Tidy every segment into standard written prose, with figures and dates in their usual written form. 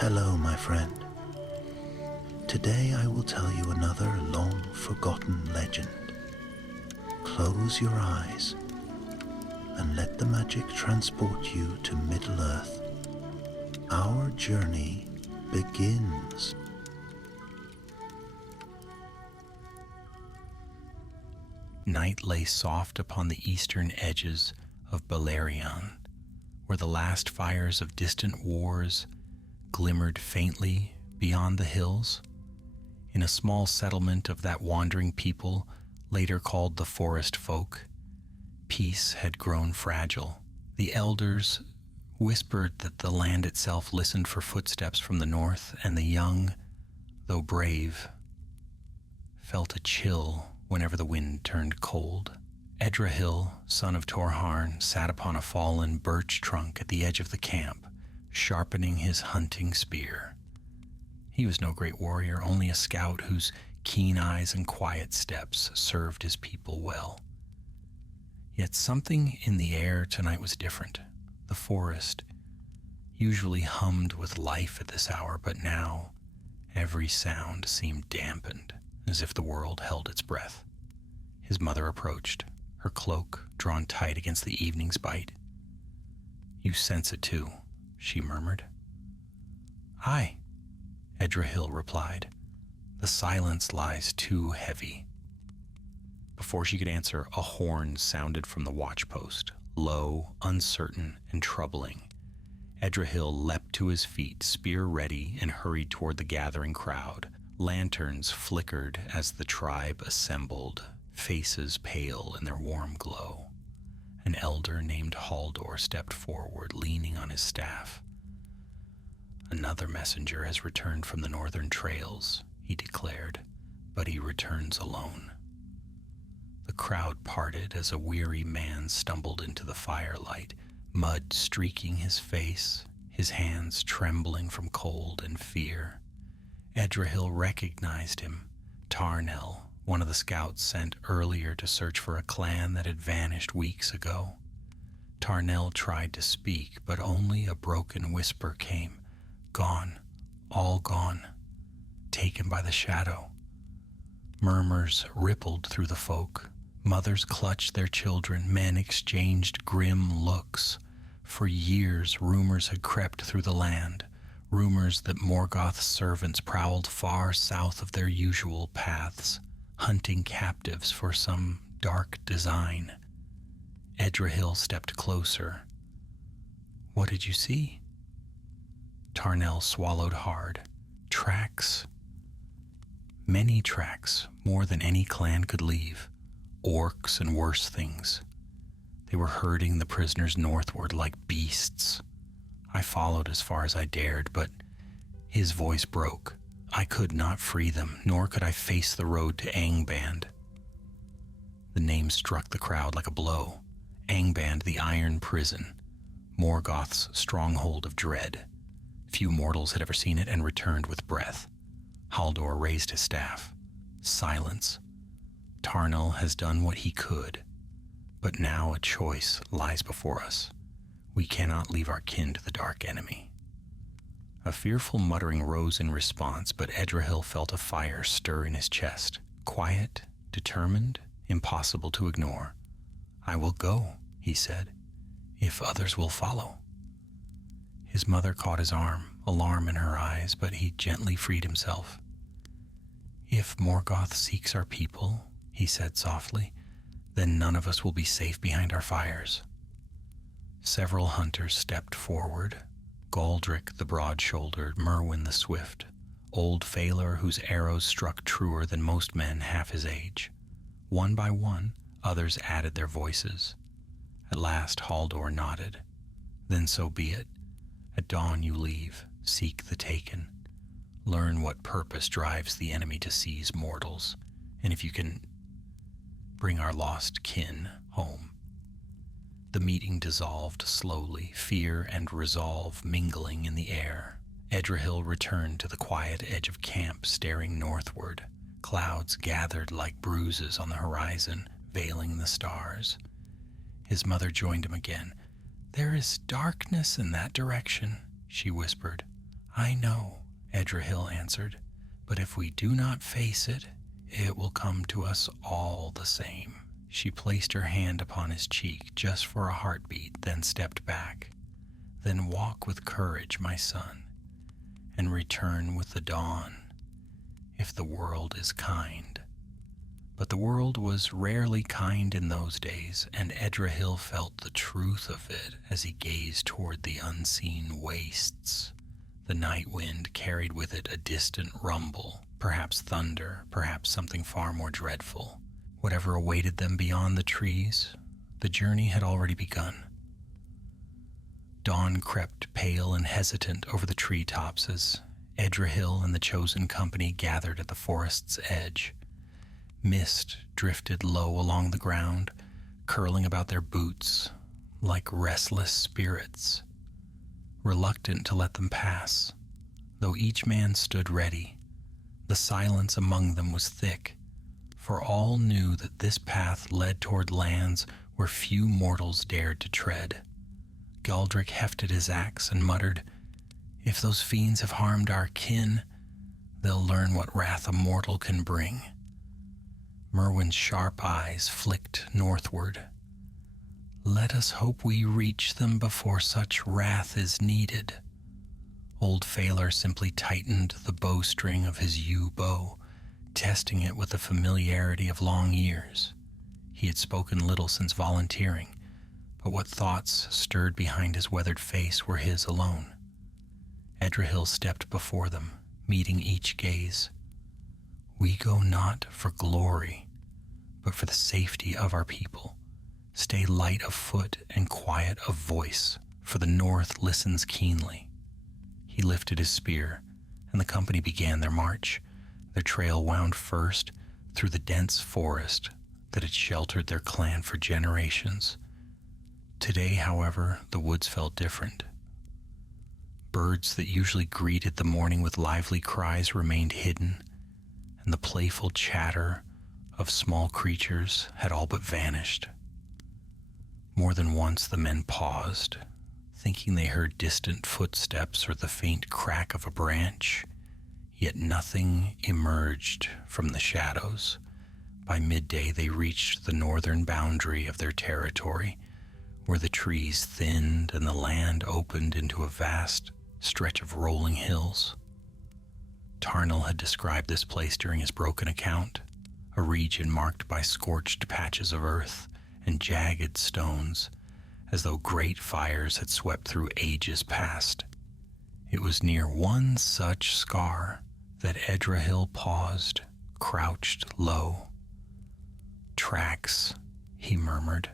Hello, my friend. Today I will tell you another long-forgotten legend. Close your eyes and let the magic transport you to Middle-earth. Our journey begins. Night lay soft upon the eastern edges of Beleriand, where the last fires of distant wars glimmered faintly beyond the hills. In a small settlement of that wandering people, later called the Forest Folk, peace had grown fragile. The elders whispered that the land itself listened for footsteps from the north, and the young, though brave, felt a chill whenever the wind turned cold. Edrahil, son of Torharn, sat upon a fallen birch trunk at the edge of the camp, sharpening his hunting spear. He was no great warrior, only a scout whose keen eyes and quiet steps served his people well. Yet something in the air tonight was different. The forest usually hummed with life at this hour, but now every sound seemed dampened, as if the world held its breath. His mother approached, her cloak drawn tight against the evening's bite. "You sense it too," she murmured. "Aye," Edrahil replied. "The silence lies too heavy." Before she could answer, a horn sounded from the watchpost, low, uncertain, and troubling. Edrahil leapt to his feet, spear ready, and hurried toward the gathering crowd. Lanterns flickered as the tribe assembled, faces pale in their warm glow. An elder named Haldor stepped forward, leaning on his staff. "Another messenger has returned from the northern trails," he declared, "but he returns alone." The crowd parted as a weary man stumbled into the firelight, mud streaking his face, his hands trembling from cold and fear. Edrahil recognized him, Tarnell, one of the scouts sent earlier to search for a clan that had vanished weeks ago. Tarnell tried to speak, but only a broken whisper came. "Gone, all gone, taken by the shadow." Murmurs rippled through the folk. Mothers clutched their children, men exchanged grim looks. For years, rumors had crept through the land, rumors that Morgoth's servants prowled far south of their usual paths, hunting captives for some dark design. Edrahil stepped closer. "What did you see?" Tarnell swallowed hard. "Tracks. Many tracks, more than any clan could leave. Orcs and worse things. They were herding the prisoners northward like beasts. I followed as far as I dared, but..." His voice broke. "I could not free them, nor could I face the road to Angband." The name struck the crowd like a blow. Angband, the Iron Prison, Morgoth's stronghold of dread. Few mortals had ever seen it and returned with breath. Haldor raised his staff. Silence. Tarnell has done what he could, but now a choice lies before us. We cannot leave our kin to the dark enemy. A fearful muttering rose in response, but Edrahil felt a fire stir in his chest. Quiet, determined, impossible to ignore. "I will go," he said, "if others will follow." His mother caught his arm, alarm in her eyes, but he gently freed himself. "If Morgoth seeks our people," he said softly, "then none of us will be safe behind our fires." Several hunters stepped forward. Galdric the broad-shouldered, Merwin the swift, old Phalor whose arrows struck truer than most men half his age. One by one, others added their voices. At last Haldor nodded. "Then so be it. At dawn you leave, seek the taken. Learn what purpose drives the enemy to seize mortals, and if you can, bring our lost kin home." The meeting dissolved slowly, fear and resolve mingling in the air. Edrahil returned to the quiet edge of camp, staring northward. Clouds gathered like bruises on the horizon, veiling the stars. His mother joined him again. "There is darkness in that direction," she whispered. I know, Edrahil answered, but if we do not face it, it will come to us all the same. She placed her hand upon his cheek just for a heartbeat, then stepped back. Then walk with courage, my son, and return with the dawn, if the world is kind. But the world was rarely kind in those days, and Edrahil felt the truth of it as he gazed toward the unseen wastes. The night wind carried with it a distant rumble, perhaps thunder, perhaps something far more dreadful. Whatever awaited them beyond the trees, the journey had already begun. Dawn crept pale and hesitant over the treetops as Edrahil and the chosen company gathered at the forest's edge. Mist drifted low along the ground, curling about their boots like restless spirits, reluctant to let them pass, though each man stood ready. The silence among them was thick, for all knew that this path led toward lands where few mortals dared to tread. Galdric hefted his axe and muttered, "If those fiends have harmed our kin, they'll learn what wrath a mortal can bring." Merwin's sharp eyes flicked northward. "Let us hope we reach them before such wrath is needed." Old Phalar simply tightened the bowstring of his yew bow, testing it with the familiarity of long years. He had spoken little since volunteering, but what thoughts stirred behind his weathered face were his alone. Edrahil stepped before them, meeting each gaze. "We go not for glory, but for the safety of our people. Stay light of foot and quiet of voice, for the north listens keenly." He lifted his spear, and the company began their march. Their trail wound first through the dense forest that had sheltered their clan for generations. Today, however, the woods felt different. Birds that usually greeted the morning with lively cries remained hidden, and the playful chatter of small creatures had all but vanished. More than once the men paused, thinking they heard distant footsteps or the faint crack of a branch, yet nothing emerged from the shadows. By midday they reached the northern boundary of their territory, where the trees thinned and the land opened into a vast stretch of rolling hills. Tarnal had described this place during his broken account, a region marked by scorched patches of earth and jagged stones, as though great fires had swept through ages past. It was near one such scar that Edrahil paused, crouched low. "Tracks," he murmured.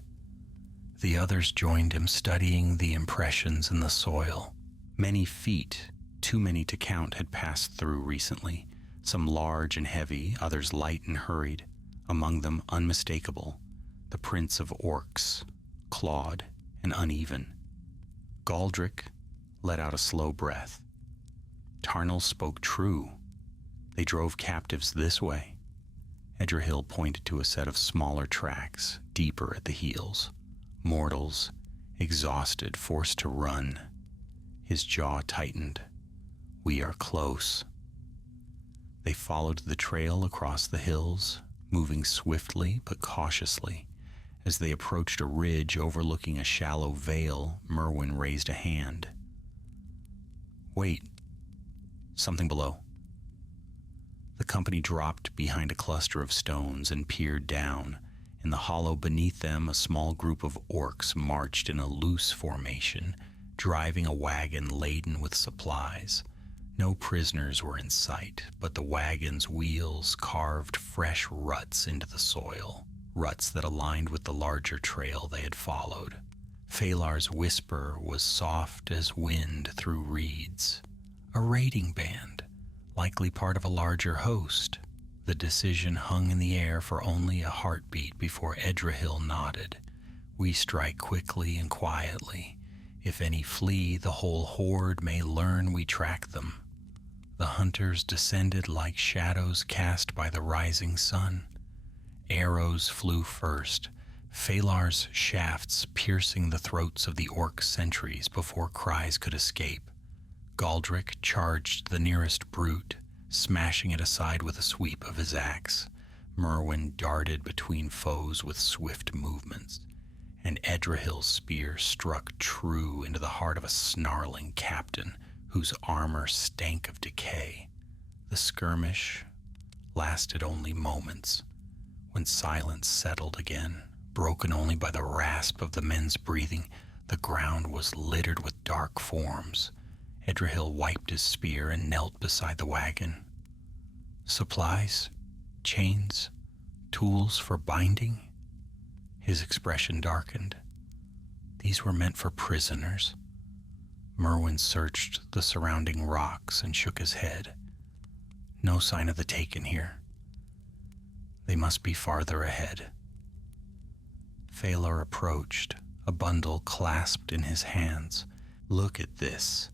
The others joined him, studying the impressions in the soil. Many feet, too many to count, had passed through recently, some large and heavy, others light and hurried, among them unmistakable, the prints of orcs, clawed and uneven. Galdric let out a slow breath. Tarnal spoke true. They drove captives this way. Edrahil pointed to a set of smaller tracks, deeper at the heels. Mortals, exhausted, forced to run. His jaw tightened. "We are close." They followed the trail across the hills, moving swiftly but cautiously. As they approached a ridge overlooking a shallow vale, Merwin raised a hand. "Wait, something below." The company dropped behind a cluster of stones and peered down. In the hollow beneath them, a small group of orcs marched in a loose formation, driving a wagon laden with supplies. No prisoners were in sight, but the wagon's wheels carved fresh ruts into the soil, ruts that aligned with the larger trail they had followed. Phalar's whisper was soft as wind through reeds. A raiding band, likely part of a larger host. The decision hung in the air for only a heartbeat before Edrahil nodded. "We strike quickly and quietly. If any flee, the whole horde may learn we track them." The hunters descended like shadows cast by the rising sun. Arrows flew first, Phalar's shafts piercing the throats of the orc sentries before cries could escape. Galdric charged the nearest brute, smashing it aside with a sweep of his axe. Merwin darted between foes with swift movements, and Edrahil's spear struck true into the heart of a snarling captain whose armor stank of decay. The skirmish lasted only moments. When silence settled again, broken only by the rasp of the men's breathing, the ground was littered with dark forms. Edrahil wiped his spear and knelt beside the wagon. Supplies, chains, tools for binding? His expression darkened. These were meant for prisoners. Merwin searched the surrounding rocks and shook his head. No sign of the Taken here. They must be farther ahead. Phalor approached, a bundle clasped in his hands. Look at this.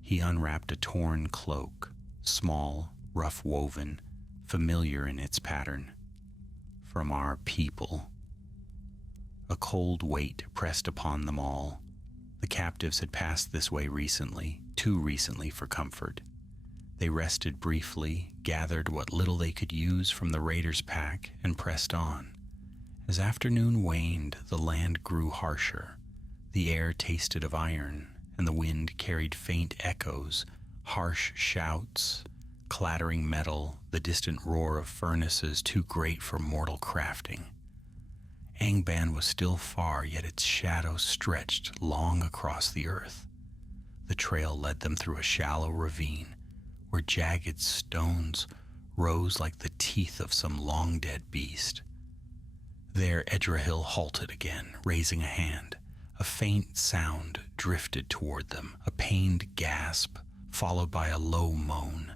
He unwrapped a torn cloak, small, rough-woven, familiar in its pattern. From our people. A cold weight pressed upon them all. The captives had passed this way recently, too recently for comfort. They rested briefly, gathered what little they could use from the raiders' pack, and pressed on. As afternoon waned, the land grew harsher. The air tasted of iron, and the wind carried faint echoes, harsh shouts, clattering metal, the distant roar of furnaces too great for mortal crafting. Angband was still far, yet its shadow stretched long across the earth. The trail led them through a shallow ravine, where jagged stones rose like the teeth of some long-dead beast. There Edrahil halted again, raising a hand. A faint sound drifted toward them, a pained gasp, followed by a low moan.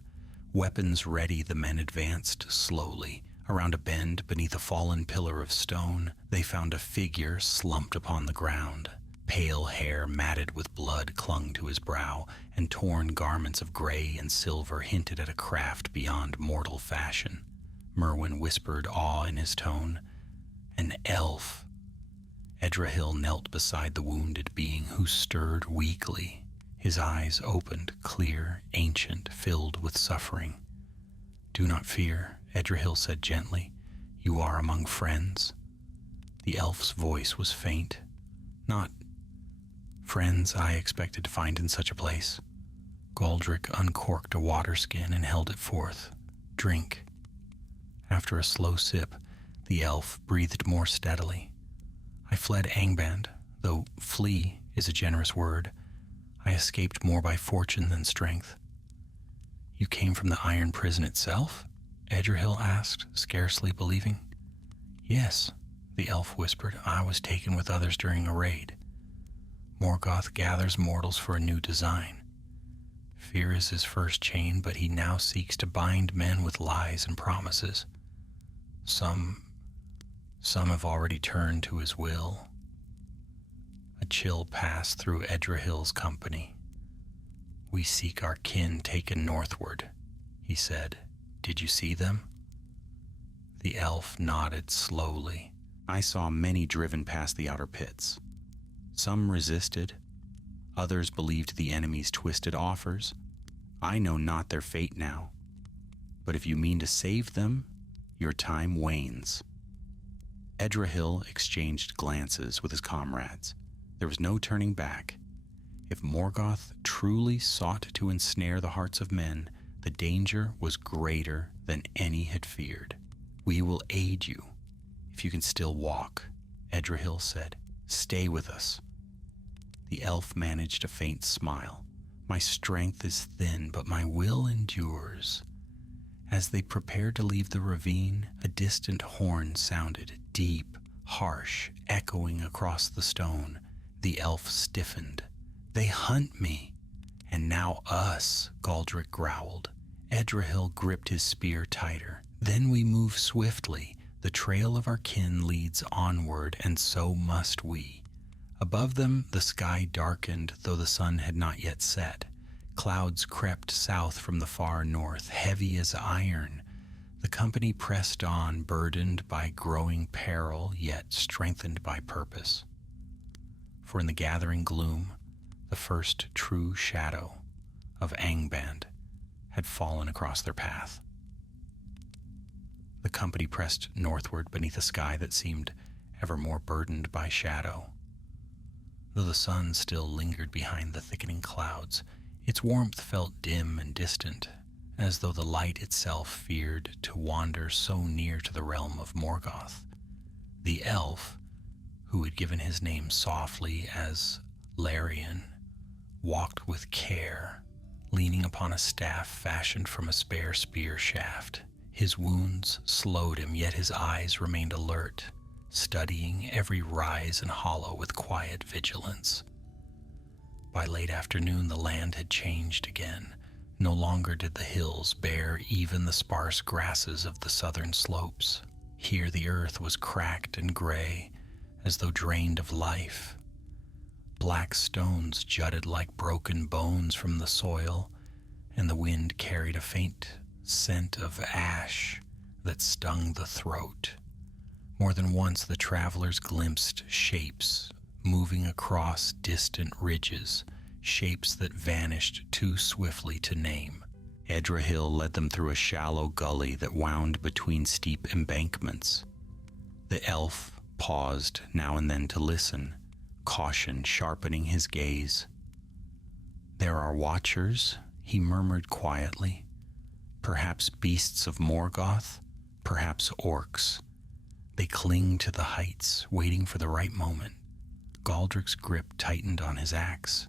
Weapons ready, the men advanced slowly. Around a bend beneath a fallen pillar of stone, they found a figure slumped upon the ground. Pale hair matted with blood clung to his brow, and torn garments of gray and silver hinted at a craft beyond mortal fashion. Merwin whispered awe in his tone. An elf. Edrahil knelt beside the wounded being, who stirred weakly. His eyes opened, clear, ancient, filled with suffering. Do not fear, Edrahil said gently. You are among friends. The elf's voice was faint. Not friends I expected to find in such a place. Galdric uncorked a water skin and held it forth. Drink. After a slow sip, the elf breathed more steadily. I fled Angband, though flee is a generous word. I escaped more by fortune than strength. You came from the iron prison itself? Edrahil asked, scarcely believing. Yes, the elf whispered. I was taken with others during a raid. Morgoth gathers mortals for a new design. Fear is his first chain, but he now seeks to bind men with lies and promises. Some have already turned to his will. A chill passed through Edrahil's company. We seek our kin taken northward, he said. Did you see them? The elf nodded slowly. I saw many driven past the outer pits. Some resisted. Others believed the enemy's twisted offers. I know not their fate now. But if you mean to save them, your time wanes. Edrahil exchanged glances with his comrades. There was no turning back. If Morgoth truly sought to ensnare the hearts of men, the danger was greater than any had feared. We will aid you, if you can still walk, Edrahil said. Stay with us. The elf managed a faint smile. My strength is thin, but my will endures. As they prepared to leave the ravine, a distant horn sounded, deep, harsh, echoing across the stone. The elf stiffened. They hunt me. And now us, Galdric growled. Edrahil gripped his spear tighter. Then we move swiftly. The trail of our kin leads onward, and so must we. Above them, the sky darkened, though the sun had not yet set. Clouds crept south from the far north, heavy as iron. The company pressed on, burdened by growing peril, yet strengthened by purpose. For in the gathering gloom, the first true shadow of Angband had fallen across their path. The company pressed northward beneath a sky that seemed ever more burdened by shadow. Though the sun still lingered behind the thickening clouds, its warmth felt dim and distant, as though the light itself feared to wander so near to the realm of Morgoth. The elf, who had given his name softly as Larian, walked with care, leaning upon a staff fashioned from a spare spear shaft. His wounds slowed him, yet his eyes remained alert, studying every rise and hollow with quiet vigilance. By late afternoon, the land had changed again. No longer did the hills bear even the sparse grasses of the southern slopes. Here the earth was cracked and gray, as though drained of life. Black stones jutted like broken bones from the soil, and the wind carried a faint scent of ash that stung the throat. More than once the travelers glimpsed shapes moving across distant ridges, shapes that vanished too swiftly to name. Edrahil led them through a shallow gully that wound between steep embankments. The elf paused now and then to listen, caution sharpening his gaze. "There are watchers," he murmured quietly. "Perhaps beasts of Morgoth, perhaps orcs. They cling to the heights, waiting for the right moment." Galdric's grip tightened on his axe.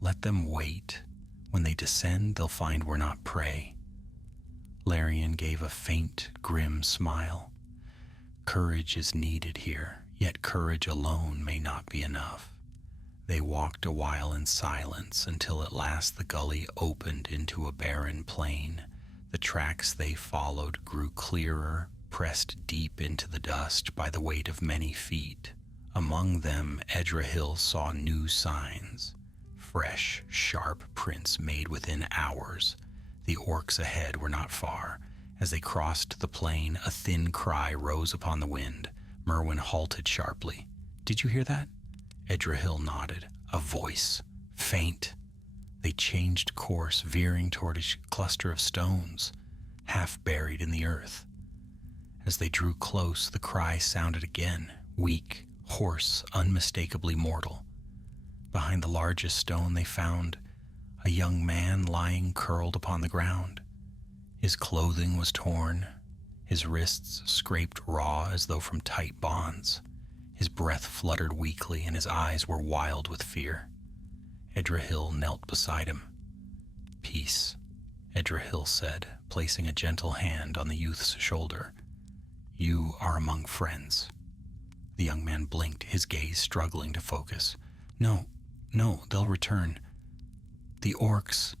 "Let them wait. When they descend, they'll find we're not prey." Larian gave a faint, grim smile. "Courage is needed here, yet courage alone may not be enough." They walked a while in silence until at last the gully opened into a barren plain. The tracks they followed grew clearer, pressed deep into the dust by the weight of many feet. Among them, Edrahil saw new signs. Fresh, sharp prints made within hours. The orcs ahead were not far. As they crossed the plain, a thin cry rose upon the wind. Merwin halted sharply. "Did you hear that?" Edrahil nodded. "A voice. Faint." They changed course, veering toward a cluster of stones, half buried in the earth. As they drew close, the cry sounded again, weak, hoarse, unmistakably mortal. Behind the largest stone they found a young man lying curled upon the ground. His clothing was torn, his wrists scraped raw as though from tight bonds. His breath fluttered weakly, and his eyes were wild with fear. Edrahil knelt beside him. "Peace," Edrahil said, placing a gentle hand on the youth's shoulder. "You are among friends." The young man blinked, his gaze struggling to focus. No, they'll return. The orcs,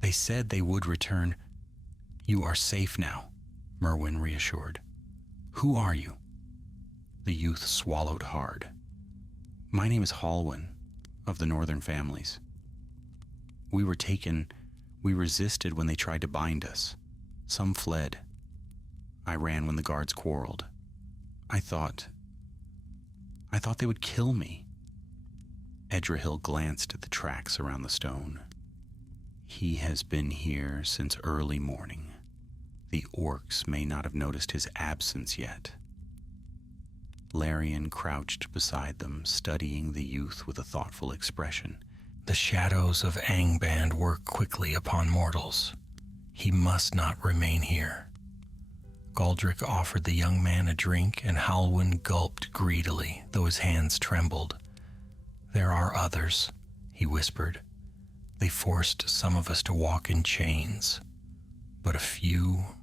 they said they would return." "You are safe now," Merwin reassured. "Who are you?" The youth swallowed hard. "My name is Halwyn, of the Northern Families. We were taken. We resisted when they tried to bind us. Some fled. I ran when the guards quarreled. I thought they would kill me." Edrahil glanced at the tracks around the stone. "He has been here since early morning. The orcs may not have noticed his absence yet." Larian crouched beside them, studying the youth with a thoughtful expression. "The shadows of Angband work quickly upon mortals. He must not remain here." Galdric offered the young man a drink, and Halwyn gulped greedily, though his hands trembled. "There are others," he whispered. "They forced some of us to walk in chains, but a few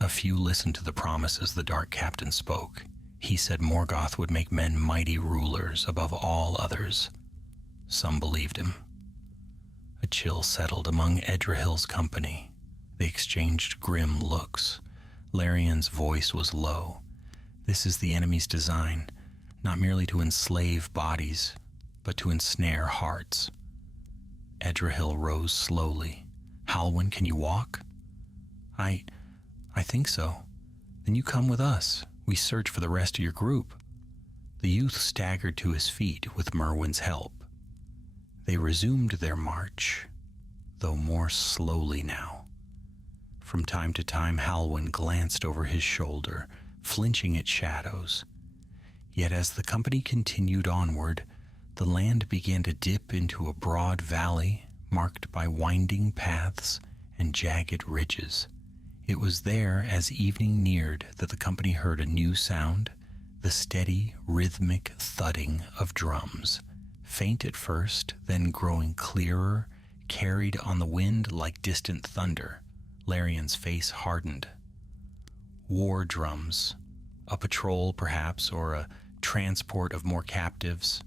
listened to the promises the Dark Captain spoke. He said Morgoth would make men mighty rulers above all others. Some believed him." A chill settled among Edrahil's company. They exchanged grim looks. Larian's voice was low. "This is the enemy's design, not merely to enslave bodies, but to ensnare hearts." Edrahil rose slowly. "Halwyn, can you walk?" I think so." "Then you come with us. We search for the rest of your group." The youth staggered to his feet with Merwin's help. They resumed their march. though more slowly now. From time to time, Halwyn glanced over his shoulder, flinching at shadows. Yet as the company continued onward, the land began to dip into a broad valley marked by winding paths and jagged ridges. It was there, as evening neared, that the company heard a new sound, the steady, rhythmic thudding of drums, faint at first, then growing clearer, carried on the wind like distant thunder. Larian's face hardened. War drums, a patrol perhaps, or a transport of more captives.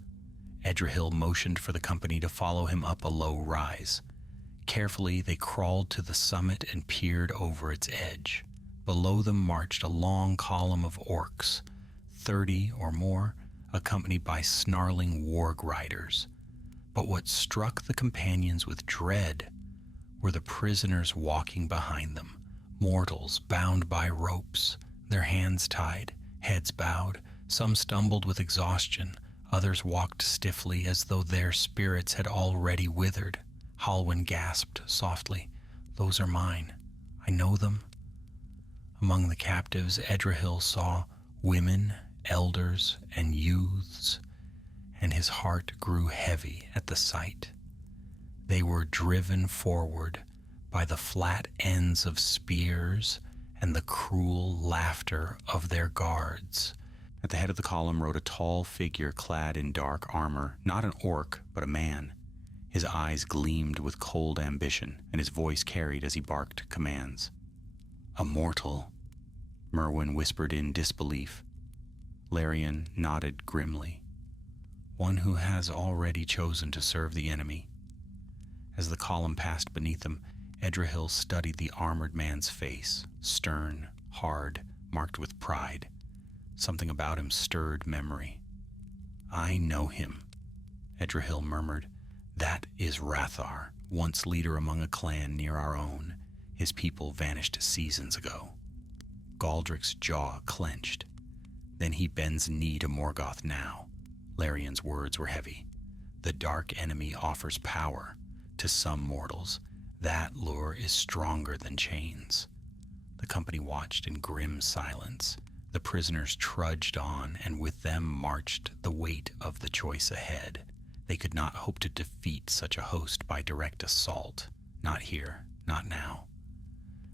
Edrahil motioned for the company to follow him up a low rise. Carefully, they crawled to the summit and peered over its edge. Below them marched a long column of orcs, 30 or more, accompanied by snarling warg riders. But what struck the companions with dread were the prisoners walking behind them, mortals bound by ropes, their hands tied, heads bowed. Some stumbled with exhaustion, others walked stiffly as though their spirits had already withered. Halwyn gasped softly, "Those are mine. I know them." Among the captives, Edrahil saw women, elders, and youths, and his heart grew heavy at the sight. They were driven forward by the flat ends of spears and the cruel laughter of their guards. At the head of the column rode a tall figure clad in dark armor, not an orc, but a man. His eyes gleamed with cold ambition, and his voice carried as he barked commands. "A mortal," Merwin whispered in disbelief. Larian nodded grimly. "One who has already chosen to serve the enemy." As the column passed beneath them, Edrahil studied the armored man's face, stern, hard, marked with pride. Something about him stirred memory. "I know him," Edrahil murmured. "That is Rathar, once leader among a clan near our own. His people vanished seasons ago." Galdrick's jaw clenched. "Then he bends knee to Morgoth now." Larian's words were heavy. "The dark enemy offers power. To some mortals, that lure is stronger than chains." The company watched in grim silence. The prisoners trudged on, and with them marched the weight of the choice ahead. They could not hope to defeat such a host by direct assault. Not here, not now.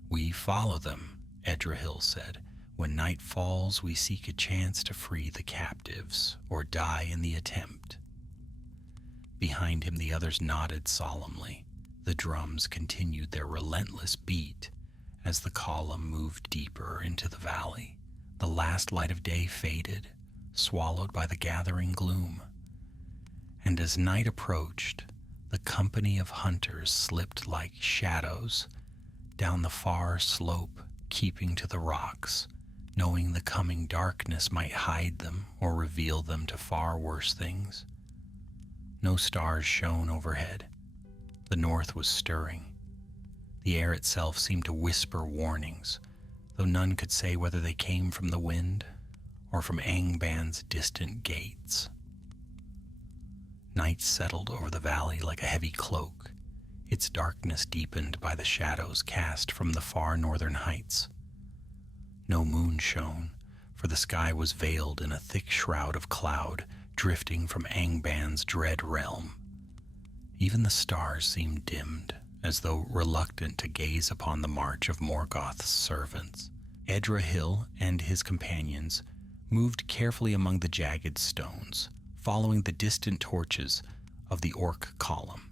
"We follow them," Edrahil said. "When night falls, we seek a chance to free the captives, or die in the attempt." Behind him, the others nodded solemnly. The drums continued their relentless beat as the column moved deeper into the valley. The last light of day faded, swallowed by the gathering gloom. And as night approached, the company of hunters slipped like shadows down the far slope, keeping to the rocks, knowing the coming darkness might hide them or reveal them to far worse things. No stars shone overhead. The north was stirring. The air itself seemed to whisper warnings, though none could say whether they came from the wind or from Angban's distant gates. Night settled over the valley like a heavy cloak, its darkness deepened by the shadows cast from the far northern heights. No moon shone, for the sky was veiled in a thick shroud of cloud drifting from Angban's dread realm. Even the stars seemed dimmed, as though reluctant to gaze upon the march of Morgoth's servants. Edrahil and his companions moved carefully among the jagged stones, following the distant torches of the orc column.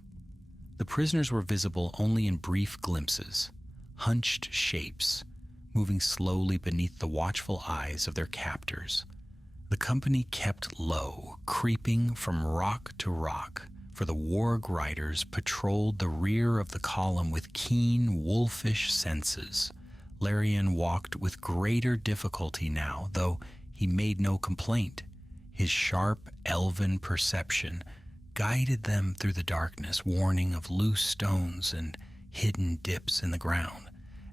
The prisoners were visible only in brief glimpses, hunched shapes, moving slowly beneath the watchful eyes of their captors. The company kept low, creeping from rock to rock, for the warg riders patrolled the rear of the column with keen, wolfish senses. Larian walked with greater difficulty now, though he made no complaint. His sharp, elven perception guided them through the darkness, warning of loose stones and hidden dips in the ground.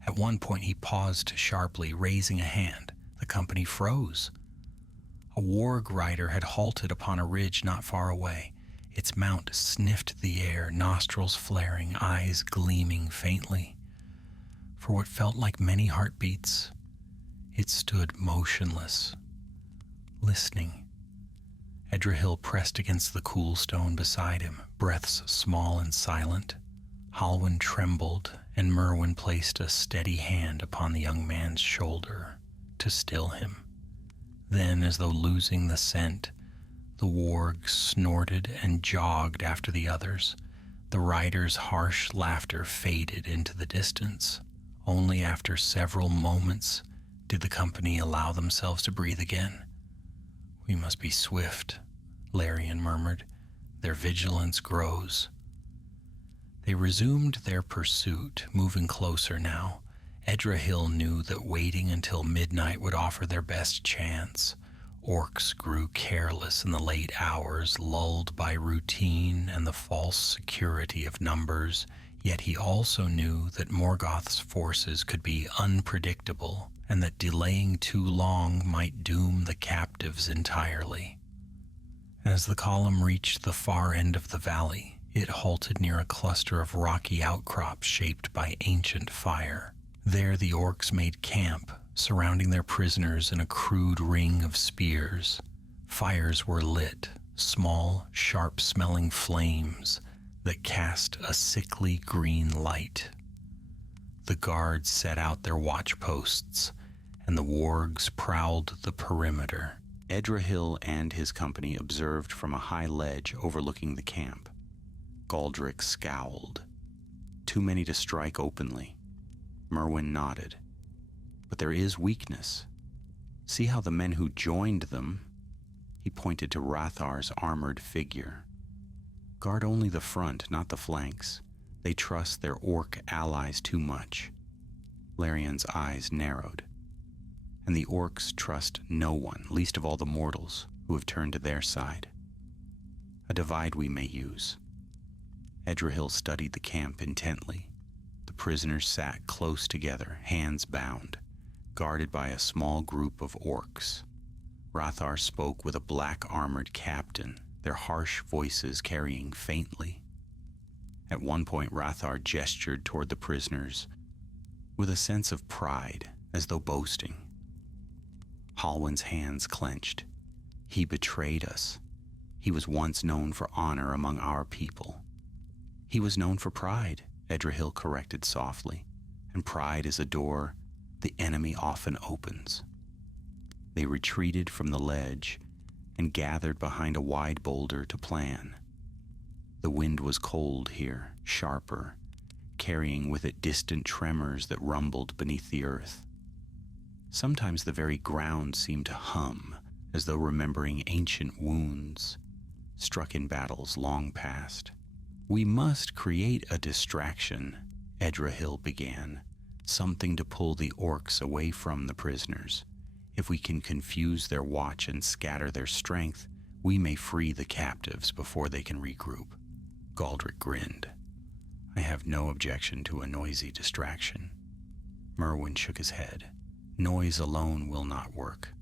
At one point he paused sharply, raising a hand. The company froze. A warg rider had halted upon a ridge not far away. Its mount sniffed the air, nostrils flaring, eyes gleaming faintly. For what felt like many heartbeats, it stood motionless, listening. Edrahil pressed against the cool stone beside him, breaths small and silent. Halwyn trembled, and Merwin placed a steady hand upon the young man's shoulder to still him. Then, as though losing the scent, the warg snorted and jogged after the others. The rider's harsh laughter faded into the distance. Only after several moments did the company allow themselves to breathe again. "We must be swift," Larian murmured. "Their vigilance grows." They resumed their pursuit, moving closer now. Edrahil knew that waiting until midnight would offer their best chance. Orcs grew careless in the late hours, lulled by routine and the false security of numbers, yet he also knew that Morgoth's forces could be unpredictable, and that delaying too long might doom the captives entirely. As the column reached the far end of the valley, it halted near a cluster of rocky outcrops shaped by ancient fire. There the orcs made camp, surrounding their prisoners in a crude ring of spears. Fires were lit, small, sharp-smelling flames that cast a sickly green light. The guards set out their watch posts, and the wargs prowled the perimeter. Edrahil and his company observed from a high ledge overlooking the camp. Galdric scowled. Too many to strike openly. Merwin nodded. But there is weakness. See how the men who joined them, he pointed to Rathar's armored figure, guard only the front, not the flanks. They trust their orc allies too much. Larian's eyes narrowed. And the orcs trust no one, least of all the mortals who have turned to their side. A divide we may use. Edrahil studied the camp intently. The prisoners sat close together, hands bound, guarded by a small group of orcs. Rathar spoke with a black-armored captain, their harsh voices carrying faintly. At one point, Rathar gestured toward the prisoners with a sense of pride, as though boasting. Halwyn's hands clenched. He betrayed us. He was once known for honor among our people. He was known for pride, Edrahil corrected softly, and pride is a door the enemy often opens. They retreated from the ledge and gathered behind a wide boulder to plan. The wind was cold here, sharper, carrying with it distant tremors that rumbled beneath the earth. Sometimes the very ground seemed to hum, as though remembering ancient wounds struck in battles long past. "We must create a distraction," Edrahil began, "something to pull the orcs away from the prisoners. If we can confuse their watch and scatter their strength, we may free the captives before they can regroup." Galdric grinned. "I have no objection to a noisy distraction." Merwin shook his head. "Noise alone will not work.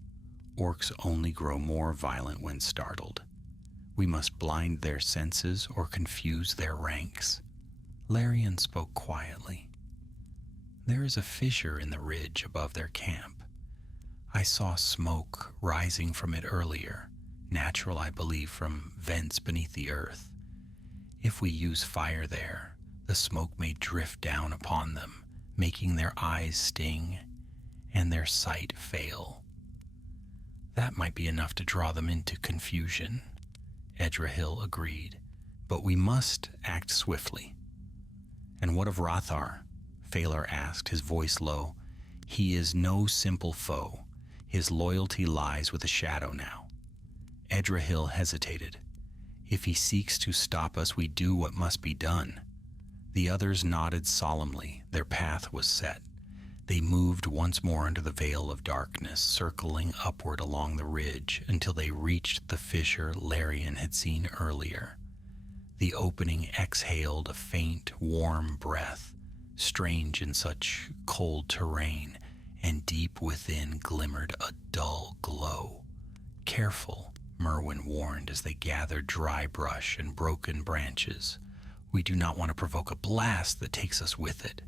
Orcs only grow more violent when startled. We must blind their senses or confuse their ranks." Larian spoke quietly. "There is a fissure in the ridge above their camp. I saw smoke rising from it earlier, natural, I believe, from vents beneath the earth. If we use fire there, the smoke may drift down upon them, making their eyes sting and their sight fail. That might be enough to draw them into confusion," Edrahil agreed. "But we must act swiftly." "And what of Rathar?" Phalar asked, his voice low. "He is no simple foe. His loyalty lies with the shadow now." Edrahil hesitated. "If he seeks to stop us, we do what must be done." The others nodded solemnly. Their path was set. They moved once more under the veil of darkness, circling upward along the ridge until they reached the fissure Larian had seen earlier. The opening exhaled a faint, warm breath, strange in such cold terrain, and deep within glimmered a dull glow. Careful, Merwin warned as they gathered dry brush and broken branches. "We do not want to provoke a blast that takes us with it."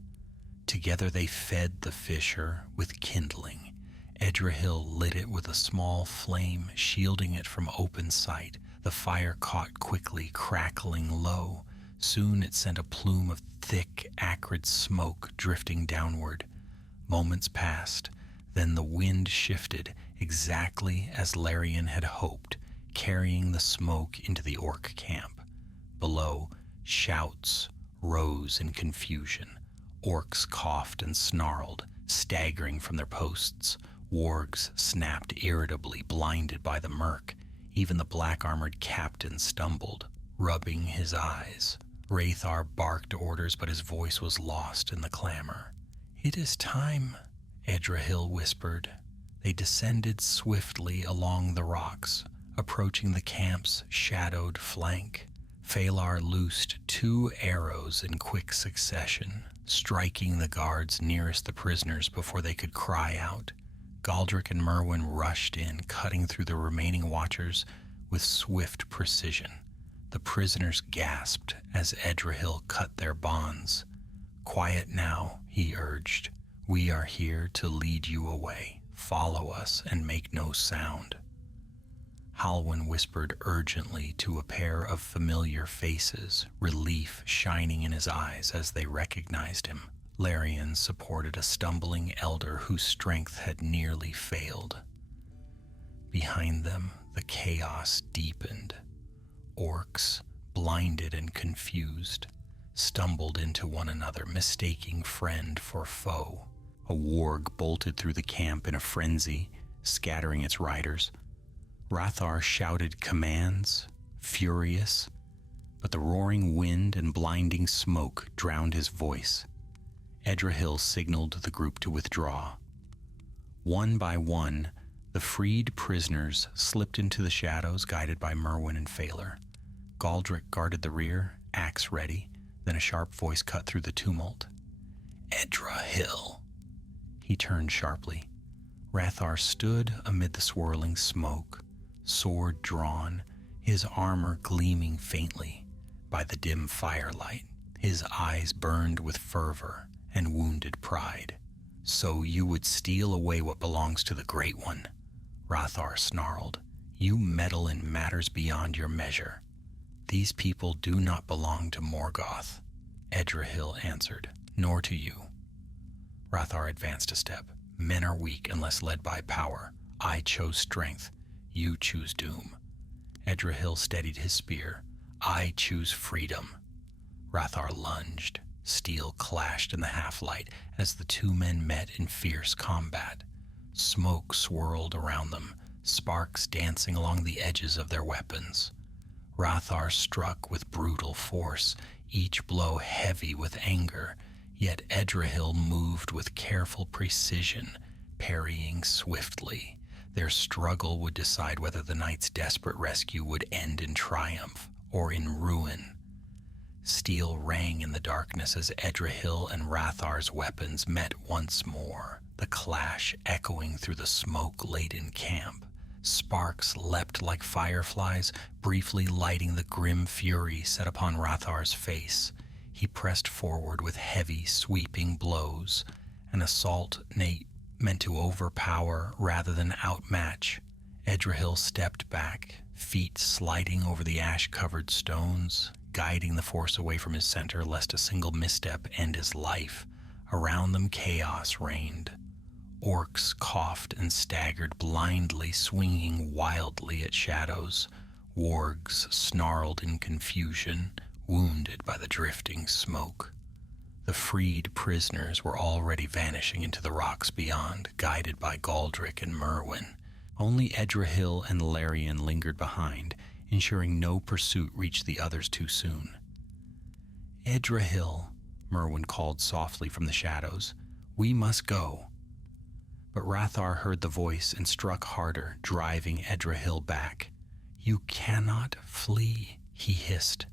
Together they fed the fissure with kindling. Edrahil lit it with a small flame, shielding it from open sight. The fire caught quickly, crackling low. Soon it sent a plume of thick, acrid smoke drifting downward. Moments passed, then the wind shifted exactly as Larian had hoped, carrying the smoke into the orc camp. Below, shouts rose in confusion. Orcs coughed and snarled, staggering from their posts. Wargs snapped irritably, blinded by the murk. Even the black-armored captain stumbled, rubbing his eyes. Rathar barked orders, but his voice was lost in the clamor. "It is time," Edrahil whispered. They descended swiftly along the rocks, approaching the camp's shadowed flank. Phalar loosed 2 arrows in quick succession, striking the guards nearest the prisoners before they could cry out. Galdric and Merwin rushed in, cutting through the remaining watchers with swift precision. The prisoners gasped as Edrahil cut their bonds. "Quiet now," he urged. "We are here to lead you away. Follow us and make no sound." Halwyn whispered urgently to a pair of familiar faces, relief shining in his eyes as they recognized him. Larian supported a stumbling elder whose strength had nearly failed. Behind them, the chaos deepened. Orcs, blinded and confused, stumbled into one another, mistaking friend for foe. A warg bolted through the camp in a frenzy, scattering its riders. Rathar shouted commands, furious, but the roaring wind and blinding smoke drowned his voice. Edrahil signaled the group to withdraw. One by one, the freed prisoners slipped into the shadows, guided by Merwin and Phalar. Galdric guarded the rear, axe ready. Then a sharp voice cut through the tumult. "Edrahil." He turned sharply. Rathar stood amid the swirling smoke, sword drawn, his armor gleaming faintly by the dim firelight. His eyes burned with fervor and wounded pride. "So you would steal away what belongs to the Great One," Rathar snarled. "You meddle in matters beyond your measure." "These people do not belong to Morgoth," Edrahil answered, "nor to you." Rathar advanced a step. "Men are weak unless led by power. I chose strength. You choose doom." Edrahil steadied his spear. "I choose freedom." Rathar lunged. Steel clashed in the half-light as the 2 men met in fierce combat. Smoke swirled around them, sparks dancing along the edges of their weapons. Rathar struck with brutal force, each blow heavy with anger, yet Edrahil moved with careful precision, parrying swiftly. Their struggle would decide whether the knight's desperate rescue would end in triumph or in ruin. Steel rang in the darkness as Edrahil and Rathar's weapons met once more, the clash echoing through the smoke-laden camp. Sparks leapt like fireflies, briefly lighting the grim fury set upon Rathar's face. He pressed forward with heavy, sweeping blows, an assault meant to overpower rather than outmatch. Edrahil stepped back, feet sliding over the ash-covered stones, guiding the force away from his center lest a single misstep end his life. Around them chaos reigned. Orcs coughed and staggered blindly, swinging wildly at shadows. Wargs snarled in confusion, wounded by the drifting smoke. The freed prisoners were already vanishing into the rocks beyond, guided by Galdric and Merwin. Only Edrahil and Larian lingered behind, ensuring no pursuit reached the others too soon. "Edrahil," Merwin called softly from the shadows, "we must go." But Rathar heard the voice and struck harder, driving Edrahil back. "You cannot flee," he hissed.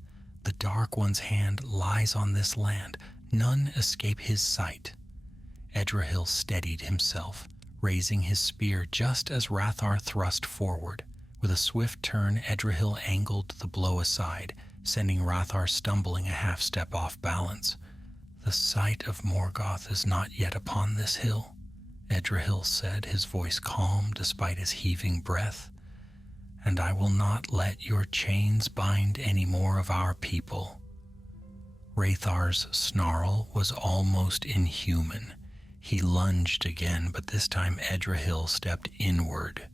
"The Dark One's hand lies on this land. None escape his sight." Edrahil steadied himself, raising his spear just as Rathar thrust forward. With a swift turn, Edrahil angled the blow aside, sending Rathar stumbling a half-step off balance. "The sight of Morgoth is not yet upon this hill," Edrahil said, his voice calm despite his heaving breath. "And I will not let your chains bind any more of our people." Rathar's snarl was almost inhuman. He lunged again, but this time Edrahil stepped inward,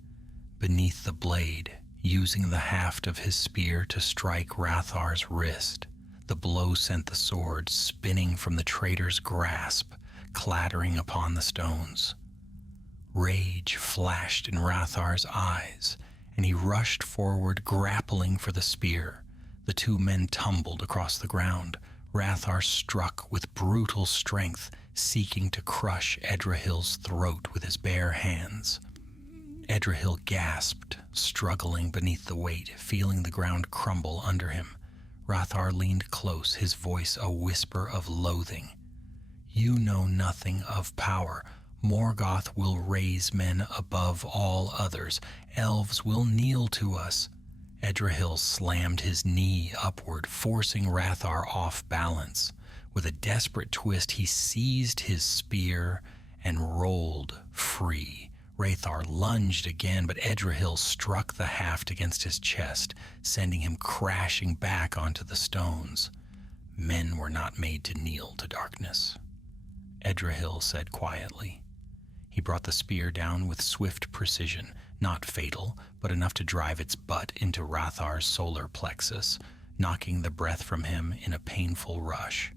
beneath the blade, using the haft of his spear to strike Rathar's wrist. The blow sent the sword spinning from the traitor's grasp, clattering upon the stones. Rage flashed in Rathar's eyes, and he rushed forward, grappling for the spear. The two men tumbled across the ground. Rathar struck with brutal strength, seeking to crush Edrahil's throat with his bare hands. Edrahil gasped, struggling beneath the weight, feeling the ground crumble under him. Rathar leaned close, his voice a whisper of loathing. "You know nothing of power. Morgoth will raise men above all others. Elves will kneel to us." Edrahil slammed his knee upward, forcing Rathar off balance. With a desperate twist, he seized his spear and rolled free. Rathar lunged again, but Edrahil struck the haft against his chest, sending him crashing back onto the stones. "Men were not made to kneel to darkness," Edrahil said quietly. He brought the spear down with swift precision, not fatal, but enough to drive its butt into Rathar's solar plexus, knocking the breath from him in a painful rush.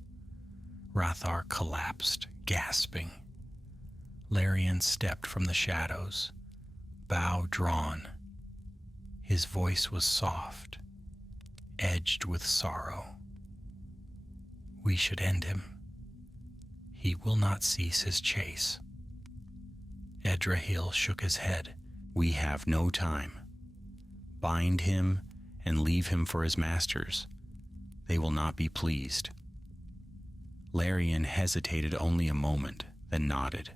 Rathar collapsed, gasping. Larian stepped from the shadows, bow drawn. His voice was soft, edged with sorrow. "We should end him. He will not cease his chase." Edrahil shook his head. "We have no time. Bind him and leave him for his masters. They will not be pleased." Larian hesitated only a moment, then nodded.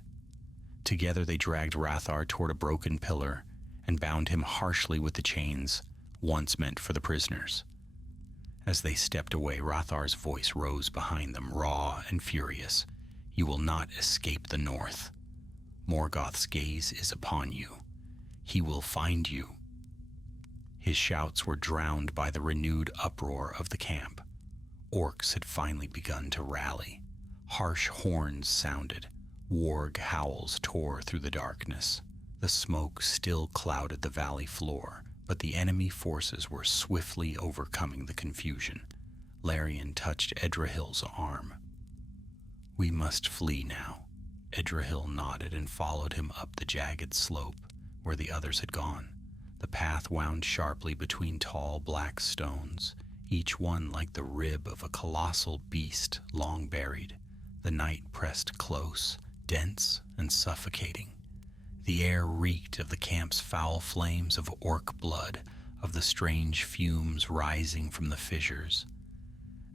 Together they dragged Rathar toward a broken pillar and bound him harshly with the chains once meant for the prisoners. As they stepped away, Rathar's voice rose behind them, raw and furious. "You will not escape the north. Morgoth's gaze is upon you. He will find you." His shouts were drowned by the renewed uproar of the camp. Orcs had finally begun to rally. Harsh horns sounded. Warg howls tore through the darkness. The smoke still clouded the valley floor, but the enemy forces were swiftly overcoming the confusion. Larian touched Edrahil's arm. "We must flee now." Edrahil nodded and followed him up the jagged slope where the others had gone. The path wound sharply between tall black stones, each one like the rib of a colossal beast long buried. The night pressed close, dense and suffocating. The air reeked of the camp's foul flames of orc blood, of the strange fumes rising from the fissures.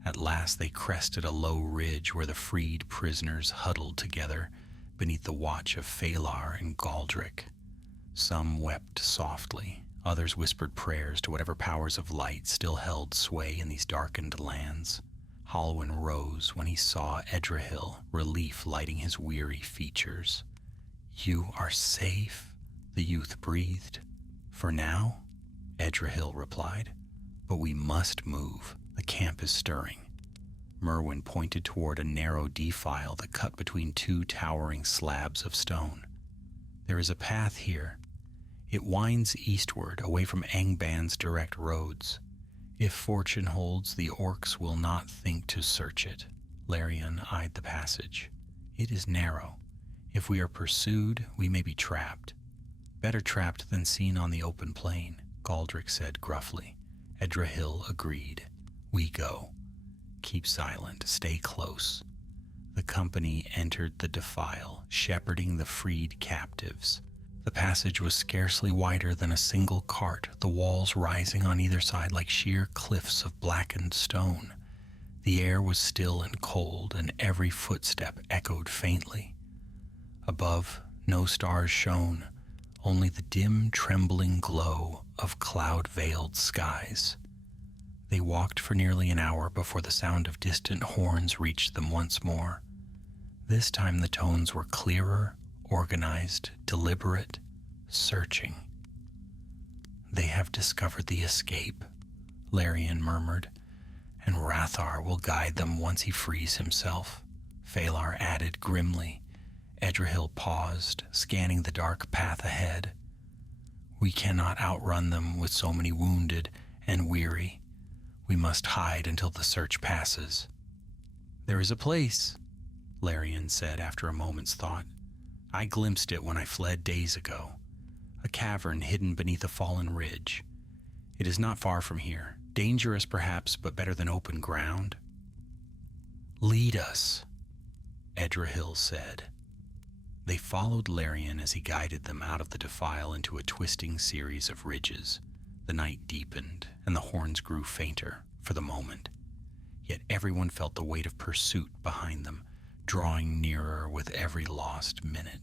At last they crested a low ridge where the freed prisoners huddled together beneath the watch of Phalar and Galdric. Some wept softly, others whispered prayers to whatever powers of light still held sway in these darkened lands. Halwyn rose when he saw Edrahil, relief lighting his weary features. "You are safe," the youth breathed. "For now," Edrahil replied. "But we must move. The camp is stirring." Merwin pointed toward a narrow defile that cut between two towering slabs of stone. "There is a path here. It winds eastward, away from Angban's direct roads. If fortune holds, the orcs will not think to search it." Larian eyed the passage. "It is narrow. If we are pursued, we may be trapped." "Better trapped than seen on the open plain," Galdric said gruffly. Edrahil agreed. "We go. Keep silent. Stay close." The company entered the defile, shepherding the freed captives. The passage was scarcely wider than a single cart, the walls rising on either side like sheer cliffs of blackened stone. The air was still and cold, and every footstep echoed faintly. Above, no stars shone, only the dim, trembling glow of cloud-veiled skies. They walked for nearly an hour before the sound of distant horns reached them once more. This time the tones were clearer, organized, deliberate, searching. "They have discovered the escape," Larian murmured, "and Rathar will guide them once he frees himself," Phalar added grimly. Edrahil paused, scanning the dark path ahead. "We cannot outrun them with so many wounded and weary. We must hide until the search passes." "There is a place," Larian said after a moment's thought. "I glimpsed it when I fled days ago. A cavern hidden beneath a fallen ridge. It is not far from here. Dangerous perhaps, but better than open ground." "Lead us," Edrahil said. They followed Larian as he guided them out of the defile into a twisting series of ridges. The night deepened, and the horns grew fainter for the moment. Yet everyone felt the weight of pursuit behind them, drawing nearer with every lost minute.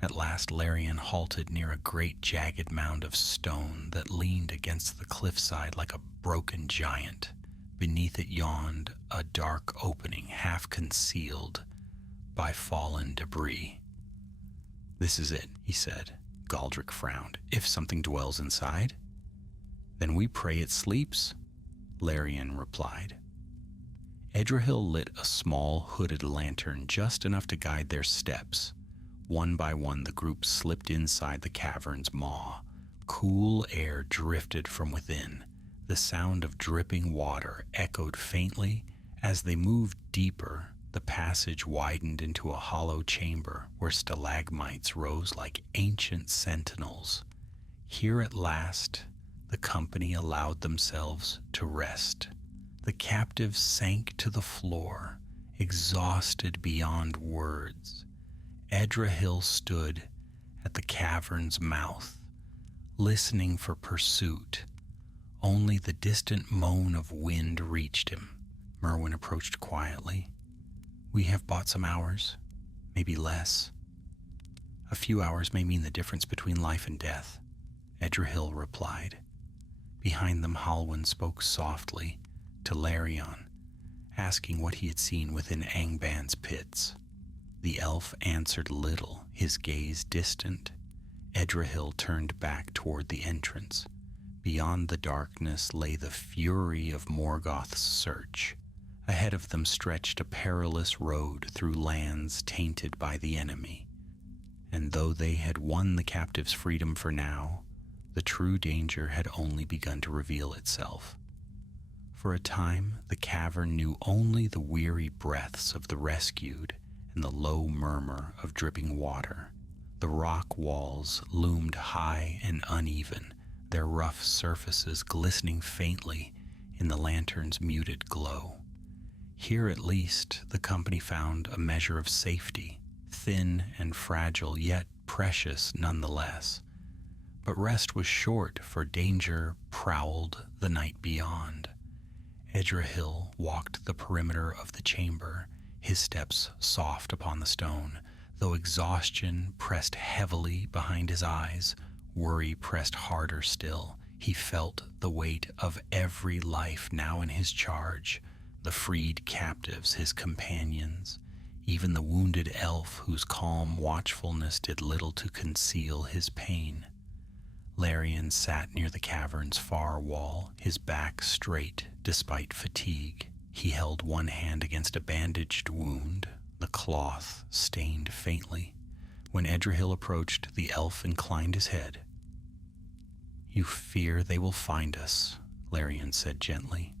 At last Larian halted near a great jagged mound of stone that leaned against the cliffside like a broken giant. Beneath it yawned a dark opening half concealed by fallen debris. "This is it," he said. Galdric frowned. "If something dwells inside?" "Then we pray it sleeps," Larian replied. Edrahil lit a small hooded lantern just enough to guide their steps. One by one the group slipped inside the cavern's maw. Cool air drifted from within. The sound of dripping water echoed faintly. As they moved deeper, the passage widened into a hollow chamber where stalagmites rose like ancient sentinels. Here at last, the company allowed themselves to rest. The captives sank to the floor, exhausted beyond words. Edrahil stood at the cavern's mouth, listening for pursuit. Only the distant moan of wind reached him. Merwin approached quietly. "We have bought some hours, maybe less. A few hours may mean the difference between life and death," Edrahil replied. Behind them Halwyn spoke softly to Larian, asking what he had seen within Angban's pits. The elf answered little, his gaze distant. Edrahil turned back toward the entrance. Beyond the darkness lay the fury of Morgoth's search. Ahead of them stretched a perilous road through lands tainted by the enemy. And though they had won the captives' freedom for now, the true danger had only begun to reveal itself. For a time, the cavern knew only the weary breaths of the rescued and the low murmur of dripping water. The rock walls loomed high and uneven, their rough surfaces glistening faintly in the lantern's muted glow. Here at least the company found a measure of safety, thin and fragile, yet precious nonetheless. But rest was short, for danger prowled the night beyond. Edrahil walked the perimeter of the chamber, his steps soft upon the stone. Though exhaustion pressed heavily behind his eyes, worry pressed harder still. He felt the weight of every life now in his charge, the freed captives, his companions, even the wounded elf whose calm watchfulness did little to conceal his pain. Larian sat near the cavern's far wall, his back straight despite fatigue. He held one hand against a bandaged wound, the cloth stained faintly. When Edrahil approached, the elf inclined his head. "You fear they will find us," Larian said gently.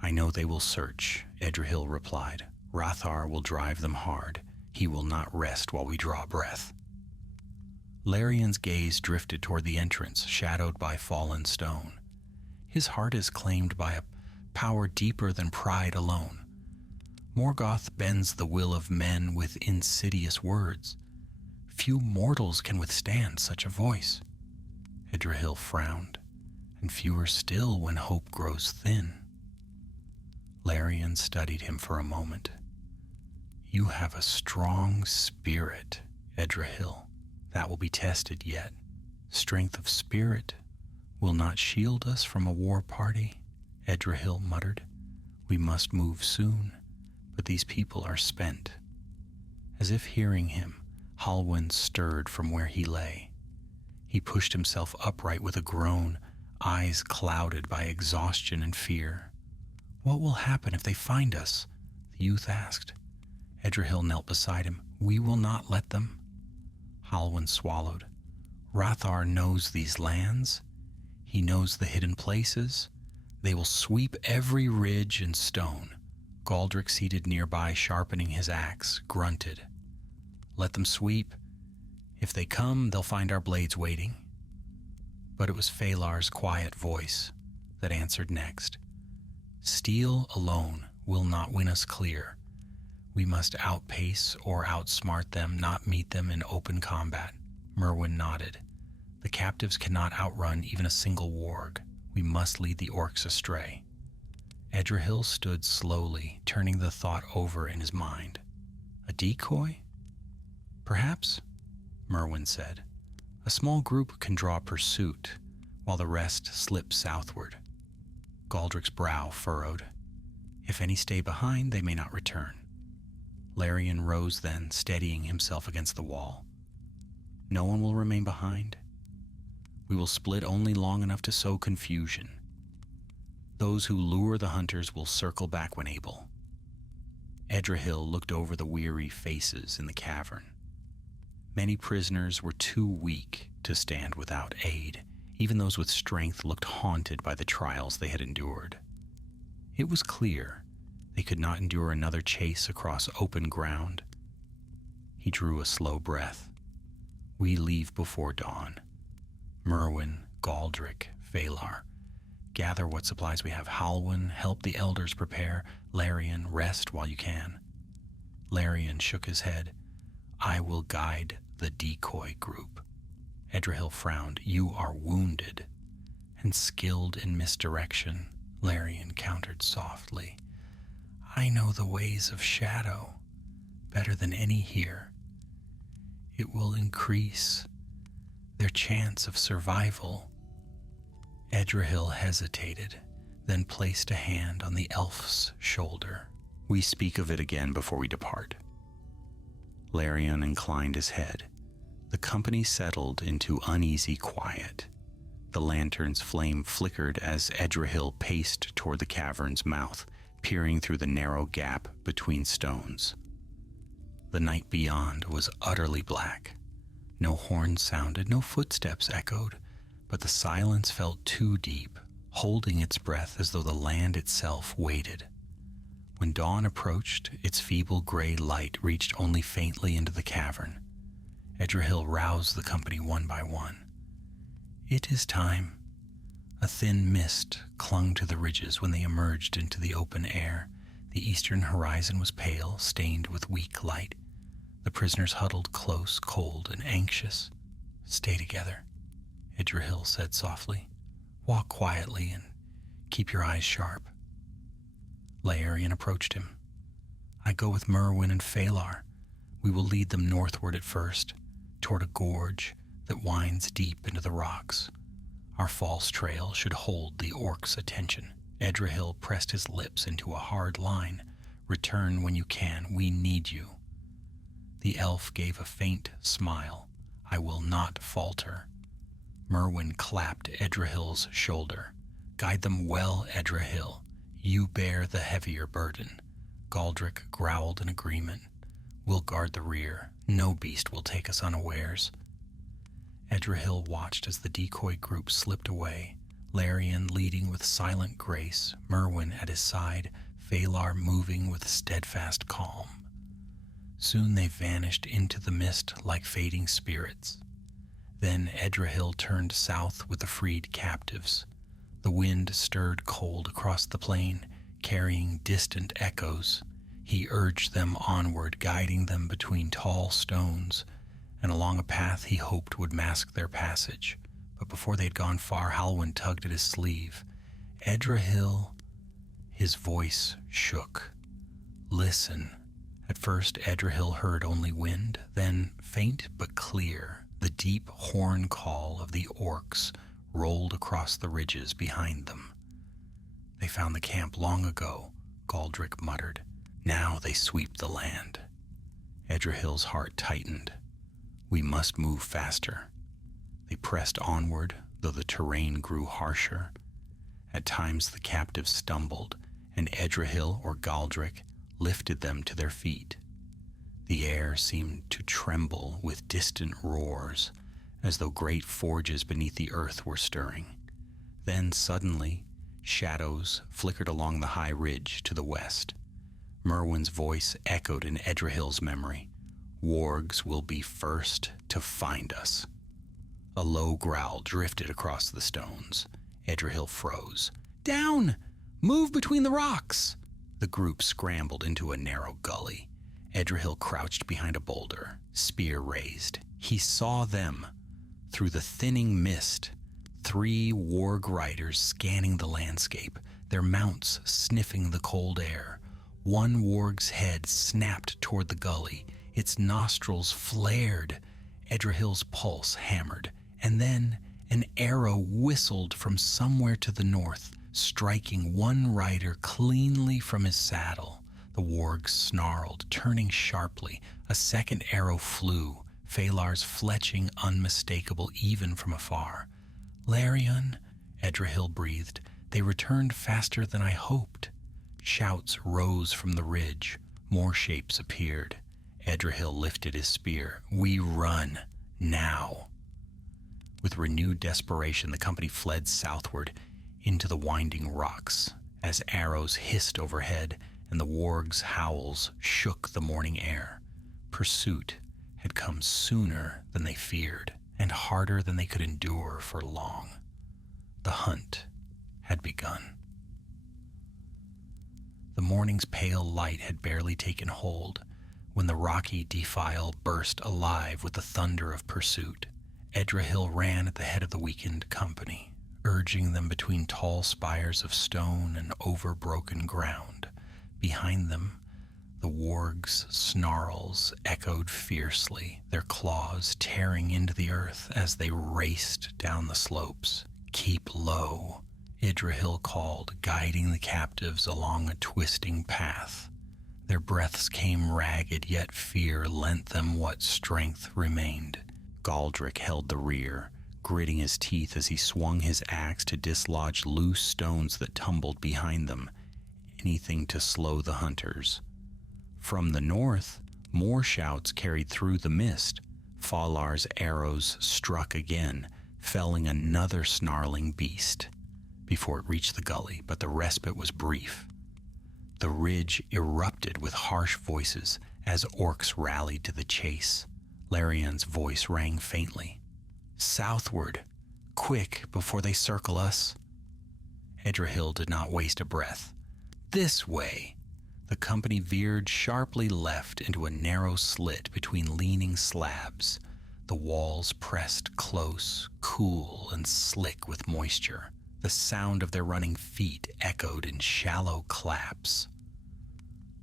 "I know they will search," Edrahil replied. "Rathar will drive them hard. He will not rest while we draw breath." Larian's gaze drifted toward the entrance, shadowed by fallen stone. His heart is claimed by a power deeper than pride alone. Morgoth bends the will of men with insidious words. Few mortals can withstand such a voice. Edrahil frowned, and fewer still when hope grows thin. Larian studied him for a moment. "You have a strong spirit, Edrahil. That will be tested yet. Strength of spirit will not shield us from a war party, Edrahil muttered. We must move soon, but these people are spent. As if hearing him, Halwyn stirred from where he lay. He pushed himself upright with a groan, eyes clouded by exhaustion and fear. What will happen if they find us? The youth asked. Edrahil knelt beside him. We will not let them. Halwyn swallowed. Rathar knows these lands. He knows the hidden places. They will sweep every ridge and stone. Galdric, seated nearby, sharpening his axe, grunted. Let them sweep. If they come, they'll find our blades waiting. But it was Phalar's quiet voice that answered next. Steel alone will not win us clear. We must outpace or outsmart them, not meet them in open combat. Merwin nodded. The captives cannot outrun even a single warg. We must lead the orcs astray. Edrahil stood slowly, turning the thought over in his mind. A decoy? Perhaps, Merwin said. A small group can draw pursuit, while the rest slip southward. Galdric's brow furrowed. If any stay behind, they may not return. Larian rose then, steadying himself against the wall. No one will remain behind. We will split only long enough to sow confusion. Those who lure the hunters will circle back when able. Edrahil looked over the weary faces in the cavern. Many prisoners were too weak to stand without aid. Even those with strength looked haunted by the trials they had endured. It was clear they could not endure another chase across open ground. He drew a slow breath. We leave before dawn. Merwin, Galdric, Phalar. Gather what supplies we have. Halwyn, help the elders prepare. Larian, rest while you can. Larian shook his head. I will guide the decoy group. Edrahil frowned. You are wounded and skilled in misdirection, Larian countered softly. I know the ways of shadow better than any here. It will increase their chance of survival. Edrahil hesitated, then placed a hand on the elf's shoulder. We speak of it again before we depart. Larian inclined his head. The company settled into uneasy quiet. The lantern's flame flickered as Edrahil paced toward the cavern's mouth, peering through the narrow gap between stones. The night beyond was utterly black. No horns sounded, no footsteps echoed, but the silence felt too deep, holding its breath as though the land itself waited. When dawn approached, its feeble gray light reached only faintly into the cavern. Edrahil roused the company one by one. It is time. A thin mist clung to the ridges when they emerged into the open air. The eastern horizon was pale, stained with weak light. The prisoners huddled close, cold and anxious. Stay together, Edrahil said softly. Walk quietly and keep your eyes sharp. Larian approached him. I go with Merwin and Phalar. We will lead them northward at first, toward a gorge that winds deep into the rocks. Our false trail should hold the orcs' attention. Edrahil pressed his lips into a hard line. Return when you can. We need you. The elf gave a faint smile. I will not falter. Merwin clapped Edrahil's shoulder. Guide them well, Edrahil. You bear the heavier burden. Galdric growled in agreement. We'll guard the rear. No beast will take us unawares. Edrahil watched as the decoy group slipped away, Larian leading with silent grace, Merwin at his side, Phalar moving with steadfast calm. Soon they vanished into the mist like fading spirits. Then Edrahil turned south with the freed captives. The wind stirred cold across the plain, carrying distant echoes. He urged them onward, guiding them between tall stones, and along a path he hoped would mask their passage. But before they had gone far, Halwyn tugged at his sleeve. Edrahil, his voice shook. Listen. At first, Edrahil heard only wind, then, faint but clear, The deep horn call of the orcs rolled across the ridges behind them. "They found the camp long ago," Galdric muttered. "Now they sweep the land." Edrahil's heart tightened. "We must move faster." They pressed onward, though the terrain grew harsher. At times the captives stumbled, and Edrahil or Galdric lifted them to their feet. The air seemed to tremble with distant roars, as though great forges beneath the earth were stirring. Then suddenly, shadows flickered along the high ridge to the west. Merwin's voice echoed in Edrahil's memory. "Wargs will be first to find us." A low growl drifted across the stones. Edrahil froze. "Down! Move between the rocks!" The group scrambled into a narrow gully. Edrahil crouched behind a boulder, spear raised. He saw them. Through the thinning mist, 3 warg riders scanning the landscape, their mounts sniffing the cold air. One warg's head snapped toward the gully. Its nostrils flared. Edrahil's pulse hammered. And then an arrow whistled from somewhere to the north, striking one rider cleanly from his saddle. The warg snarled, turning sharply. A second arrow flew, Phalar's fletching unmistakable even from afar. "Larion," Edrahil breathed. "They returned faster than I hoped." Shouts rose from the ridge. More shapes appeared. Edrahil lifted his spear. "We run. Now." With renewed desperation, the company fled southward into the winding rocks as arrows hissed overhead and the warg's howls shook the morning air. Pursuit had come sooner than they feared and harder than they could endure for long. The hunt had begun. The morning's pale light had barely taken hold when the rocky defile burst alive with the thunder of pursuit. Edrahil ran at the head of the weakened company, urging them between tall spires of stone and over broken ground. Behind them, the wargs' snarls echoed fiercely, their claws tearing into the earth as they raced down the slopes. "Keep low," Edrahil called, guiding the captives along a twisting path. Their breaths came ragged, yet fear lent them what strength remained. Galdric held the rear, gritting his teeth as he swung his axe to dislodge loose stones that tumbled behind them, anything to slow the hunters. From the north, more shouts carried through the mist. Phalar's arrows struck again, felling another snarling beast before it reached the gully, but the respite was brief. The ridge erupted with harsh voices as orcs rallied to the chase. Larion's voice rang faintly. "Southward! Quick, before they circle us!" Edrahil did not waste a breath. "This way!" The company veered sharply left into a narrow slit between leaning slabs. The walls pressed close, cool and slick with moisture. The sound of their running feet echoed in shallow claps.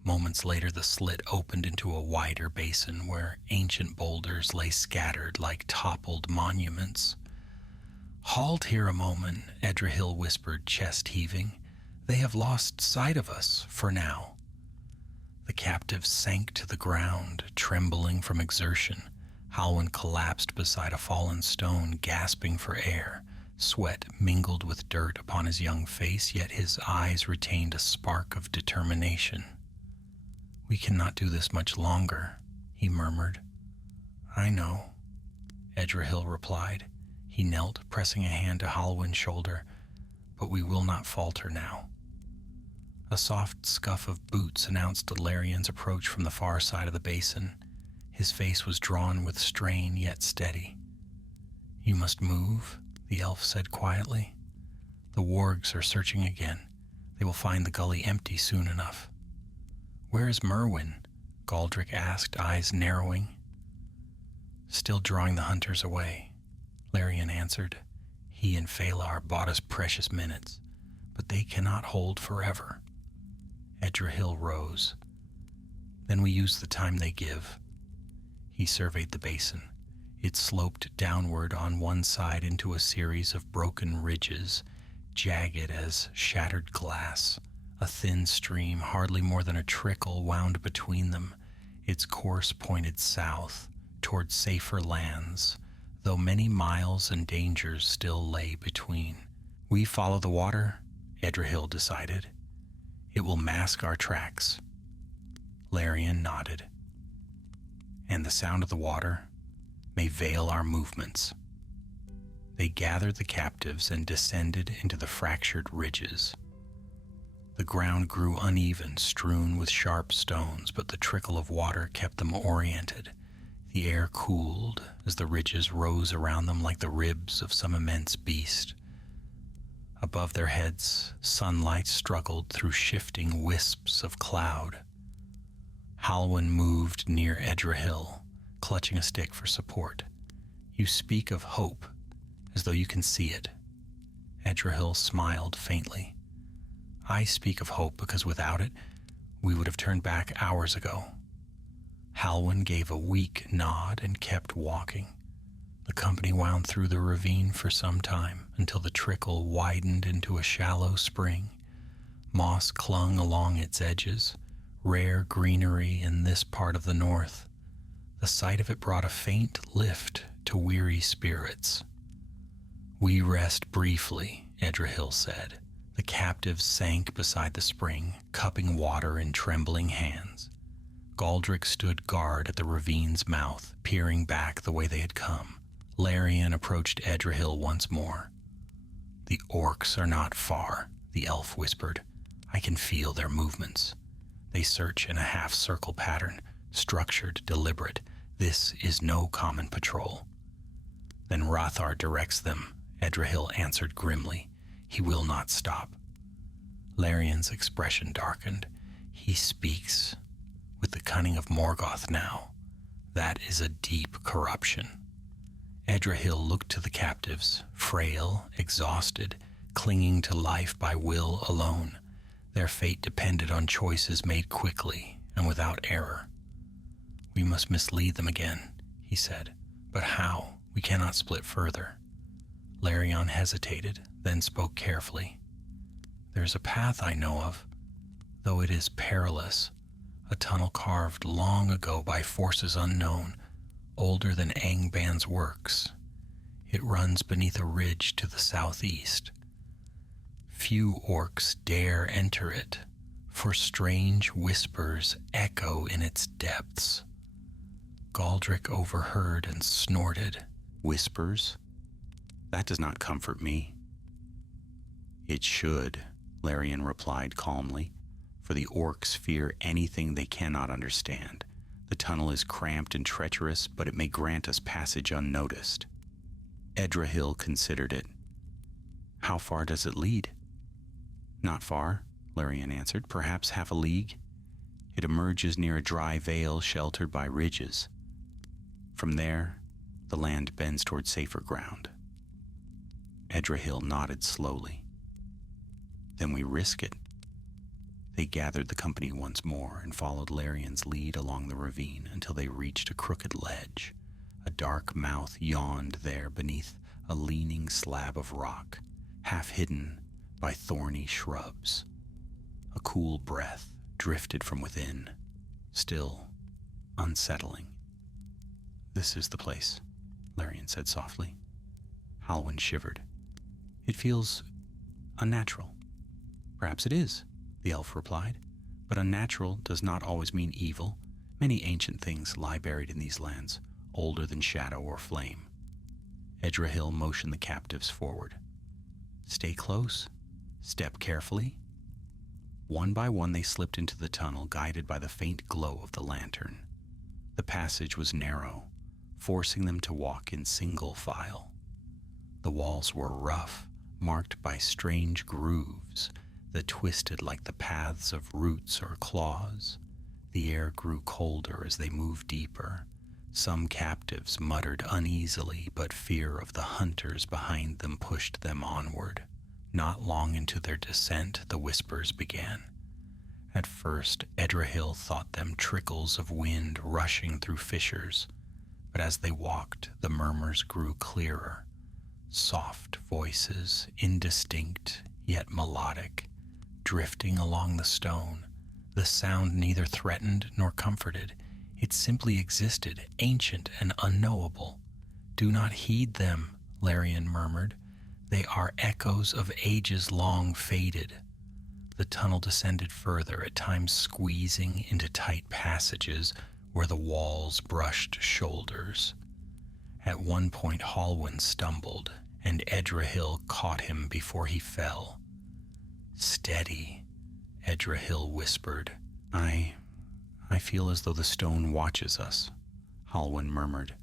Moments later, the slit opened into a wider basin where ancient boulders lay scattered like toppled monuments. "Halt here a moment," Edrahil whispered, chest heaving. "They have lost sight of us for now." The captives sank to the ground, trembling from exertion. Halwyn collapsed beside a fallen stone, gasping for air. Sweat mingled with dirt upon his young face, yet his eyes retained a spark of determination. "We cannot do this much longer," he murmured. "I know," Edrahil replied. He knelt, pressing a hand to Halwyn's shoulder. "But we will not falter now." A soft scuff of boots announced Larion's approach from the far side of the basin. His face was drawn with strain, yet steady. "You must move," the elf said quietly. "The wargs are searching again. They will find the gully empty soon enough." "Where is Merwin?" Galdric asked, eyes narrowing. "Still drawing the hunters away," Larion answered. "He and Phalar bought us precious minutes, but they cannot hold forever." Edrahil rose. "Then we use the time they give." He surveyed the basin. It sloped downward on one side into a series of broken ridges, jagged as shattered glass. A thin stream, hardly more than a trickle, wound between them. Its course pointed south, toward safer lands, though many miles and dangers still lay between. We follow the water, Edrahil decided. It will mask our tracks. Larian nodded. And the sound of the water may veil our movements. They gathered the captives and descended into the fractured ridges. The ground grew uneven, strewn with sharp stones, but the trickle of water kept them oriented. The air cooled as the ridges rose around them like the ribs of some immense beast. Above their heads, sunlight struggled through shifting wisps of cloud. Halwyn moved near Edrahil, clutching a stick for support. You speak of hope, as though you can see it. Edrahil smiled faintly. I speak of hope because without it, we would have turned back hours ago. Halwyn gave a weak nod and kept walking. The company wound through the ravine for some time until the trickle widened into a shallow spring. Moss clung along its edges, rare greenery in this part of the north. The sight of it brought a faint lift to weary spirits. We rest briefly, Edrahil said. The captives sank beside the spring, cupping water in trembling hands. Galdric stood guard at the ravine's mouth, peering back the way they had come. Larian approached Edrahil once more. The orcs are not far, the elf whispered. I can feel their movements. They search in a half-circle pattern, structured, deliberate. This is no common patrol. Then Hrothgar directs them, Edrahil answered grimly. He will not stop. Larian's expression darkened. He speaks with the cunning of Morgoth now. That is a deep corruption. Edrahil looked to the captives, frail, exhausted, clinging to life by will alone. Their fate depended on choices made quickly and without error. We must mislead them again, he said. But how? We cannot split further. Larian hesitated, then spoke carefully. There's a path I know of, though it is perilous, a tunnel carved long ago by forces unknown, older than Angban's works. It runs beneath a ridge to the southeast. Few orcs dare enter it, for strange whispers echo in its depths. Galdric overheard and snorted. Whispers? That does not comfort me. It should, Larian replied calmly, for the orcs fear anything they cannot understand. The tunnel is cramped and treacherous, but it may grant us passage unnoticed. Edrahil considered it. How far does it lead? Not far, Larian answered, perhaps half a league. It emerges near a dry vale sheltered by ridges. From there, the land bends toward safer ground. Edrahil nodded slowly. Then we risk it. They gathered the company once more and followed Larian's lead along the ravine until they reached a crooked ledge. A dark mouth yawned there beneath a leaning slab of rock, half hidden by thorny shrubs. A cool breath drifted from within, still unsettling. This is the place, Larian said softly. Halwyn shivered. It feels unnatural. Perhaps it is, the elf replied, but unnatural does not always mean evil. Many ancient things lie buried in these lands, older than shadow or flame. Edrahil motioned the captives forward. Stay close. Step carefully. One by one they slipped into the tunnel, guided by the faint glow of the lantern. The passage was narrow, forcing them to walk in single file. The walls were rough, marked by strange grooves that twisted like the paths of roots or claws. The air grew colder as they moved deeper. Some captives muttered uneasily, but fear of the hunters behind them pushed them onward. Not long into their descent, the whispers began. At first, Edrahil thought them trickles of wind rushing through fissures, But as they walked, the murmurs grew clearer. Soft voices, indistinct yet melodic, drifting along the stone. The sound neither threatened nor comforted. It simply existed, ancient and unknowable. "Do not heed them," Larian murmured. "They are echoes of ages long faded." The tunnel descended further, at times squeezing into tight passages where the walls brushed shoulders. At one point Halwyn stumbled, and Edrahil caught him before he fell. "Steady," Edrahil whispered. I feel as though the stone watches us," Halwyn murmured.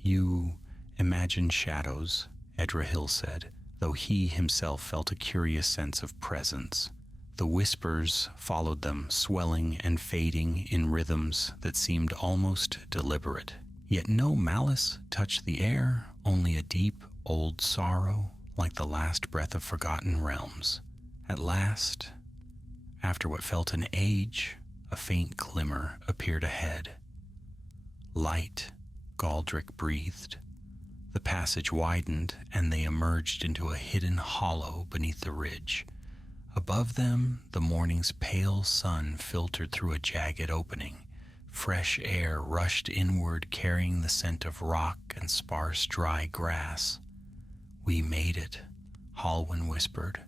"You imagine shadows," Edrahil said, though he himself felt a curious sense of presence. The whispers followed them, swelling and fading in rhythms that seemed almost deliberate. Yet no malice touched the air, only a deep, old sorrow, like the last breath of forgotten realms. At last, after what felt an age, a faint glimmer appeared ahead. "Light," Galdric breathed. The passage widened, and they emerged into a hidden hollow beneath the ridge. Above them, the morning's pale sun filtered through a jagged opening. Fresh air rushed inward, carrying the scent of rock and sparse, dry grass. "We made it," Halwyn whispered,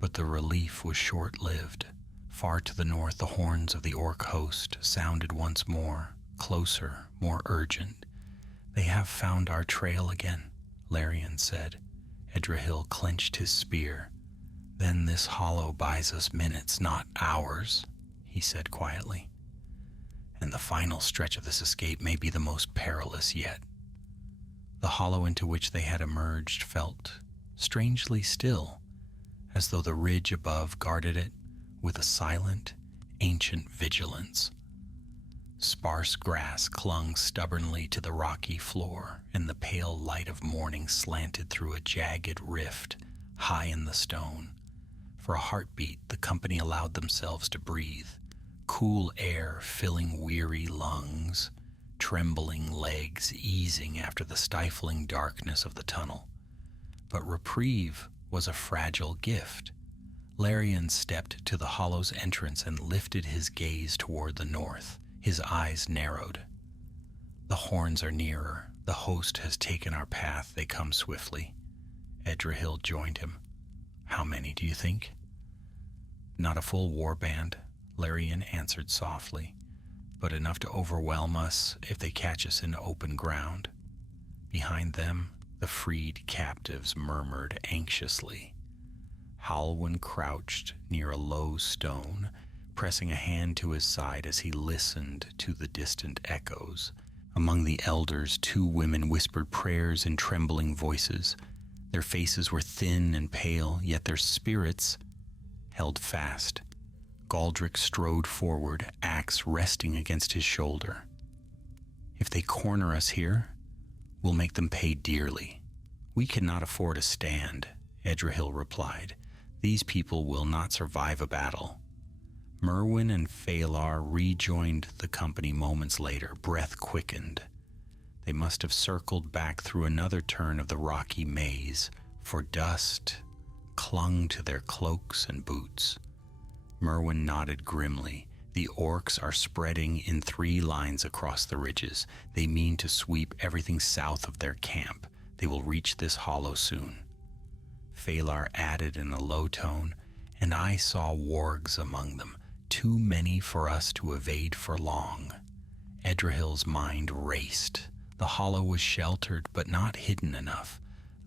but the relief was short-lived. Far to the north, the horns of the orc host sounded once more, closer, more urgent. "They have found our trail again," Larian said. Edrahil clenched his spear. "Then this hollow buys us minutes, not hours," he said quietly. "And the final stretch of this escape may be the most perilous yet." The hollow into which they had emerged felt strangely still, as though the ridge above guarded it with a silent, ancient vigilance. Sparse grass clung stubbornly to the rocky floor, and the pale light of morning slanted through a jagged rift high in the stone. For a heartbeat, the company allowed themselves to breathe, cool air filling weary lungs, trembling legs easing after the stifling darkness of the tunnel. But reprieve was a fragile gift. Larian stepped to the hollow's entrance and lifted his gaze toward the north. His eyes narrowed. "The horns are nearer. The host has taken our path. They come swiftly." Edrahil joined him. "How many, do you think?" "Not a full warband," Larian answered softly, "but enough to overwhelm us if they catch us in open ground." Behind them, the freed captives murmured anxiously. Halwyn crouched near a low stone, pressing a hand to his side as he listened to the distant echoes. Among the elders, 2 women whispered prayers in trembling voices. Their faces were thin and pale, yet their spirits held fast. Galdric strode forward, axe resting against his shoulder. "If they corner us here, we'll make them pay dearly." "We cannot afford a stand," Edrahil replied. "These people will not survive a battle." Merwin and Phalar rejoined the company moments later, breath quickened. They must have circled back through another turn of the rocky maze, for dust clung to their cloaks and boots. Merwin nodded grimly. "The orcs are spreading in 3 lines across the ridges. They mean to sweep everything south of their camp. They will reach this hollow soon." Phalar added in a low tone, "And I saw wargs among them, too many for us to evade for long." Edrahil's mind raced. The hollow was sheltered but not hidden enough.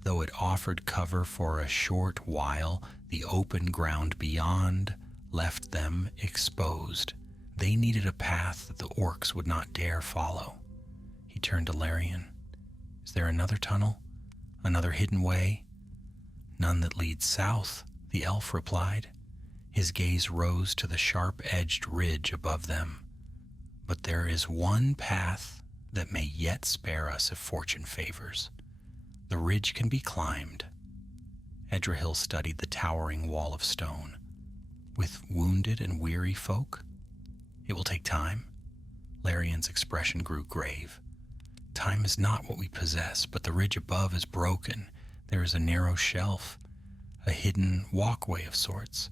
Though it offered cover for a short while, the open ground beyond left them exposed. They needed a path that the orcs would not dare follow. He turned to Larian. "Is there another tunnel? Another hidden way?" "None that leads south," the elf replied. His gaze rose to the sharp-edged ridge above them. "But there is one path that may yet spare us if fortune favors. The ridge can be climbed." Edrahil studied the towering wall of stone. "With wounded and weary folk? It will take time." Larian's expression grew grave. Time is not what we possess, but the ridge above is broken. There is a narrow shelf, a hidden walkway of sorts,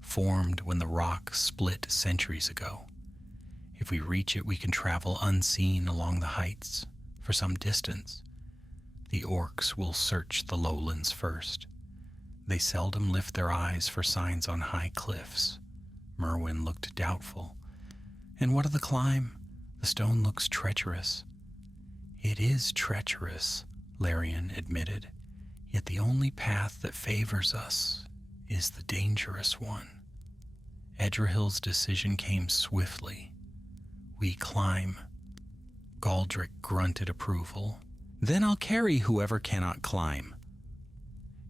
formed when the rock split centuries ago. If we reach it, we can travel unseen along the heights for some distance. The orcs will search the lowlands first. They seldom lift their eyes for signs on high cliffs. Merwin looked doubtful. And what of the climb? The stone looks treacherous. It is treacherous, Larian admitted, yet the only path that favors us is the dangerous one. Edrahil's decision came swiftly. We climb. Galdric grunted approval. Then I'll carry whoever cannot climb.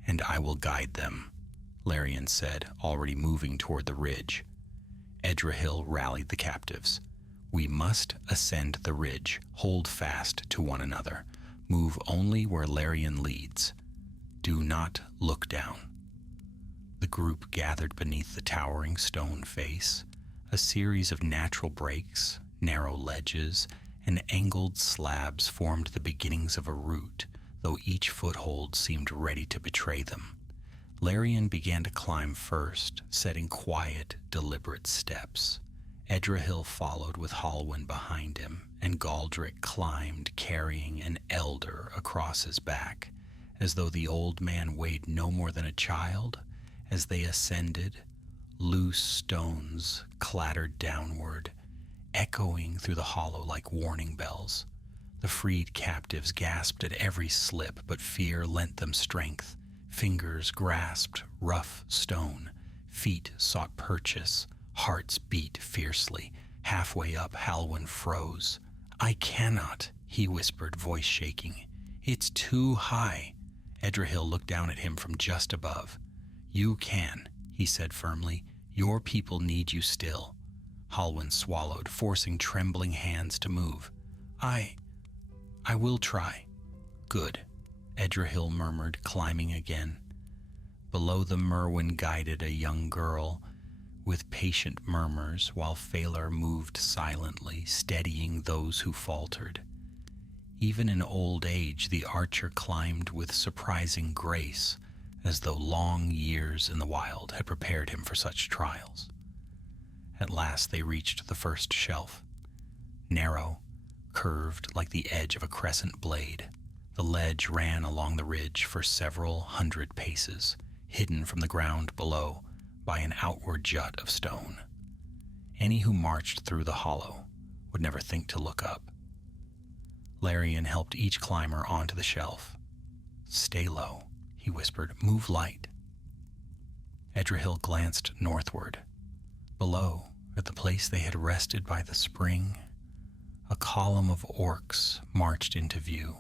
And I will guide them, Larian said, already moving toward the ridge. Edrahil rallied the captives. We must ascend the ridge, hold fast to one another, move only where Larian leads. Do not look down. The group gathered beneath the towering stone face. A series of natural breaks, narrow ledges, and angled slabs formed the beginnings of a route, though each foothold seemed ready to betray them. Larian began to climb first, setting quiet, deliberate steps. Edrahil followed with Halwyn behind him, and Galdric climbed carrying an elder across his back, as though the old man weighed no more than a child. As they ascended, loose stones clattered downward, echoing through the hollow like warning bells. The freed captives gasped at every slip, but fear lent them strength. Fingers grasped rough stone, feet sought purchase, hearts beat fiercely. Halfway up, Halwyn froze. I cannot, he whispered, voice shaking. It's too high. Edrahil looked down at him from just above. You can, he said firmly. Your people need you still. Halwyn swallowed, forcing trembling hands to move. I will try. Good, Edrahil murmured, climbing again. Below them, Merwin guided a young girl with patient murmurs, while Phalar moved silently, steadying those who faltered. Even in old age, the archer climbed with surprising grace, as though long years in the wild had prepared him for such trials. At last they reached the first shelf. Narrow, curved like the edge of a crescent blade, the ledge ran along the ridge for several hundred paces, hidden from the ground below by an outward jut of stone. Any who marched through the hollow would never think to look up. Larian helped each climber onto the shelf. Stay low, he whispered. Move light. Edrahil glanced northward. Below, at the place they had rested by the spring, a column of orcs marched into view.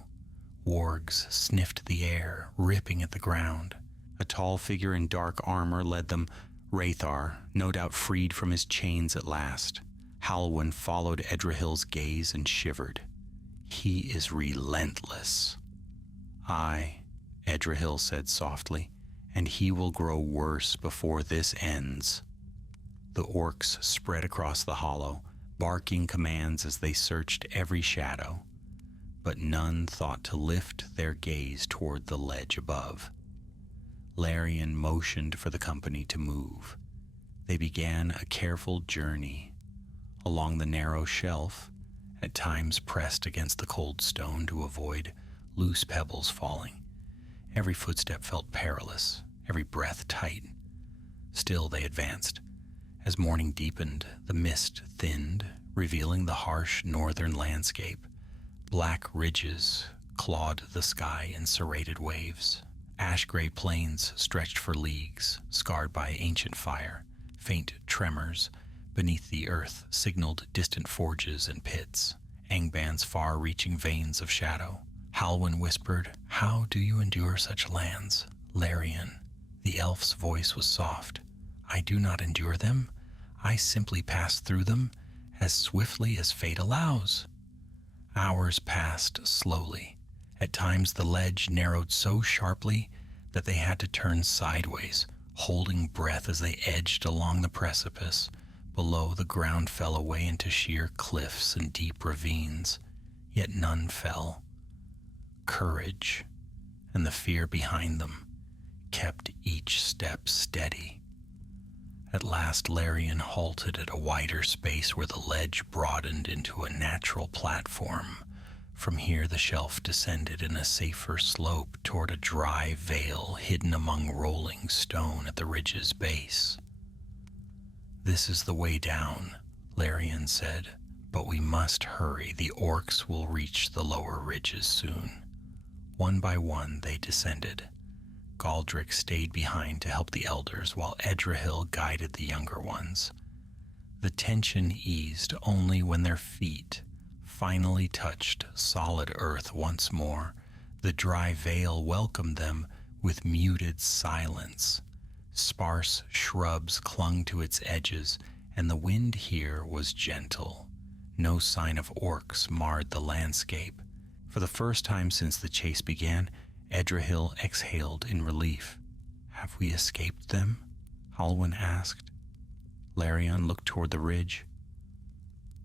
Wargs sniffed the air, ripping at the ground. A tall figure in dark armor led them. Rathar, no doubt freed from his chains at last. Halwyn followed Edrahil's gaze and shivered. He is relentless. Aye, Edrahil said softly, and he will grow worse before this ends. The orcs spread across the hollow, barking commands as they searched every shadow, but none thought to lift their gaze toward the ledge above. Larian motioned for the company to move. They began a careful journey along the narrow shelf, at times pressed against the cold stone to avoid loose pebbles falling. Every footstep felt perilous, every breath tight. Still they advanced. As morning deepened, the mist thinned, revealing the harsh northern landscape. Black ridges clawed the sky in serrated waves. Ash-gray plains stretched for leagues, scarred by ancient fire. Faint tremors beneath the earth signaled distant forges and pits, Angban's far-reaching veins of shadow. Halwyn whispered, "How do you endure such lands, Larian?" The elf's voice was soft. "I do not endure them. I simply pass through them as swiftly as fate allows." Hours passed slowly. At times the ledge narrowed so sharply that they had to turn sideways, holding breath as they edged along the precipice. Below, the ground fell away into sheer cliffs and deep ravines. yet none fell. Courage and the fear behind them kept each step steady. At last Larian halted at a wider space where the ledge broadened into a natural platform. From here the shelf descended in a safer slope toward a dry vale hidden among rolling stone at the ridge's base. "This is the way down," Larian said, "but we must hurry. The orcs will reach the lower ridges soon." One by one they descended. Galdric stayed behind to help the elders while Edrahil guided the younger ones. The tension eased only when their feet finally touched solid earth once more. The dry vale welcomed them with muted silence. Sparse shrubs clung to its edges, and the wind here was gentle. No sign of orcs marred the landscape. For the first time since the chase began, Edrahil exhaled in relief. "Have we escaped them?" Halwyn asked. Larian looked toward the ridge.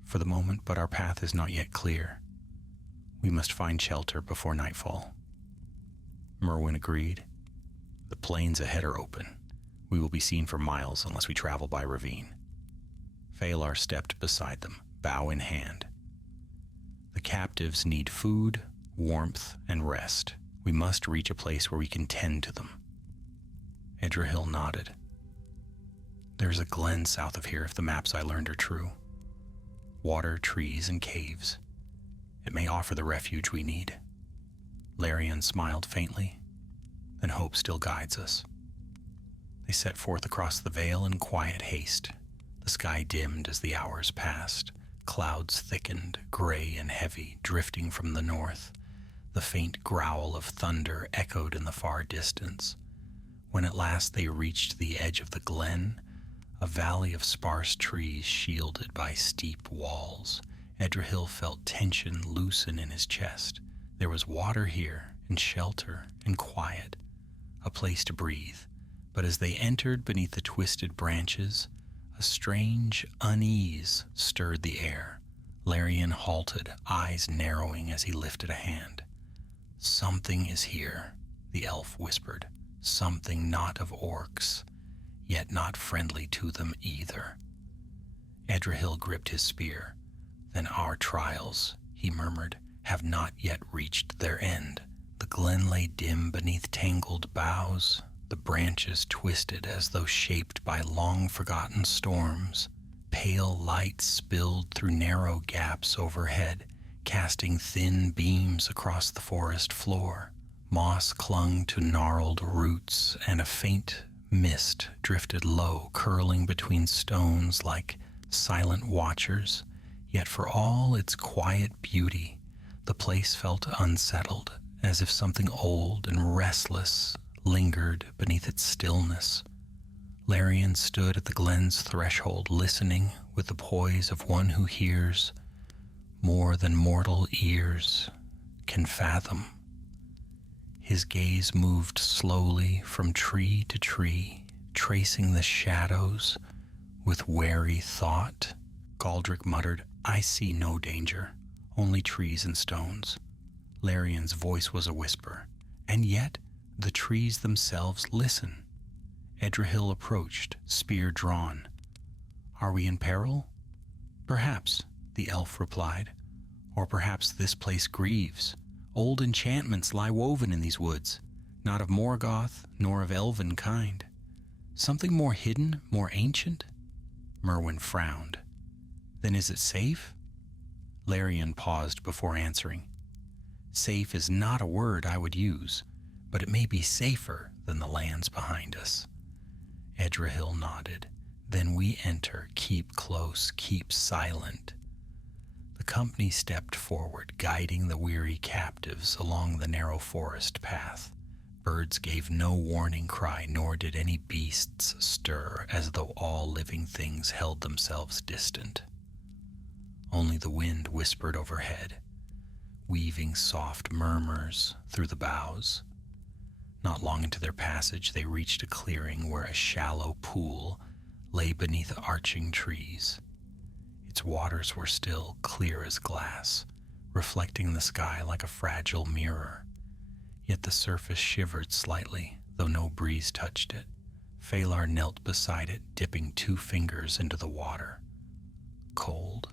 "For the moment, but our path is not yet clear. We must find shelter before nightfall." Merwin agreed. "The plains ahead are open. We will be seen for miles unless we travel by ravine." Phalar stepped beside them, bow in hand. "The captives need food, warmth, and rest. We must reach a place where we can tend to them." Edrahil nodded. "There's a glen south of here if the maps I learned are true. Water, trees, and caves. It may offer the refuge we need." Larian smiled faintly. "Then hope still guides us." They set forth across the vale in quiet haste. The sky dimmed as the hours passed. Clouds thickened, gray and heavy, drifting from the north. The faint growl of thunder echoed in the far distance. When at last they reached the edge of the glen, a valley of sparse trees shielded by steep walls, Edrahil felt tension loosen in his chest. There was water here, and shelter, and quiet, a place to breathe. But as they entered beneath the twisted branches, a strange unease stirred the air. Larian halted, eyes narrowing as he lifted a hand. "Something is here," the elf whispered. "Something not of orcs, yet not friendly to them either." Edrahil gripped his spear. "Then our trials," he murmured, "have not yet reached their end." The glen lay dim beneath tangled boughs, the branches twisted as though shaped by long-forgotten storms. Pale light spilled through narrow gaps overhead, casting thin beams across the forest floor. Moss clung to gnarled roots, and a faint mist drifted low, curling between stones like silent watchers. Yet for all its quiet beauty, the place felt unsettled, as if something old and restless lingered beneath its stillness. Larian stood at the glen's threshold, listening with the poise of one who hears more than mortal ears can fathom. His gaze moved slowly from tree to tree, tracing the shadows with wary thought. Galdric muttered, "I see no danger, only trees and stones." Larian's voice was a whisper, and yet the trees themselves listen. Edrahil approached, spear drawn. "Are we in peril?" "Perhaps," the elf replied. "Or perhaps this place grieves. Old enchantments lie woven in these woods, not of Morgoth nor of elven kind. Something more hidden, more ancient?" Merwin frowned. "Then is it safe?" Larian paused before answering. "Safe is not a word I would use, but it may be safer than the lands behind us." Edrahil nodded. "Then we enter. Keep close, keep silent." The company stepped forward, guiding the weary captives along the narrow forest path. Birds gave no warning cry, nor did any beasts stir, as though all living things held themselves distant. Only the wind whispered overhead, weaving soft murmurs through the boughs. Not long into their passage, they reached a clearing where a shallow pool lay beneath arching trees. Its waters were still, clear as glass, reflecting the sky like a fragile mirror. Yet the surface shivered slightly, though no breeze touched it. Phalar knelt beside it, dipping 2 fingers into the water. "Cold,"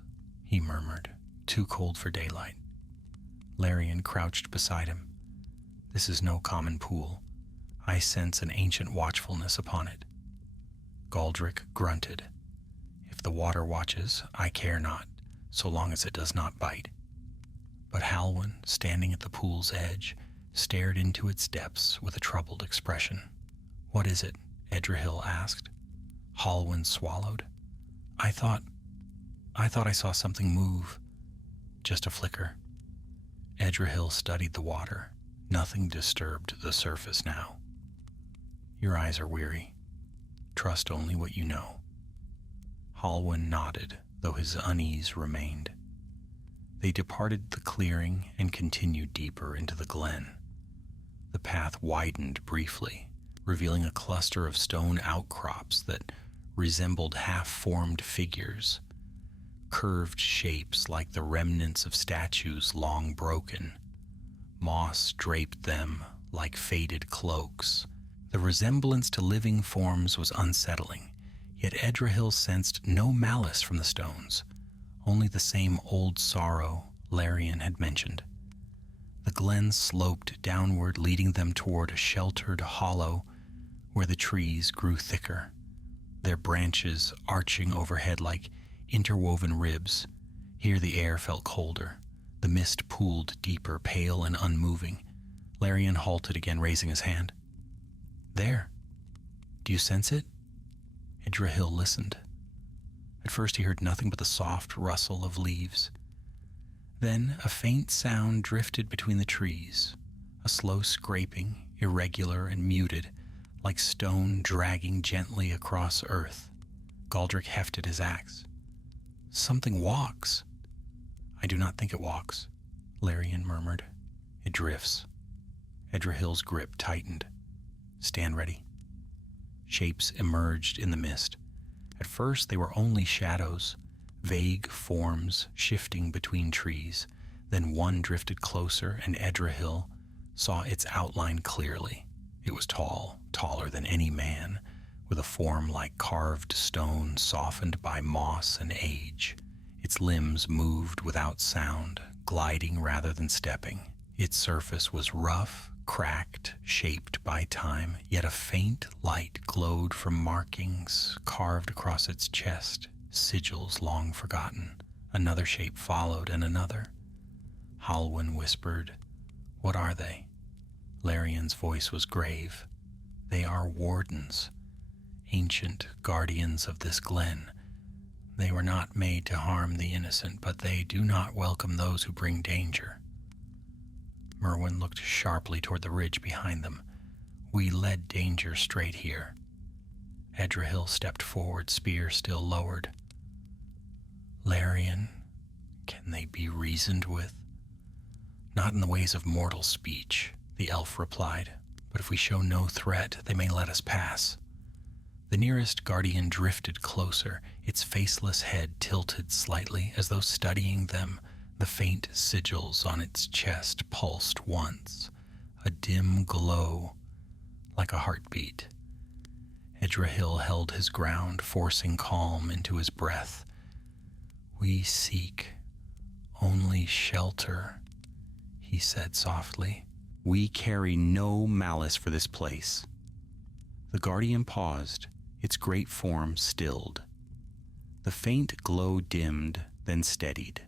he murmured. "Too cold for daylight." Larian crouched beside him. "This is no common pool. I sense an ancient watchfulness upon it." Galdric grunted. "If the water watches, I care not, so long as it does not bite." But Halwyn, standing at the pool's edge, stared into its depths with a troubled expression. "What is it?" Edrahil asked. Halwyn swallowed. I thought I saw something move. Just a flicker." Edrahil studied the water. Nothing disturbed the surface now. "Your eyes are weary. Trust only what you know." Halwyn nodded, though his unease remained. They departed the clearing and continued deeper into the glen. The path widened briefly, revealing a cluster of stone outcrops that resembled half-formed figures, curved shapes like the remnants of statues long broken. Moss draped them like faded cloaks. The resemblance to living forms was unsettling, yet Edrahil sensed no malice from the stones, only the same old sorrow Larian had mentioned. The glen sloped downward, leading them toward a sheltered hollow where the trees grew thicker, their branches arching overhead like interwoven ribs. Here the air felt colder. The mist pooled deeper, pale and unmoving. Larian halted again, raising his hand. "There. Do you sense it?" Edrahil listened. At first he heard nothing but the soft rustle of leaves. Then a faint sound drifted between the trees, a slow scraping, irregular and muted, like stone dragging gently across earth. Galdric hefted his axe. "Something walks." "I do not think it walks," Larian murmured. "It drifts." Edrahil's grip tightened. "Stand ready." Shapes emerged in the mist. At first they were only shadows, vague forms shifting between trees. Then one drifted closer, and Edrahil saw its outline clearly. It was tall, taller than any man, with a form like carved stone softened by moss and age. Its limbs moved without sound, gliding rather than stepping. Its surface was rough, cracked, shaped by time, yet a faint light glowed from markings carved across its chest, sigils long forgotten. Another shape followed, and another. Halwyn whispered, "What are they?" Larian's voice was grave. "They are wardens, ancient guardians of this glen. They were not made to harm the innocent, but they do not welcome those who bring danger." Merwin looked sharply toward the ridge behind them. "We led danger straight here." Edrahil stepped forward, spear still lowered. "Larian, can they be reasoned with?" "Not in the ways of mortal speech," the elf replied, "but if we show no threat, they may let us pass." The nearest guardian drifted closer, its faceless head tilted slightly, as though studying them. The faint sigils on its chest pulsed once, a dim glow, like a heartbeat. Edrahil held his ground, forcing calm into his breath. "We seek only shelter," he said softly. "We carry no malice for this place." The guardian paused, its great form stilled. The faint glow dimmed, then steadied.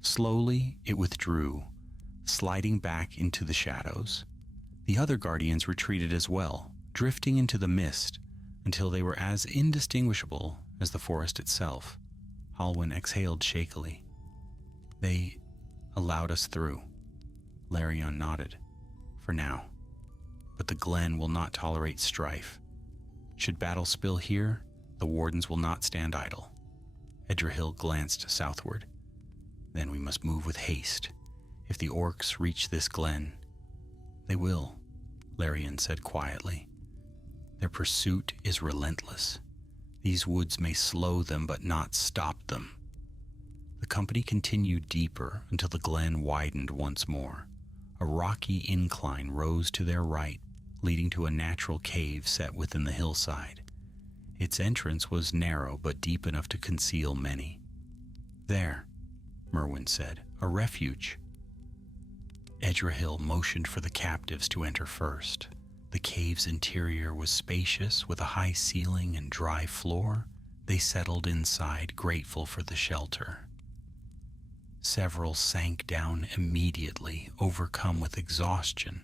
Slowly it withdrew, sliding back into the shadows. The other guardians retreated as well, drifting into the mist until they were as indistinguishable as the forest itself. Halwyn exhaled shakily. "They allowed us through." Larian nodded. "For now. But the glen will not tolerate strife. Should battle spill here, the wardens will not stand idle." Edrahil glanced southward. "Then we must move with haste. If the orcs reach this glen—" "They will," Larian said quietly. "Their pursuit is relentless. These woods may slow them, but not stop them." The company continued deeper until the glen widened once more. A rocky incline rose to their right, leading to a natural cave set within the hillside. Its entrance was narrow but deep enough to conceal many. "There," Merwin said, "a refuge." Edrahil motioned for the captives to enter first. The cave's interior was spacious, with a high ceiling and dry floor. They settled inside, grateful for the shelter. Several sank down immediately, overcome with exhaustion.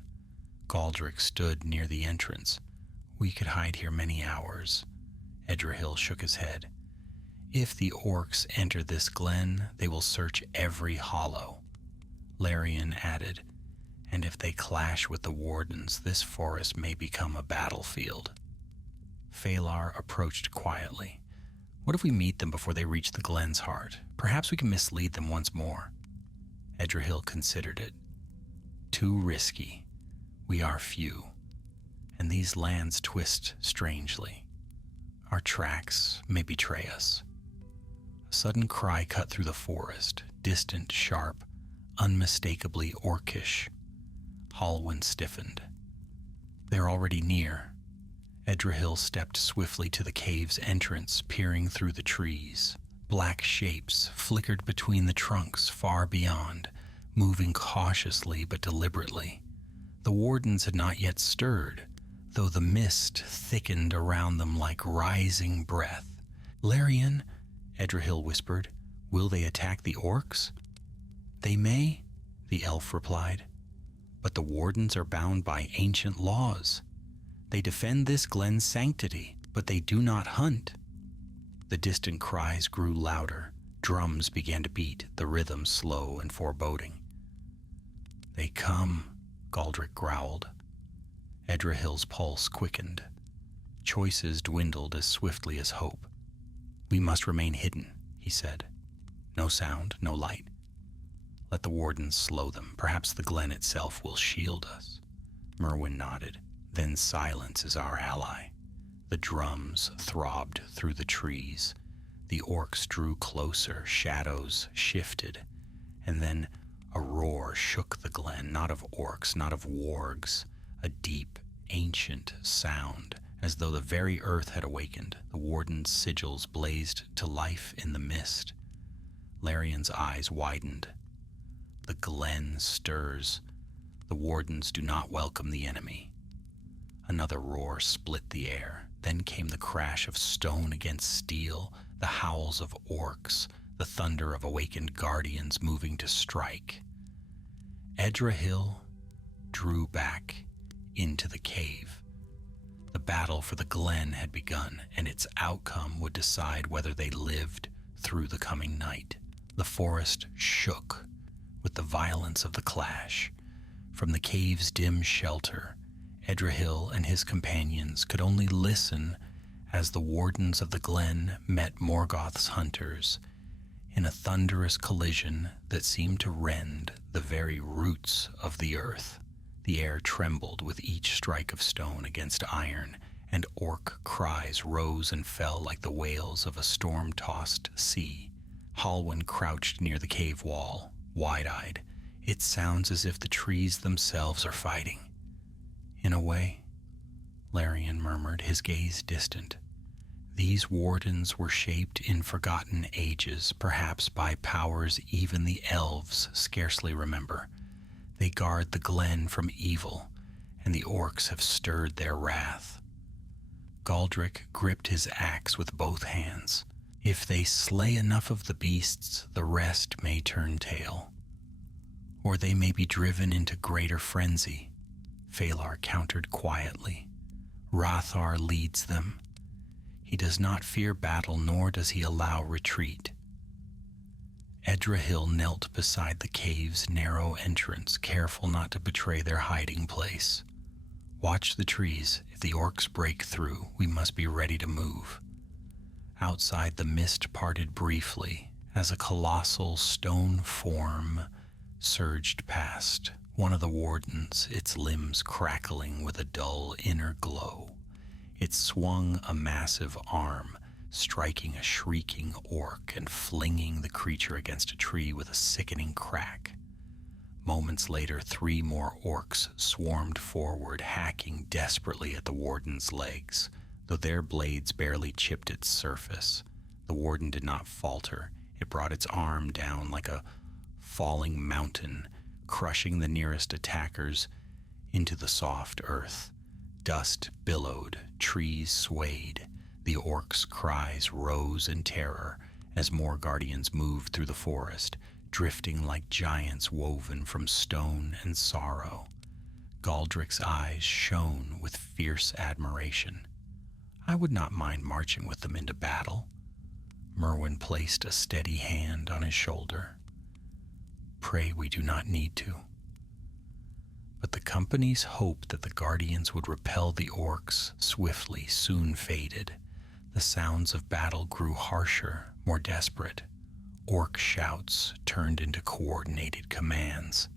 Galdric stood near the entrance. "We could hide here many hours." Edrahil shook his head. "If the orcs enter this glen, they will search every hollow." Larian added, "And if they clash with the wardens, this forest may become a battlefield." Phalar approached quietly. "What if we meet them before they reach the glen's heart? Perhaps we can mislead them once more." Edrahil considered it. "Too risky. We are few, and these lands twist strangely. Our tracks may betray us." A sudden cry cut through the forest, distant, sharp, unmistakably orcish. Halwyn stiffened. "They're already near." Edrahil stepped swiftly to the cave's entrance, peering through the trees. Black shapes flickered between the trunks far beyond, moving cautiously but deliberately. The wardens had not yet stirred, though the mist thickened around them like rising breath. "Larian," Edrahil whispered, "will they attack the orcs?" "They may," the elf replied, "but the wardens are bound by ancient laws. They defend this glen's sanctity, but they do not hunt." The distant cries grew louder. Drums began to beat, the rhythm slow and foreboding. "They come," Galdric growled. Edrahil's pulse quickened. Choices dwindled as swiftly as hope. "We must remain hidden," he said. "No sound, no light. Let the wardens slow them. Perhaps the glen itself will shield us." Merwin nodded. "Then silence is our ally." The drums throbbed through the trees. The orcs drew closer, shadows shifted, and then a roar shook the glen, not of orcs, not of wargs, a deep, ancient sound, as though the very earth had awakened. The warden's sigils blazed to life in the mist. Larian's eyes widened. "The glen stirs. The wardens do not welcome the enemy." Another roar split the air. Then came the crash of stone against steel, the howls of orcs, the thunder of awakened guardians moving to strike. Edrahil drew back into the cave. The battle for the glen had begun, and its outcome would decide whether they lived through the coming night. The forest shook with the violence of the clash. From the cave's dim shelter, Edrahil and his companions could only listen as the wardens of the glen met Morgoth's hunters in a thunderous collision that seemed to rend the very roots of the earth. The air trembled with each strike of stone against iron, and orc cries rose and fell like the wails of a storm-tossed sea. Halwyn crouched near the cave wall, wide-eyed. "It sounds as if the trees themselves are fighting." "In a way," Larian murmured, his gaze distant. "These wardens were shaped in forgotten ages, perhaps by powers even the elves scarcely remember. They guard the glen from evil, and the orcs have stirred their wrath." Galdric gripped his axe with both hands. "If they slay enough of the beasts, the rest may turn tail. Or they may be driven into greater frenzy," Phalar countered quietly. "Rathar leads them. He does not fear battle, nor does he allow retreat." Edrahil knelt beside the cave's narrow entrance, careful not to betray their hiding place. "Watch the trees. If the orcs break through, we must be ready to move." Outside, the mist parted briefly as a colossal stone form surged past. One of the wardens, its limbs crackling with a dull inner glow. It swung a massive arm, striking a shrieking orc and flinging the creature against a tree with a sickening crack. Moments later, 3 more orcs swarmed forward, hacking desperately at the warden's legs. Though their blades barely chipped its surface, the warden did not falter. It brought its arm down like a falling mountain, crushing the nearest attackers into the soft earth. Dust billowed, trees swayed. The orcs' cries rose in terror as more guardians moved through the forest, drifting like giants woven from stone and sorrow. Galdric's eyes shone with fierce admiration. I would not mind marching with them into battle. Merwin placed a steady hand on his shoulder. Pray we do not need to. But the company's hope that the guardians would repel the orcs swiftly soon faded. The sounds of battle grew harsher, more desperate. Orc shouts turned into coordinated commands,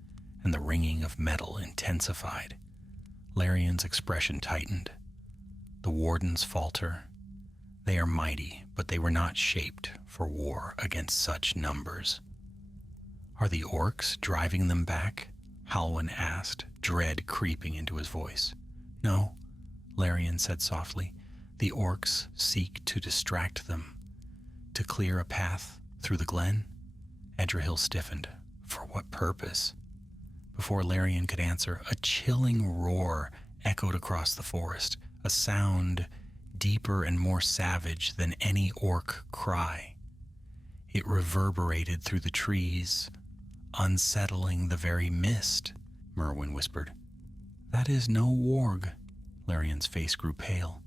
and the ringing of metal intensified. Larion's expression tightened. The wardens falter. They are mighty, but they were not shaped for war against such numbers. Are the orcs driving them back? Halwyn asked, dread creeping into his voice. No, Larion said softly. The orcs seek to distract them. To clear a path through the glen? Edrahil stiffened. For what purpose? Before Larion could answer, a chilling roar echoed across the forest, a sound deeper and more savage than any orc cry. It reverberated through the trees, unsettling the very mist, Merwin whispered. That is no warg. Larion's face grew pale.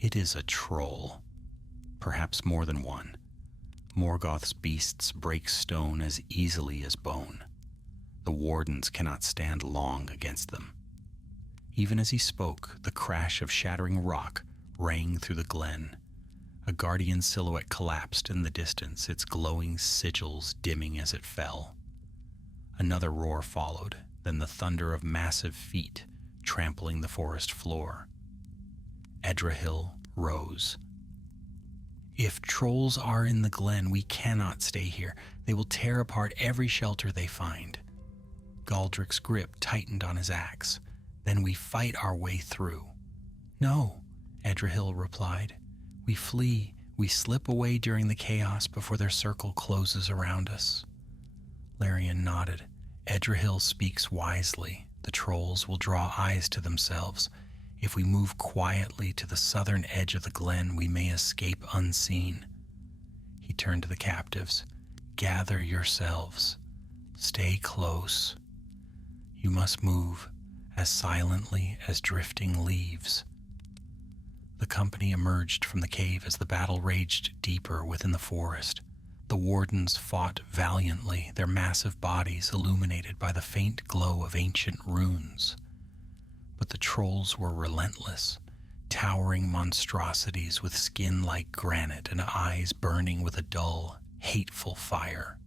It is a troll. Perhaps more than one. Morgoth's beasts break stone as easily as bone. The wardens cannot stand long against them. Even as he spoke, the crash of shattering rock rang through the glen. A guardian silhouette collapsed in the distance, its glowing sigils dimming as it fell. Another roar followed, then the thunder of massive feet trampling the forest floor. Edrahil rose. If trolls are in the glen, we cannot stay here. They will tear apart every shelter they find. Galdric's grip tightened on his axe. Then we fight our way through. No, Edrahil replied. We flee. We slip away during the chaos before their circle closes around us. Larion nodded. Edrahil speaks wisely. The trolls will draw eyes to themselves. If we move quietly to the southern edge of the glen, we may escape unseen. He turned to the captives. Gather yourselves. Stay close. You must move as silently as drifting leaves. The company emerged from the cave as the battle raged deeper within the forest. The wardens fought valiantly, their massive bodies illuminated by the faint glow of ancient runes. But the trolls were relentless, towering monstrosities with skin like granite and eyes burning with a dull, hateful fire.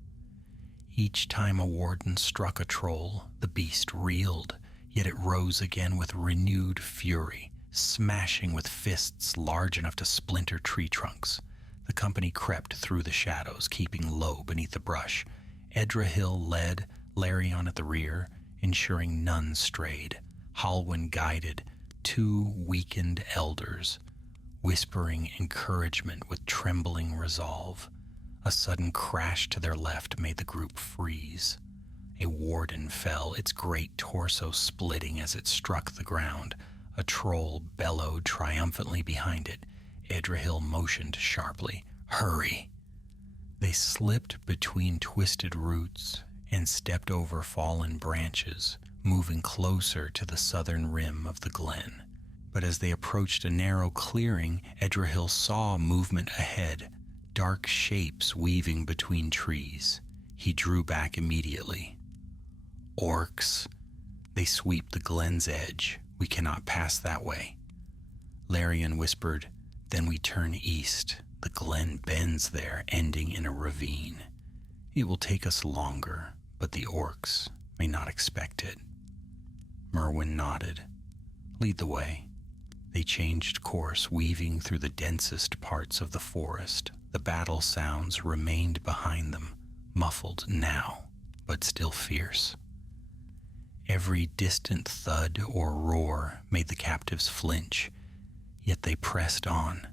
Each time a warden struck a troll, the beast reeled, yet it rose again with renewed fury, smashing with fists large enough to splinter tree trunks. The company crept through the shadows, keeping low beneath the brush. Edrahil led, Larion at the rear, ensuring none strayed. Halwyn guided 2 weakened elders, whispering encouragement with trembling resolve. A sudden crash to their left made the group freeze. A warden fell, its great torso splitting as it struck the ground. A troll bellowed triumphantly behind it. Edrahil motioned sharply. Hurry! They slipped between twisted roots and stepped over fallen branches, moving closer to the southern rim of the glen. But as they approached a narrow clearing, Edrahil saw movement ahead, dark shapes weaving between trees. He drew back immediately. Orcs. They sweep the glen's edge. We cannot pass that way. Larion whispered, Then we turn east. The glen bends there, ending in a ravine. It will take us longer, but the orcs may not expect it. Merwin nodded. Lead the way. They changed course, weaving through the densest parts of the forest. The battle sounds remained behind them, muffled now, but still fierce. Every distant thud or roar made the captives flinch, yet they pressed on.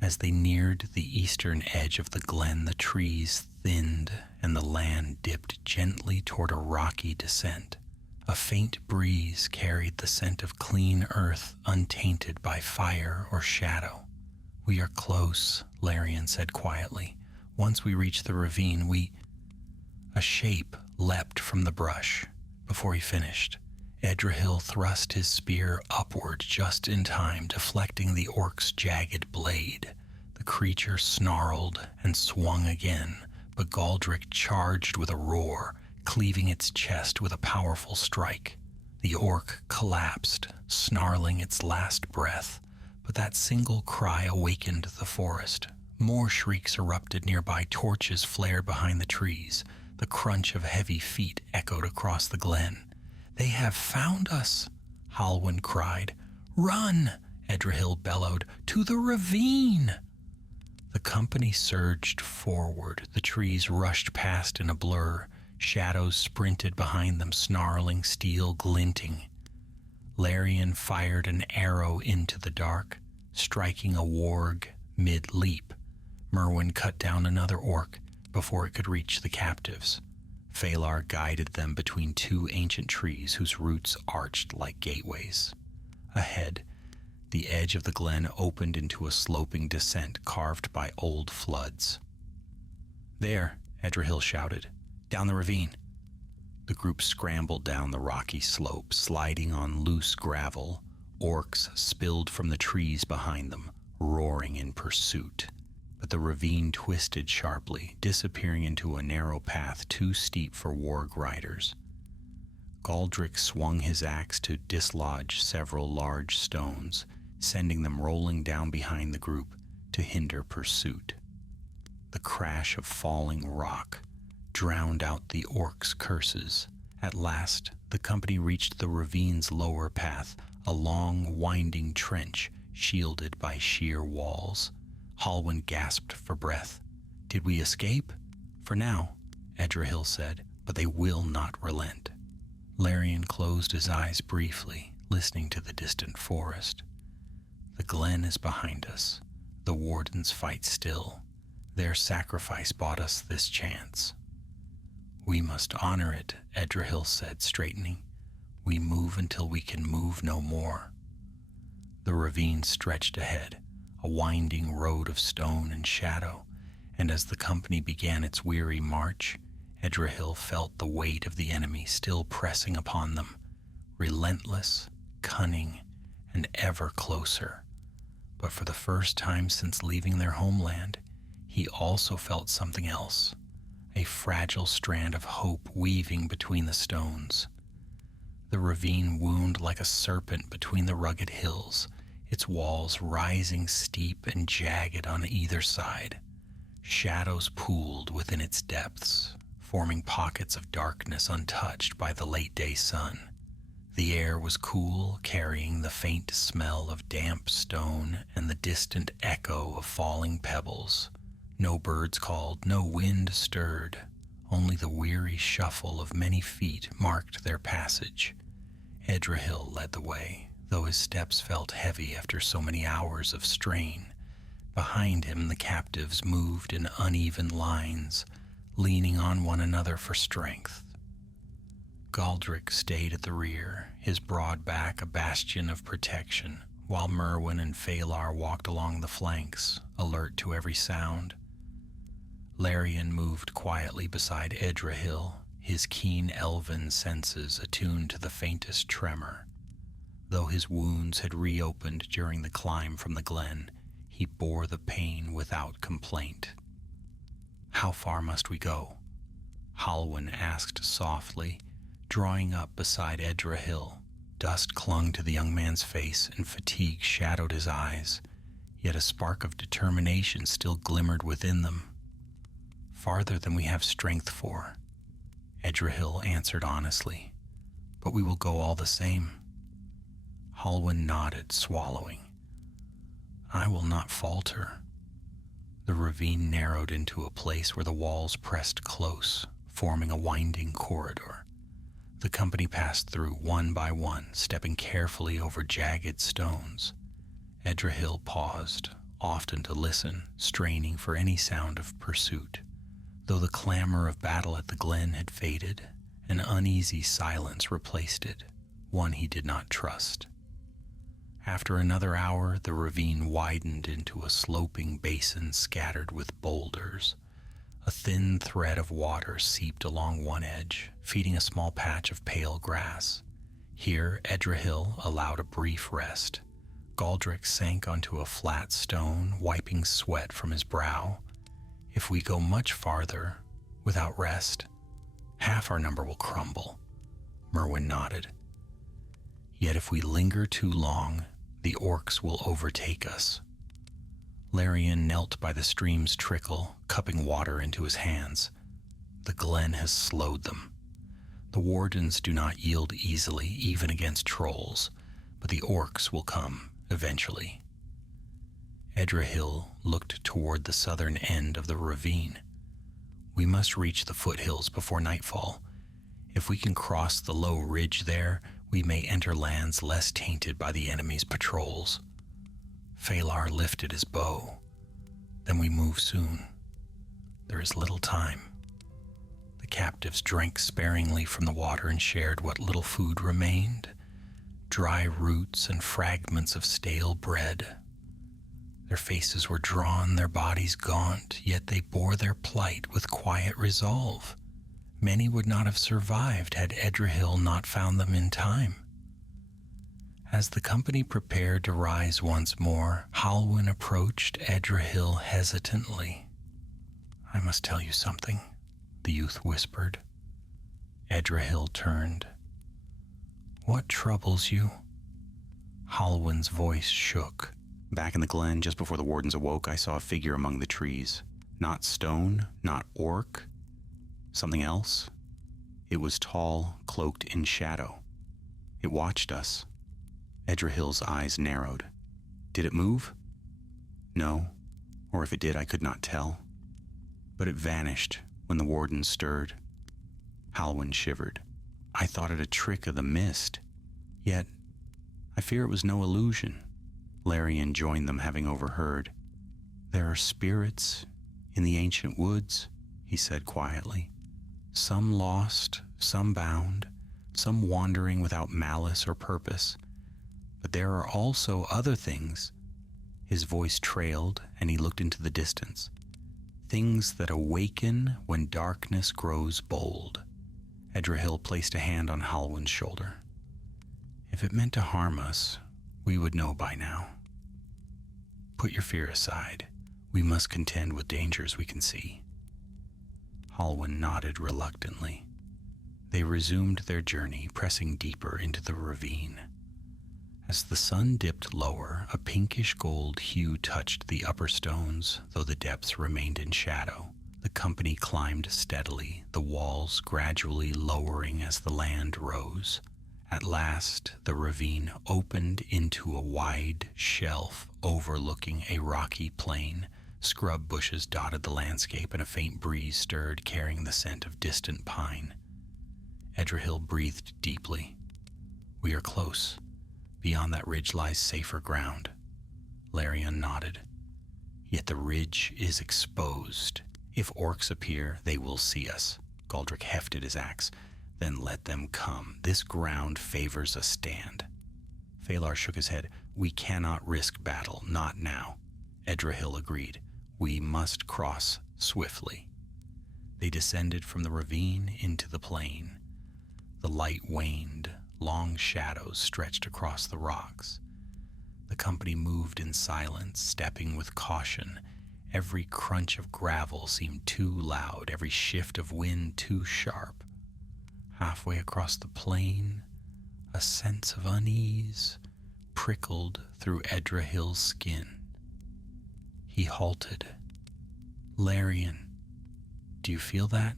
As they neared the eastern edge of the glen, the trees thinned and the land dipped gently toward a rocky descent. A faint breeze carried the scent of clean earth untainted by fire or shadow. "We are close," Larian said quietly. "Once we reach the ravine, A shape leapt from the brush. Before he finished, Edrahil thrust his spear upward just in time, deflecting the orc's jagged blade. The creature snarled and swung again, but Galdric charged with a roar, cleaving its chest with a powerful strike. The orc collapsed, snarling its last breath, but that single cry awakened the forest. More shrieks erupted nearby, torches flared behind the trees. The crunch of heavy feet echoed across the glen. "They have found us," Halwyn cried. "Run," Edrahil bellowed, "to the ravine!" The company surged forward. The trees rushed past in a blur. Shadows sprinted behind them, snarling, steel glinting. Larian fired an arrow into the dark, striking a warg mid-leap. Merwin cut down another orc before it could reach the captives. Phalar guided them between two ancient trees whose roots arched like gateways. Ahead, the edge of the glen opened into a sloping descent carved by old floods. "There," Edrahil shouted, "down the ravine." The group scrambled down the rocky slope, sliding on loose gravel. Orcs spilled from the trees behind them, roaring in pursuit. But the ravine twisted sharply, disappearing into a narrow path too steep for warg riders. Galdric swung his axe to dislodge several large stones, sending them rolling down behind the group to hinder pursuit. The crash of falling rock drowned out the orcs' curses. At last, the company reached the ravine's lower path, a long, winding trench shielded by sheer walls. Halwyn gasped for breath. "Did we escape?" "For now," Edrahil said, "but they will not relent." Larian closed his eyes briefly, listening to the distant forest. "The glen is behind us. The wardens fight still. Their sacrifice bought us this chance." "We must honor it," Edrahil said, straightening. "We move until we can move no more." The ravine stretched ahead, a winding road of stone and shadow, and as the company began its weary march, Edrahil felt the weight of the enemy still pressing upon them, relentless, cunning, and ever closer. But for the first time since leaving their homeland, he also felt something else, a fragile strand of hope weaving between the stones. The ravine wound like a serpent between the rugged hills, its walls rising steep and jagged on either side. Shadows pooled within its depths, forming pockets of darkness untouched by the late-day sun. The air was cool, carrying the faint smell of damp stone and the distant echo of falling pebbles. No birds called, no wind stirred. Only the weary shuffle of many feet marked their passage. Edrahil led the way, though his steps felt heavy after so many hours of strain. Behind him, the captives moved in uneven lines, leaning on one another for strength. Galdric stayed at the rear, his broad back a bastion of protection, while Merwin and Phalar walked along the flanks, alert to every sound. Larian moved quietly beside Edrahil, his keen elven senses attuned to the faintest tremor. Though his wounds had reopened during the climb from the glen, he bore the pain without complaint. "How far must we go?" Halwyn asked softly, drawing up beside Edrahil. Dust clung to the young man's face and fatigue shadowed his eyes, yet a spark of determination still glimmered within them. "Farther than we have strength for," Edrahil answered honestly, "but we will go all the same." Halwyn nodded, swallowing. I will not falter. The ravine narrowed into a place where the walls pressed close, forming a winding corridor. The company passed through one by one, stepping carefully over jagged stones. Edrahil paused, often to listen, straining for any sound of pursuit. Though the clamor of battle at the glen had faded, an uneasy silence replaced it, one he did not trust. After another hour, the ravine widened into a sloping basin scattered with boulders. A thin thread of water seeped along one edge, feeding a small patch of pale grass. Here, Edrahil allowed a brief rest. Galdric sank onto a flat stone, wiping sweat from his brow. If we go much farther, without rest, half our number will crumble. Merwin nodded. Yet if we linger too long, the orcs will overtake us. Larian knelt by the stream's trickle, cupping water into his hands. The glen has slowed them. The wardens do not yield easily, even against trolls, but the orcs will come eventually. Edrahil looked toward the southern end of the ravine. We must reach the foothills before nightfall. If we can cross the low ridge there, we may enter lands less tainted by the enemy's patrols. Phalar lifted his bow. Then we move soon. There is little time. The captives drank sparingly from the water and shared what little food remained, dry roots and fragments of stale bread. Their faces were drawn, their bodies gaunt, yet they bore their plight with quiet resolve. Many would not have survived had Edrahil not found them in time. As the company prepared to rise once more, Halwyn approached Edrahil hesitantly. I must tell you something, the youth whispered. Edrahil turned. What troubles you? Halwyn's voice shook. Back in the glen, just before the wardens awoke, I saw a figure among the trees. Not stone, not orc. Something else. It was tall, cloaked in shadow. It watched us. Edrahil's eyes narrowed. Did it move? No, or if it did, I could not tell. But it vanished when the warden stirred. Halwyn shivered. I thought it a trick of the mist. Yet, I fear it was no illusion. Larian joined them, having overheard. There are spirits in the ancient woods, he said quietly. Some lost, some bound, some wandering without malice or purpose. But there are also other things. His voice trailed, and he looked into the distance. Things that awaken when darkness grows bold. Edrahil placed a hand on Halwyn's shoulder. If it meant to harm us, we would know by now. Put your fear aside. We must contend with dangers we can see. Halwyn nodded reluctantly. They resumed their journey, pressing deeper into the ravine. As the sun dipped lower, a pinkish gold hue touched the upper stones, though the depths remained in shadow. The company climbed steadily, the walls gradually lowering as the land rose. At last, the ravine opened into a wide shelf overlooking a rocky plain. Scrub bushes dotted the landscape, and a faint breeze stirred, carrying the scent of distant pine. Edrahil breathed deeply. We are close. Beyond that ridge lies safer ground. Larian nodded. Yet the ridge is exposed. If orcs appear, they will see us. Galdric hefted his axe. Then let them come. This ground favors a stand. Phalar shook his head. We cannot risk battle, not now. Edrahil agreed. We must cross swiftly. They descended from the ravine into the plain. The light waned. Long shadows stretched across the rocks. The company moved in silence, stepping with caution. Every crunch of gravel seemed too loud, every shift of wind too sharp. Halfway across the plain, a sense of unease prickled through Edrahil's skin. He halted. Larian, do you feel that?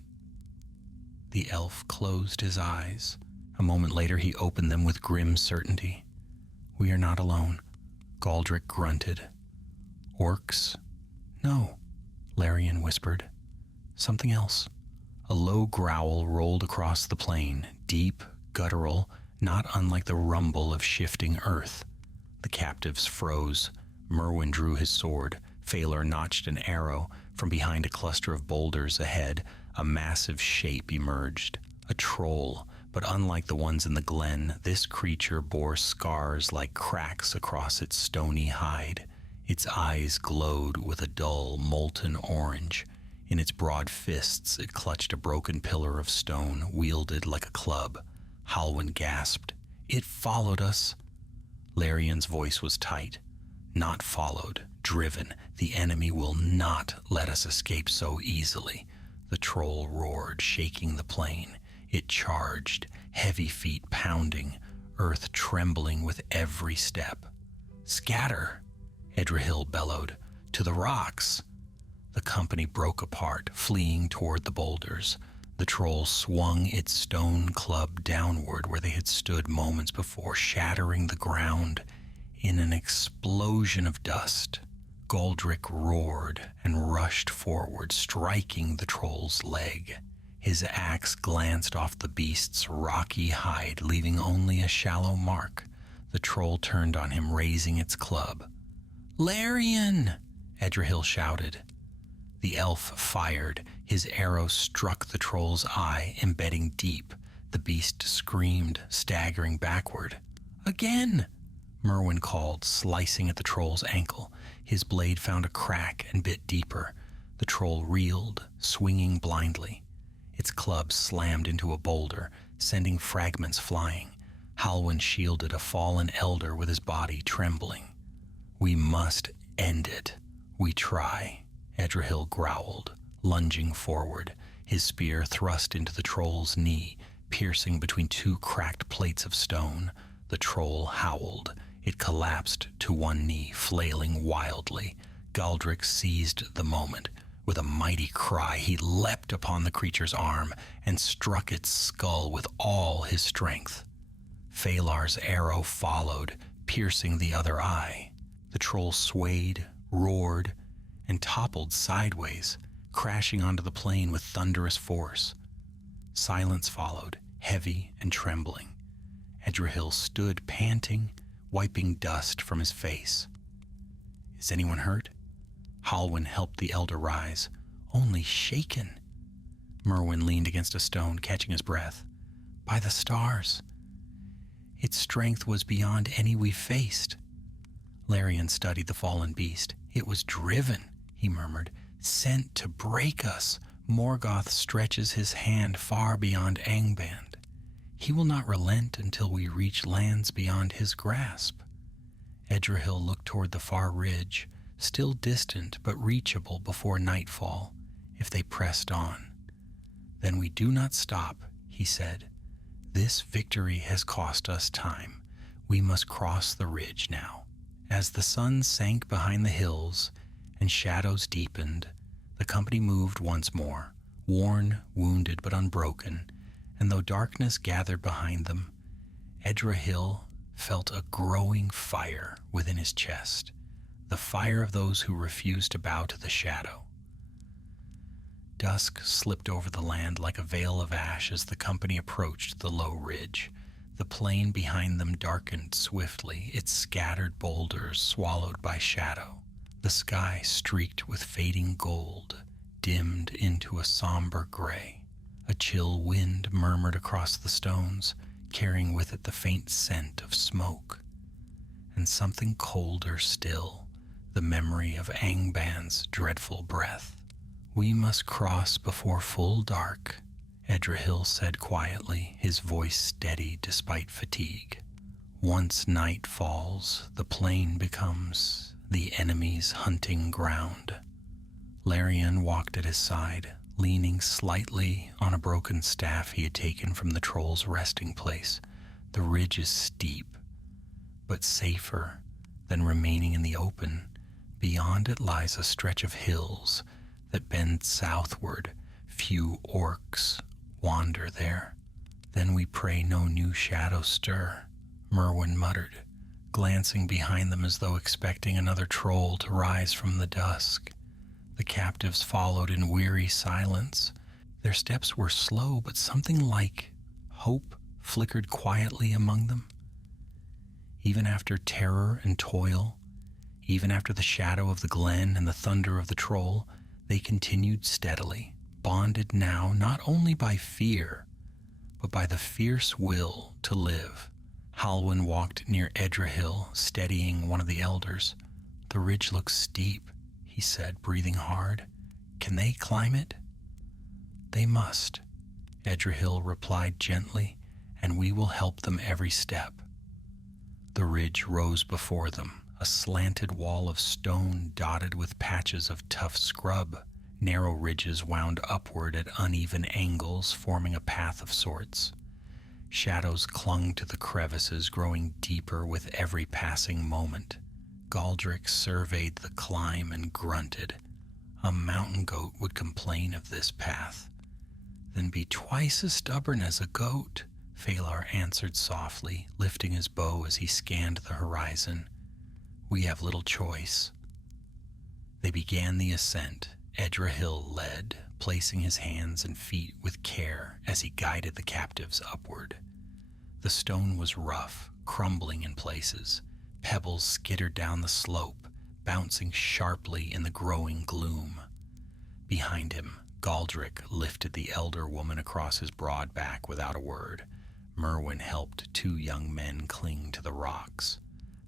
The elf closed his eyes. A moment later, he opened them with grim certainty. We are not alone, Galdric grunted. Orcs? No, Larian whispered. Something else. A low growl rolled across the plain, deep, guttural, not unlike the rumble of shifting earth. The captives froze. Merwin drew his sword. Phalar notched an arrow. From behind a cluster of boulders ahead, a massive shape emerged. A troll, but unlike the ones in the glen, this creature bore scars like cracks across its stony hide. Its eyes glowed with a dull, molten orange. In its broad fists, it clutched a broken pillar of stone, wielded like a club. Halwyn gasped. It followed us. Larian's voice was tight. Not followed, driven. The enemy will not let us escape so easily. The troll roared, shaking the plain. It charged, heavy feet pounding, earth trembling with every step. Scatter, Edrahil bellowed. To the rocks. The company broke apart, fleeing toward the boulders. The troll swung its stone club downward where they had stood moments before, shattering the ground in an explosion of dust. Galdric roared and rushed forward, striking the troll's leg. His axe glanced off the beast's rocky hide, leaving only a shallow mark. The troll turned on him, raising its club. Larian! Edrahil shouted. The elf fired. His arrow struck the troll's eye, embedding deep. The beast screamed, staggering backward. Again! Merwin called, slicing at the troll's ankle. His blade found a crack and bit deeper. The troll reeled, swinging blindly. Its club slammed into a boulder, sending fragments flying. Halwyn shielded a fallen elder with his body trembling. We must end it. We try, Edrahil growled, lunging forward. His spear thrust into the troll's knee, piercing between two cracked plates of stone. The troll howled. It collapsed to one knee, flailing wildly. Galdric seized the moment. With a mighty cry, he leapt upon the creature's arm and struck its skull with all his strength. Phalar's arrow followed, piercing the other eye. The troll swayed, roared, and toppled sideways, crashing onto the plain with thunderous force. Silence followed, heavy and trembling. Edrahil stood panting, wiping dust from his face. Is anyone hurt? Halwyn helped the elder rise. Only shaken. Merwin leaned against a stone, catching his breath. By the stars. Its strength was beyond any we faced. Larian studied the fallen beast. It was driven, he murmured, sent to break us. Morgoth stretches his hand far beyond Angband. He will not relent until we reach lands beyond his grasp. Edrahil looked toward the far ridge, still distant but reachable before nightfall, if they pressed on. Then we do not stop, he said. This victory has cost us time. We must cross the ridge now. As the sun sank behind the hills and shadows deepened, the company moved once more, worn, wounded, but unbroken, and though darkness gathered behind them, Edrahil felt a growing fire within his chest, the fire of those who refuse to bow to the shadow. Dusk slipped over the land like a veil of ash as the company approached the low ridge. The plain behind them darkened swiftly, its scattered boulders swallowed by shadow. The sky, streaked with fading gold, dimmed into a somber gray. A chill wind murmured across the stones, carrying with it the faint scent of smoke. And something colder still, the memory of Angband's dreadful breath. We must cross before full dark, Edrahil said quietly, his voice steady despite fatigue. Once night falls, the plain becomes the enemy's hunting ground. Larian walked at his side, leaning slightly on a broken staff he had taken from the troll's resting place. The ridge is steep, but safer than remaining in the open. Beyond it lies a stretch of hills that bend southward. Few orcs wander there. Then we pray no new shadow stir, Merwin muttered. glancing behind them as though expecting another troll to rise from the dusk. The captives followed in weary silence. Their steps were slow, but something like hope flickered quietly among them. Even after terror and toil, even after the shadow of the glen and the thunder of the troll, they continued steadily, bonded now not only by fear, but by the fierce will to live. Halwyn walked near Edrahil, steadying one of the elders. "The ridge looks steep," he said, breathing hard. "Can they climb it?" "They must," Edrahil replied gently, "and we will help them every step." The ridge rose before them, a slanted wall of stone dotted with patches of tough scrub. Narrow ridges wound upward at uneven angles, forming a path of sorts. Shadows clung to the crevices, growing deeper with every passing moment. Galdric surveyed the climb and grunted. A mountain goat would complain of this path. "Then be twice as stubborn as a goat," Phalar answered softly, lifting his bow as he scanned the horizon. "We have little choice." They began the ascent. Edrahil led, placing his hands and feet with care as he guided the captives upward. The stone was rough, crumbling in places. Pebbles skittered down the slope, bouncing sharply in the growing gloom. Behind him, Galdric lifted the elder woman across his broad back without a word. Merwin helped two young men cling to the rocks.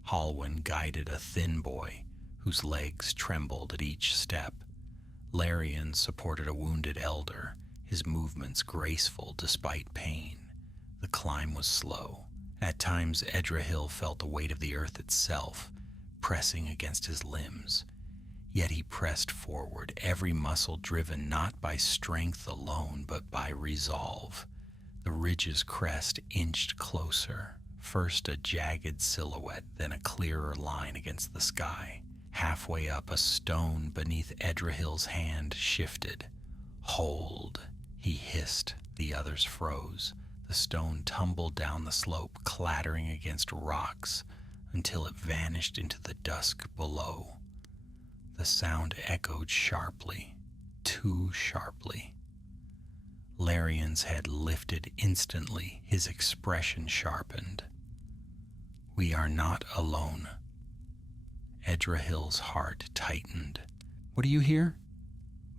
Halwyn guided a thin boy, whose legs trembled at each step. Larian supported a wounded elder, his movements graceful despite pain. The climb was slow. At times, Edrahil felt the weight of the earth itself, pressing against his limbs. Yet he pressed forward, every muscle driven not by strength alone, but by resolve. The ridge's crest inched closer, first a jagged silhouette, then a clearer line against the sky. Halfway up, a stone beneath Edrahil's hand shifted. "Hold," he hissed. The others froze. The stone tumbled down the slope, clattering against rocks, until it vanished into the dusk below. The sound echoed sharply, too sharply. Larian's head lifted instantly, his expression sharpened. "We are not alone." Edrahil's heart tightened. "What do you hear?"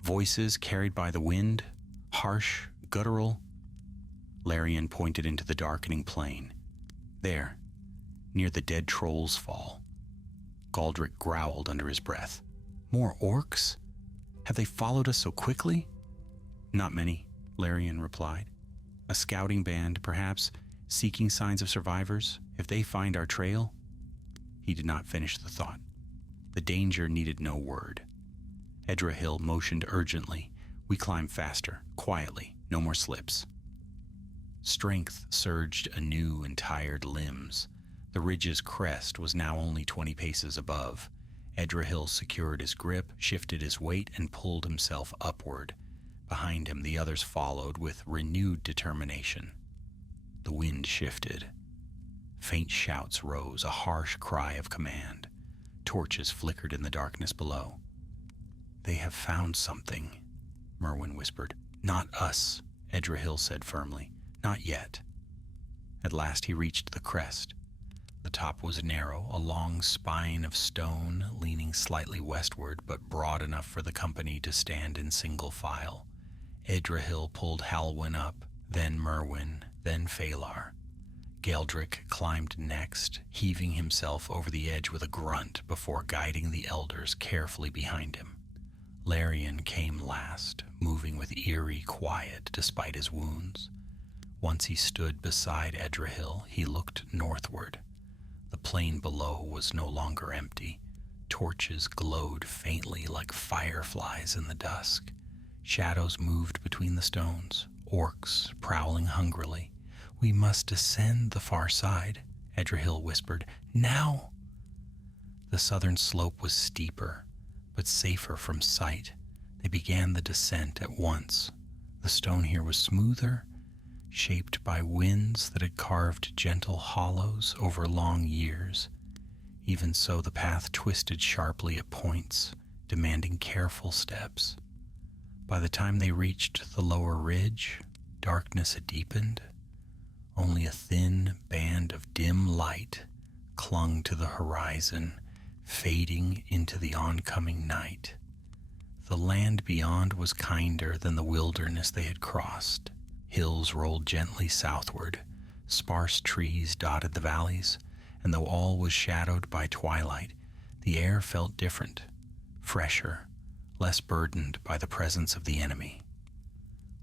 Voices carried by the wind, harsh, guttural. Larian pointed into the darkening plain. "There, near the dead troll's fall." Galdric growled under his breath. "More orcs? Have they followed us so quickly?" "Not many," Larian replied. "A scouting band, perhaps, seeking signs of survivors. If they find our trail..." He did not finish the thought. The danger needed no word. Edrahil motioned urgently. "We climb faster, quietly, no more slips." Strength surged anew in tired limbs. The ridge's crest was now only 20 paces above. Edrahil secured his grip, shifted his weight, and pulled himself upward. Behind him, the others followed with renewed determination. The wind shifted. Faint shouts rose, a harsh cry of command. Torches flickered in the darkness below. "They have found something," Merwin whispered. "Not us," Edrahil said firmly. "Not yet." At last he reached the crest. The top was narrow, a long spine of stone leaning slightly westward, but broad enough for the company to stand in single file. Edrahil pulled Halwyn up, then Merwin, then Phalar. Galdric climbed next, heaving himself over the edge with a grunt before guiding the elders carefully behind him. Larian came last, moving with eerie quiet despite his wounds. Once he stood beside Edrahil, he looked northward. The plain below was no longer empty. Torches glowed faintly like fireflies in the dusk. Shadows moved between the stones, orcs prowling hungrily. "We must descend the far side," Edrahil whispered. "Now!" The southern slope was steeper, but safer from sight. They began the descent at once. The stone here was smoother, shaped by winds that had carved gentle hollows over long years. Even so, the path twisted sharply at points, demanding careful steps. By the time they reached the lower ridge, darkness had deepened. Only a thin band of dim light clung to the horizon, fading into the oncoming night. The land beyond was kinder than the wilderness they had crossed. Hills rolled gently southward, sparse trees dotted the valleys, and though all was shadowed by twilight, the air felt different, fresher, less burdened by the presence of the enemy.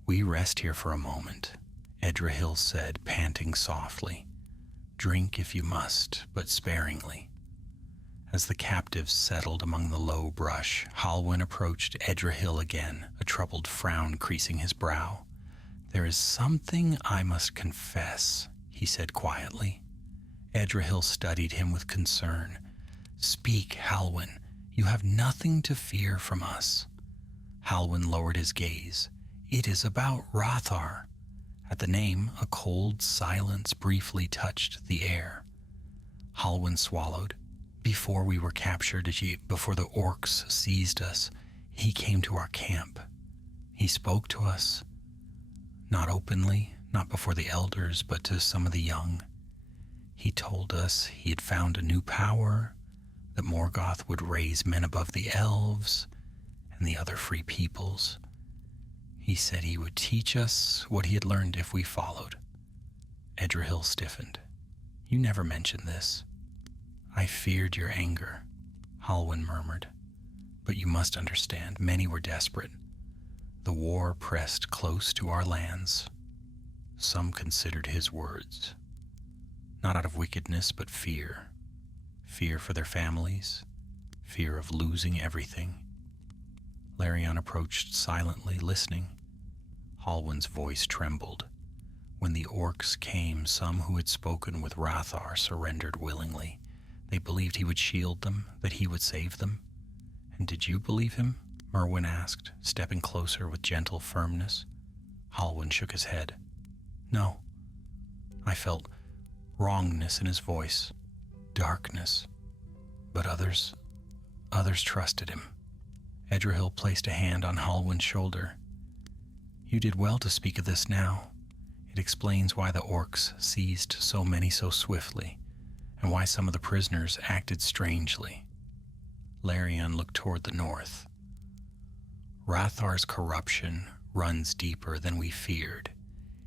"We rest here for a moment," Edrahil said, panting softly. "Drink if you must, but sparingly." As the captives settled among the low brush, Halwyn approached Edrahil again, a troubled frown creasing his brow. "There is something I must confess," he said quietly. Edrahil studied him with concern. "Speak, Halwyn. You have nothing to fear from us." Halwyn lowered his gaze. "It is about LOTR." At the name, a cold silence briefly touched the air. Halwyn swallowed. "Before we were captured, before the orcs seized us, he came to our camp. He spoke to us. Not openly, not before the elders, but to some of the young. He told us he had found a new power, that Morgoth would raise men above the elves and the other free peoples. He said he would teach us what he had learned if we followed." Edrahil stiffened. "You never mentioned this." "I feared your anger," Halwyn murmured. "But you must understand, many were desperate. The war pressed close to our lands." Some considered his words, not out of wickedness, but fear. Fear for their families, fear of losing everything. Larion approached silently, listening. Halwyn's voice trembled. "When the orcs came, some who had spoken with LOTR surrendered willingly. They believed he would shield them, that he would save them." "And did you believe him?" Merwin asked, stepping closer with gentle firmness. Halwyn shook his head. "No." I felt wrongness in his voice, darkness. But others trusted him. Edrahil placed a hand on Halwyn's shoulder. "You did well to speak of this now. It explains why the orcs seized so many so swiftly, and why some of the prisoners acted strangely." Larion looked toward the north. "LOTR's corruption runs deeper than we feared.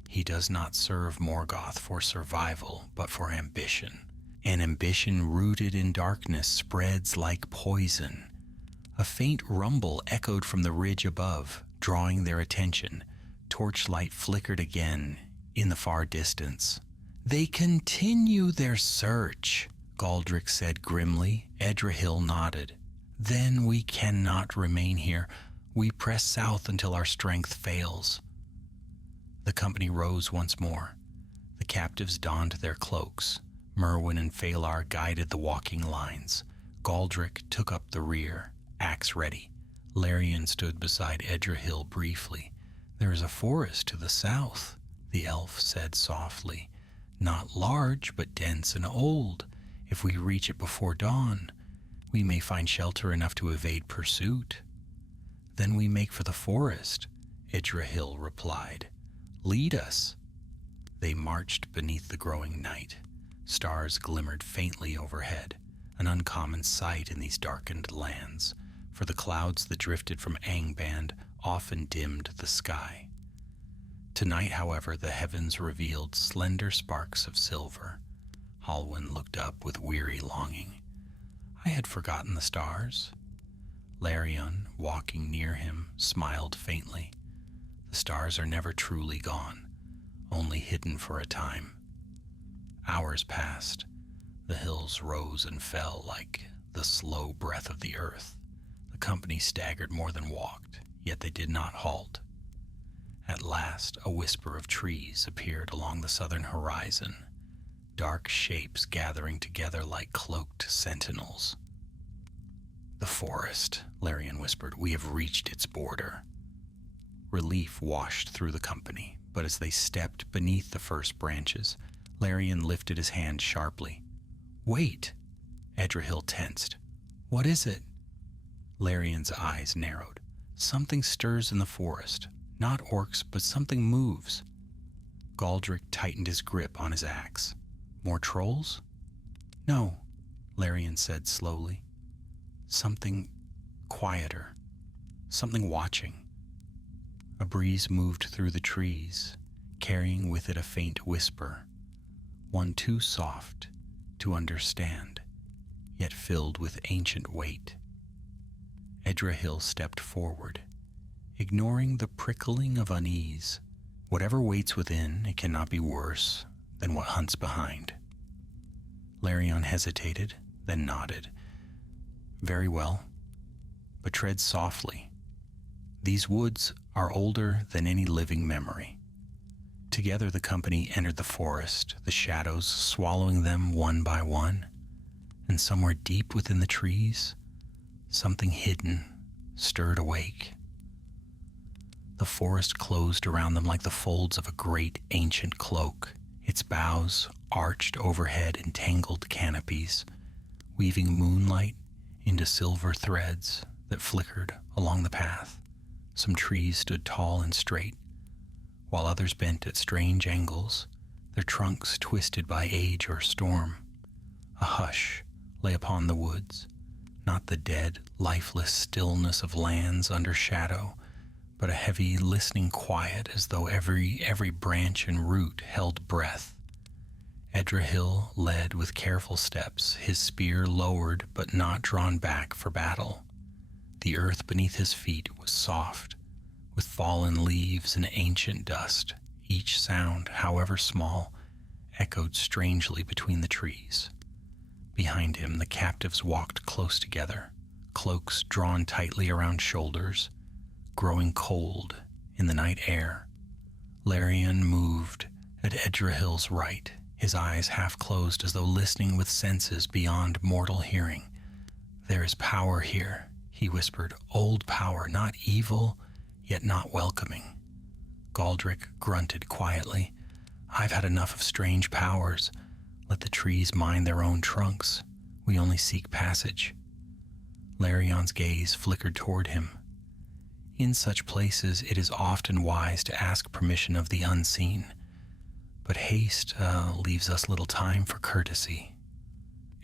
He does not serve Morgoth for survival, but for ambition. An ambition rooted in darkness spreads like poison." A faint rumble echoed from the ridge above, drawing their attention. Torchlight flickered again in the far distance. "They continue their search," Galdric said grimly. Edrahil nodded. "Then we cannot remain here. We press south until our strength fails." The company rose once more. The captives donned their cloaks. Merwin and Phalar guided the walking lines. Galdric took up the rear, axe ready. Larion stood beside Edrahil briefly. "There is a forest to the south," the elf said softly. "Not large, but dense and old. If we reach it before dawn, we may find shelter enough to evade pursuit." "Then we make for the forest," Edrahil replied. "Lead us." They marched beneath the growing night. Stars glimmered faintly overhead, an uncommon sight in these darkened lands, for the clouds that drifted from Angband often dimmed the sky. Tonight, however, the heavens revealed slender sparks of silver. Halwyn looked up with weary longing. "I had forgotten the stars." Larion, walking near him, smiled faintly. "The stars are never truly gone, only hidden for a time." Hours passed. The hills rose and fell like the slow breath of the earth. The company staggered more than walked, yet they did not halt. At last, a whisper of trees appeared along the southern horizon, dark shapes gathering together like cloaked sentinels. "The forest," Larion whispered. "We have reached its border." Relief washed through the company, but as they stepped beneath the first branches, Larion lifted his hand sharply. "Wait!" Edrahil tensed. What is it? Larion's eyes narrowed. Something stirs in the forest. Not orcs, but something moves. Galdrick tightened his grip on his axe. More trolls? No, Larion said slowly. Something quieter. Something watching. A breeze moved through the trees, carrying with it a faint whisper, one too soft to understand, yet filled with ancient weight. Edrahil stepped forward, ignoring the prickling of unease. Whatever waits within, it cannot be worse than what hunts behind. Larion hesitated, then nodded. Very well, but tread softly. These woods are older than any living memory. Together the company entered the forest, the shadows swallowing them one by one, and somewhere deep within the trees, something hidden stirred awake. The forest closed around them like the folds of a great ancient cloak, its boughs arched overhead in tangled canopies, weaving moonlight into silver threads that flickered along the path. Some trees stood tall and straight, while others bent at strange angles, their trunks twisted by age or storm. A hush lay upon the woods, not the dead, lifeless stillness of lands under shadow, but a heavy, listening quiet as though every branch and root held breath. Edrahil led with careful steps, his spear lowered but not drawn back for battle. The earth beneath his feet was soft, with fallen leaves and ancient dust. Each sound, however small, echoed strangely between the trees. Behind him, the captives walked close together, cloaks drawn tightly around shoulders, growing cold in the night air. Larion moved at Edrahil's right, his eyes half closed as though listening with senses beyond mortal hearing. There is power here, he whispered, old power, not evil, yet not welcoming. Galdrick grunted quietly. I've had enough of strange powers. Let the trees mind their own trunks. We only seek passage. Larion's gaze flickered toward him. In such places, it is often wise to ask permission of the unseen, but haste leaves us little time for courtesy.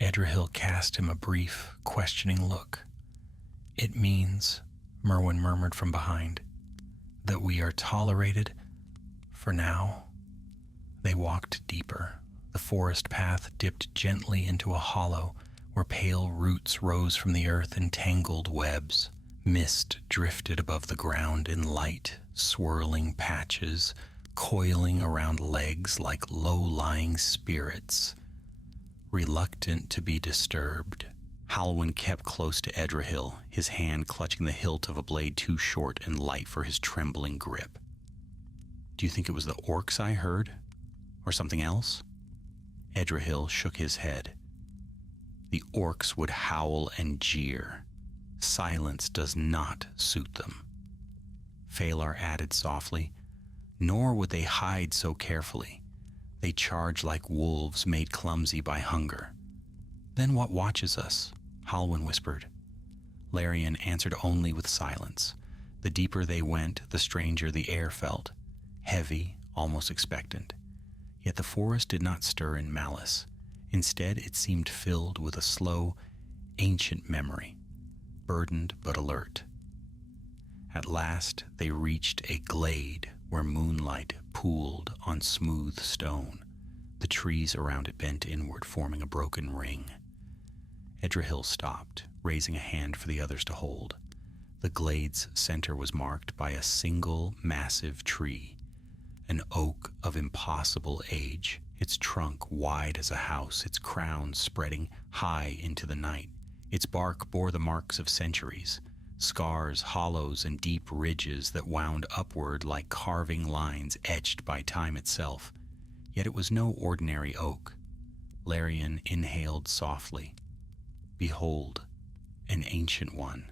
Edrahil cast him a brief, questioning look. It means, Merwin murmured from behind, that we are tolerated for now. They walked deeper. The forest path dipped gently into a hollow where pale roots rose from the earth in tangled webs. Mist drifted above the ground in light, swirling patches, coiling around legs like low-lying spirits. Reluctant to be disturbed, Halwyn kept close to Edrahil, his hand clutching the hilt of a blade too short and light for his trembling grip. Do you think it was the orcs I heard? Or something else? Edrahil shook his head. The orcs would howl and jeer. Silence does not suit them. Phalar added softly, nor would they hide so carefully. They charge like wolves made clumsy by hunger. Then what watches us? Halwyn whispered. Larion answered only with silence. The deeper they went, the stranger the air felt, heavy, almost expectant. Yet the forest did not stir in malice. Instead, it seemed filled with a slow, ancient memory, burdened but alert. At last, they reached a glade where moonlight pooled on smooth stone. The trees around it bent inward, forming a broken ring. Edrahil stopped, raising a hand for the others to hold. The glade's center was marked by a single massive tree, an oak of impossible age, its trunk wide as a house, its crown spreading high into the night. Its bark bore the marks of centuries, scars, hollows, and deep ridges that wound upward like carving lines etched by time itself. Yet it was no ordinary oak. Larion inhaled softly. Behold, an ancient one.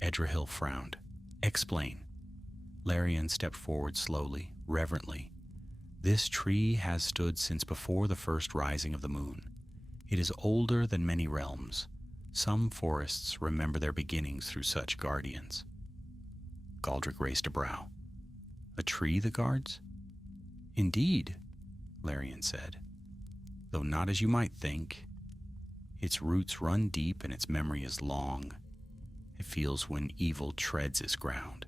Edrahil frowned. Explain. Larion stepped forward slowly, reverently. This tree has stood since before the first rising of the moon. It is older than many realms. Some forests remember their beginnings through such guardians. Galdric raised a brow. A tree the guards? Indeed, Larian said, though not as you might think. Its roots run deep and its memory is long. It feels when evil treads its ground.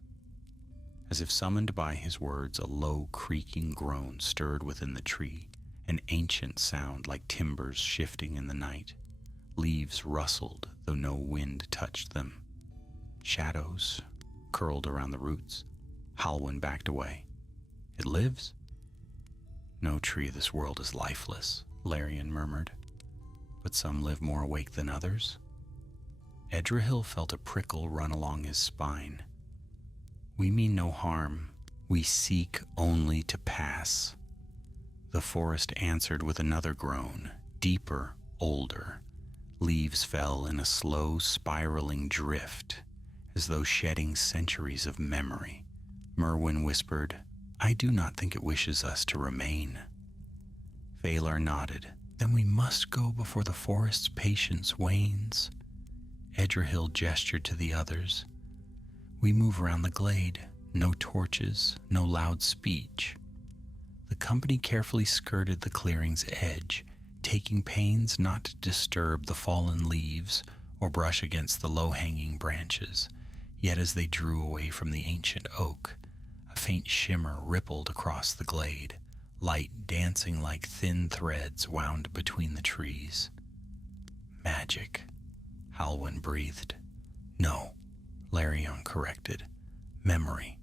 As if summoned by his words, a low creaking groan stirred within the tree, an ancient sound like timbers shifting in the night. Leaves rustled, though no wind touched them. Shadows curled around the roots. Halwyn backed away. It lives? No tree of this world is lifeless, Larian murmured. But some live more awake than others. Edrahil felt a prickle run along his spine. We mean no harm. We seek only to pass. The forest answered with another groan, deeper, older. Leaves fell in a slow, spiraling drift, as though shedding centuries of memory. Merwin whispered, I do not think it wishes us to remain. Valar nodded. Then we must go before the forest's patience wanes. Edrahil gestured to the others. We move around the glade. No torches, no loud speech. The company carefully skirted the clearing's edge, taking pains not to disturb the fallen leaves or brush against the low-hanging branches. Yet as they drew away from the ancient oak, a faint shimmer rippled across the glade, light dancing like thin threads wound between the trees. Magic, Halwyn breathed. No, Larion corrected. Memory.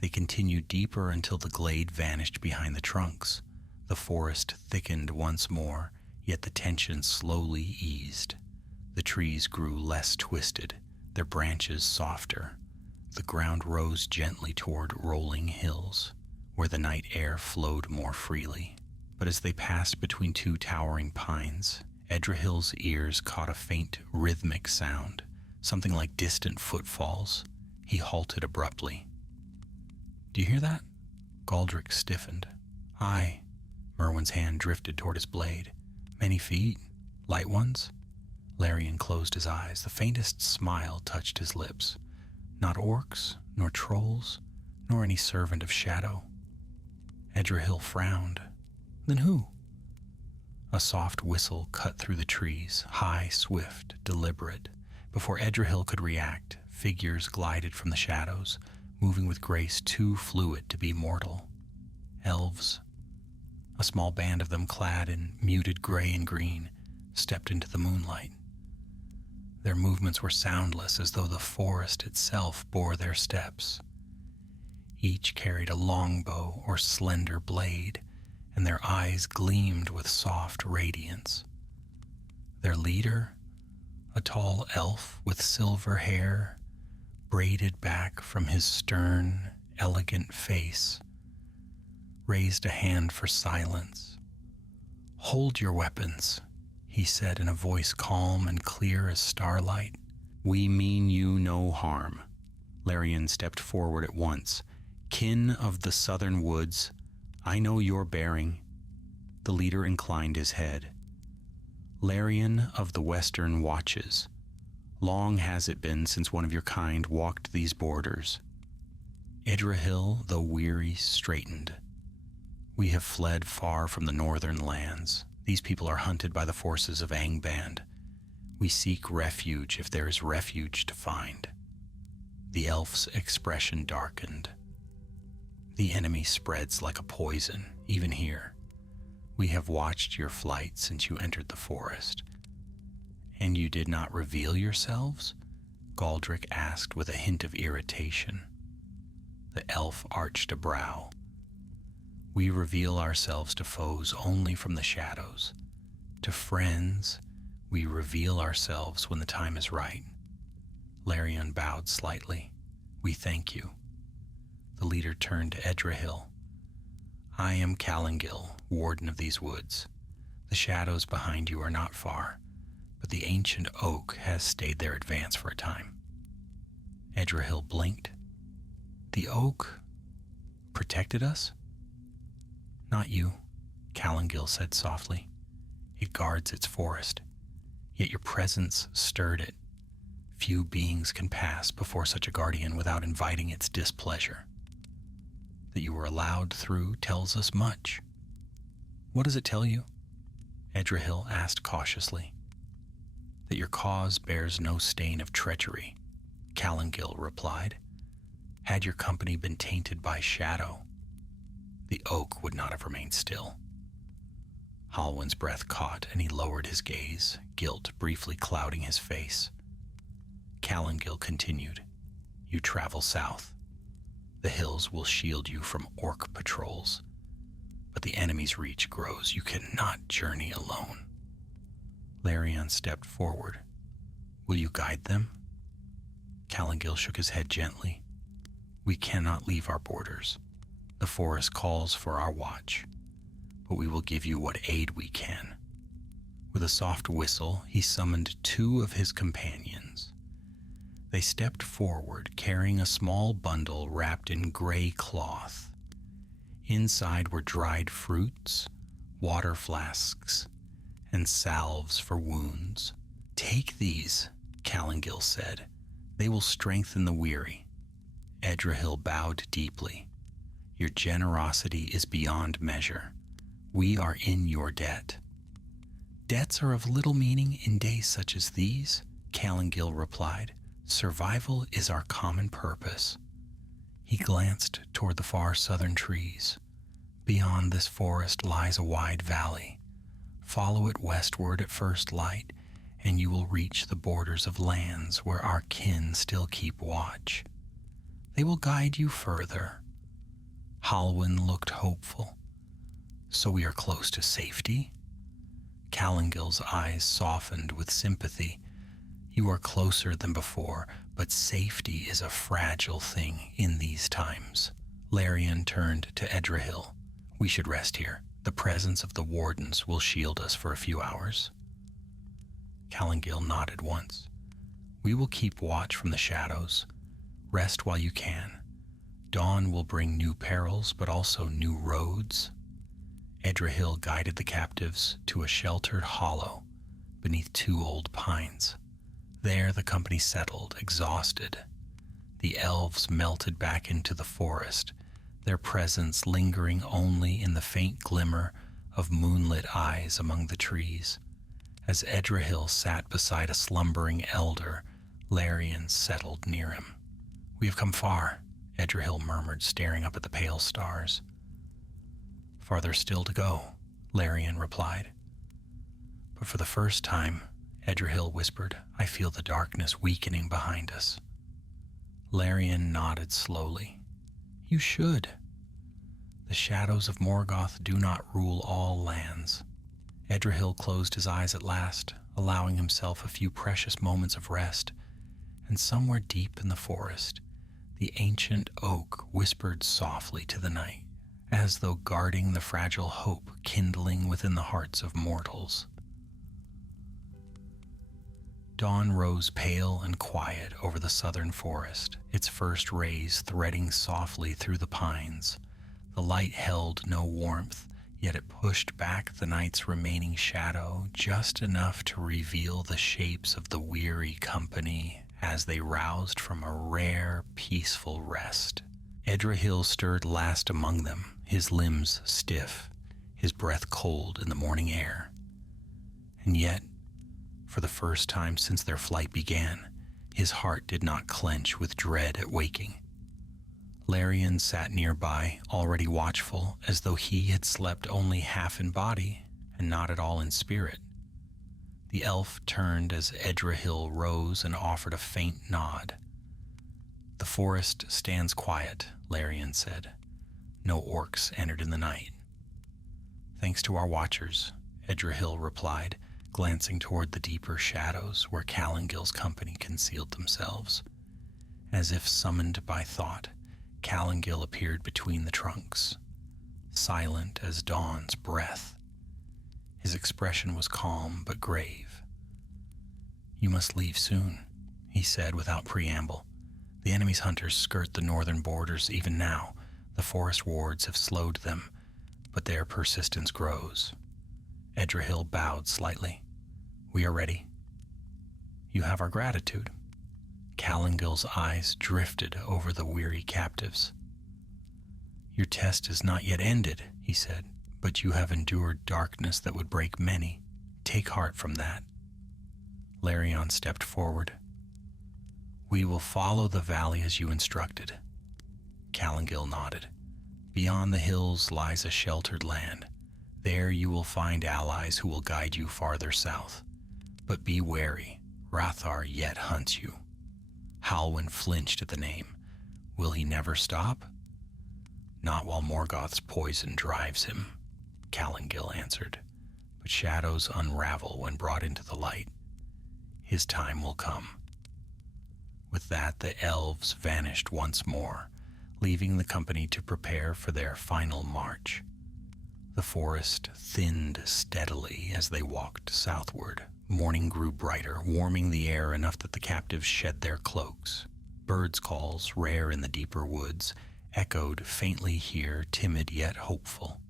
They continued deeper until the glade vanished behind the trunks. The forest thickened once more, yet the tension slowly eased. The trees grew less twisted, their branches softer. The ground rose gently toward rolling hills, where the night air flowed more freely. But as they passed between two towering pines, Edrahil's ears caught a faint, rhythmic sound, something like distant footfalls. He halted abruptly. Do you hear that? Galdric stiffened. Aye. Merwin's hand drifted toward his blade. Many feet? Light ones? Larian closed his eyes. The faintest smile touched his lips. Not orcs, nor trolls, nor any servant of shadow. Edrahil frowned. Then who? A soft whistle cut through the trees, high, swift, deliberate. Before Edrahil could react, figures glided from the shadows, moving with grace too fluid to be mortal. Elves. A small band of them clad in muted gray and green stepped into the moonlight. Their movements were soundless, as though the forest itself bore their steps. Each carried a longbow or slender blade, and their eyes gleamed with soft radiance. Their leader, a tall elf with silver hair, braided back from his stern, elegant face, raised a hand for silence. Hold your weapons, he said in a voice calm and clear as starlight. We mean you no harm. Larian stepped forward at once. Kin of the southern woods, I know your bearing. The leader inclined his head. Larian of the western watches. Long has it been since one of your kind walked these borders. Edrahil, though weary, straightened. We have fled far from the northern lands. These people are hunted by the forces of Angband. We seek refuge if there is refuge to find. The elf's expression darkened. The enemy spreads like a poison, even here. We have watched your flight since you entered the forest. And you did not reveal yourselves? Galdric asked with a hint of irritation. The elf arched a brow. We reveal ourselves to foes only from the shadows. To friends, we reveal ourselves when the time is right. Larion bowed slightly. We thank you. The leader turned to Edrahil. I am Calangil, warden of these woods. The shadows behind you are not far, but the ancient oak has stayed their advance for a time. Edrahil blinked. The oak protected us? Not you, Calangil said softly. It guards its forest, yet your presence stirred it. Few beings can pass before such a guardian without inviting its displeasure. That you were allowed through tells us much. What does it tell you? Edrahil asked cautiously. That your cause bears no stain of treachery, Calangil replied. Had your company been tainted by shadow, the oak would not have remained still. Halwyn's breath caught, and he lowered his gaze, guilt briefly clouding his face. Calangil continued, You travel south. The hills will shield you from orc patrols, but the enemy's reach grows. You cannot journey alone. Larion stepped forward. Will you guide them? Calangil shook his head gently. We cannot leave our borders. The forest calls for our watch, but we will give you what aid we can. With a soft whistle, he summoned 2 of his companions. They stepped forward, carrying a small bundle wrapped in gray cloth. Inside were dried fruits, water flasks, and salves for wounds. Take these, Calangil said. They will strengthen the weary. Edrahil bowed deeply. Your generosity is beyond measure. We are in your debt. Debts are of little meaning in days such as these, Calangil replied. Survival is our common purpose. He glanced toward the far southern trees. Beyond this forest lies a wide valley. Follow it westward at first light, and you will reach the borders of lands where our kin still keep watch. They will guide you further. Halwyn looked hopeful. So we are close to safety? Calangil's eyes softened with sympathy. You are closer than before, but safety is a fragile thing in these times. Larion turned to Edrahil. We should rest here. The presence of the wardens will shield us for a few hours. Calangil nodded once. We will keep watch from the shadows. Rest while you can. Dawn will bring new perils, but also new roads. Edrahil guided the captives to a sheltered hollow beneath 2 old pines. There the company settled, exhausted. The elves melted back into the forest, their presence lingering only in the faint glimmer of moonlit eyes among the trees. As Edrahil sat beside a slumbering elder, Larion settled near him. We have come far, Edrahil murmured, staring up at the pale stars. Farther still to go, Larion replied. But for the first time, Edrahil whispered, I feel the darkness weakening behind us. Larion nodded slowly. You should. The shadows of Morgoth do not rule all lands. Edrahil closed his eyes at last, allowing himself a few precious moments of rest, and somewhere deep in the forest, the ancient oak whispered softly to the night, as though guarding the fragile hope kindling within the hearts of mortals. Dawn rose pale and quiet over the southern forest, its first rays threading softly through the pines. The light held no warmth, yet it pushed back the night's remaining shadow just enough to reveal the shapes of the weary company as they roused from a rare, peaceful rest. Edrahil stirred last among them, his limbs stiff, his breath cold in the morning air. And yet, for the first time since their flight began, his heart did not clench with dread at waking. Larion sat nearby, already watchful, as though he had slept only half in body and not at all in spirit. The elf turned as Edrahil rose and offered a faint nod. The forest stands quiet, Larion said. No orcs entered in the night. Thanks to our watchers, Edrahil replied, glancing toward the deeper shadows where Calangil's company concealed themselves. As if summoned by thought, Calangil appeared between the trunks, silent as dawn's breath. His expression was calm but grave. You must leave soon, he said without preamble. The enemy's hunters skirt the northern borders even now. The forest wards have slowed them, but their persistence grows. Edrahil bowed slightly. "We are ready." "You have our gratitude." Calangil's eyes drifted over the weary captives. "Your test is not yet ended," he said, "but you have endured darkness that would break many. Take heart from that." Larion stepped forward. "We will follow the valley as you instructed." Calangil nodded. "Beyond the hills lies a sheltered land. There you will find allies who will guide you farther south. But be wary, Rathar yet hunts you." Halwyn flinched at the name. "Will he never stop?" "Not while Morgoth's poison drives him," Calangil answered. "But shadows unravel when brought into the light. His time will come." With that, the elves vanished once more, leaving the company to prepare for their final march. The forest thinned steadily as they walked southward. Morning grew brighter, warming the air enough that the captives shed their cloaks. Birds' calls, rare in the deeper woods, echoed faintly here, timid yet hopeful.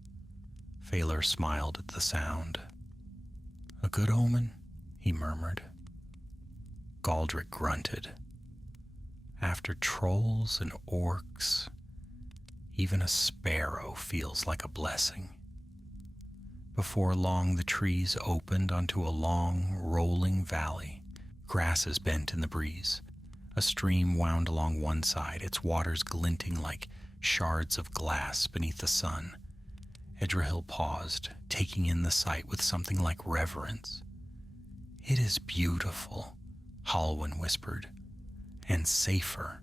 Phalar smiled at the sound. "A good omen?" he murmured. Galdric grunted. "After trolls and orcs, even a sparrow feels like a blessing." Before long, the trees opened onto a long, rolling valley. Grasses bent in the breeze. A stream wound along one side, its waters glinting like shards of glass beneath the sun. Edrahil paused, taking in the sight with something like reverence. "It is beautiful," Halwyn whispered. "And safer,"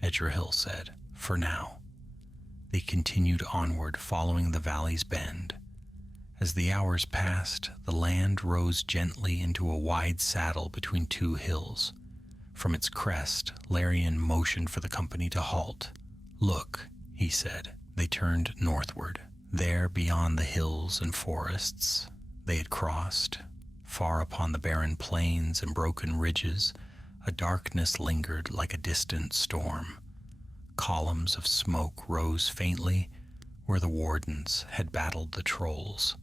Edrahil said, "for now." They continued onward, following the valley's bend. As the hours passed, the land rose gently into a wide saddle between two hills. From its crest, Larion motioned for the company to halt. "Look," he said. They turned northward. There, beyond the hills and forests they had crossed, far upon the barren plains and broken ridges, a darkness lingered like a distant storm. Columns of smoke rose faintly where the wardens had battled the trolls.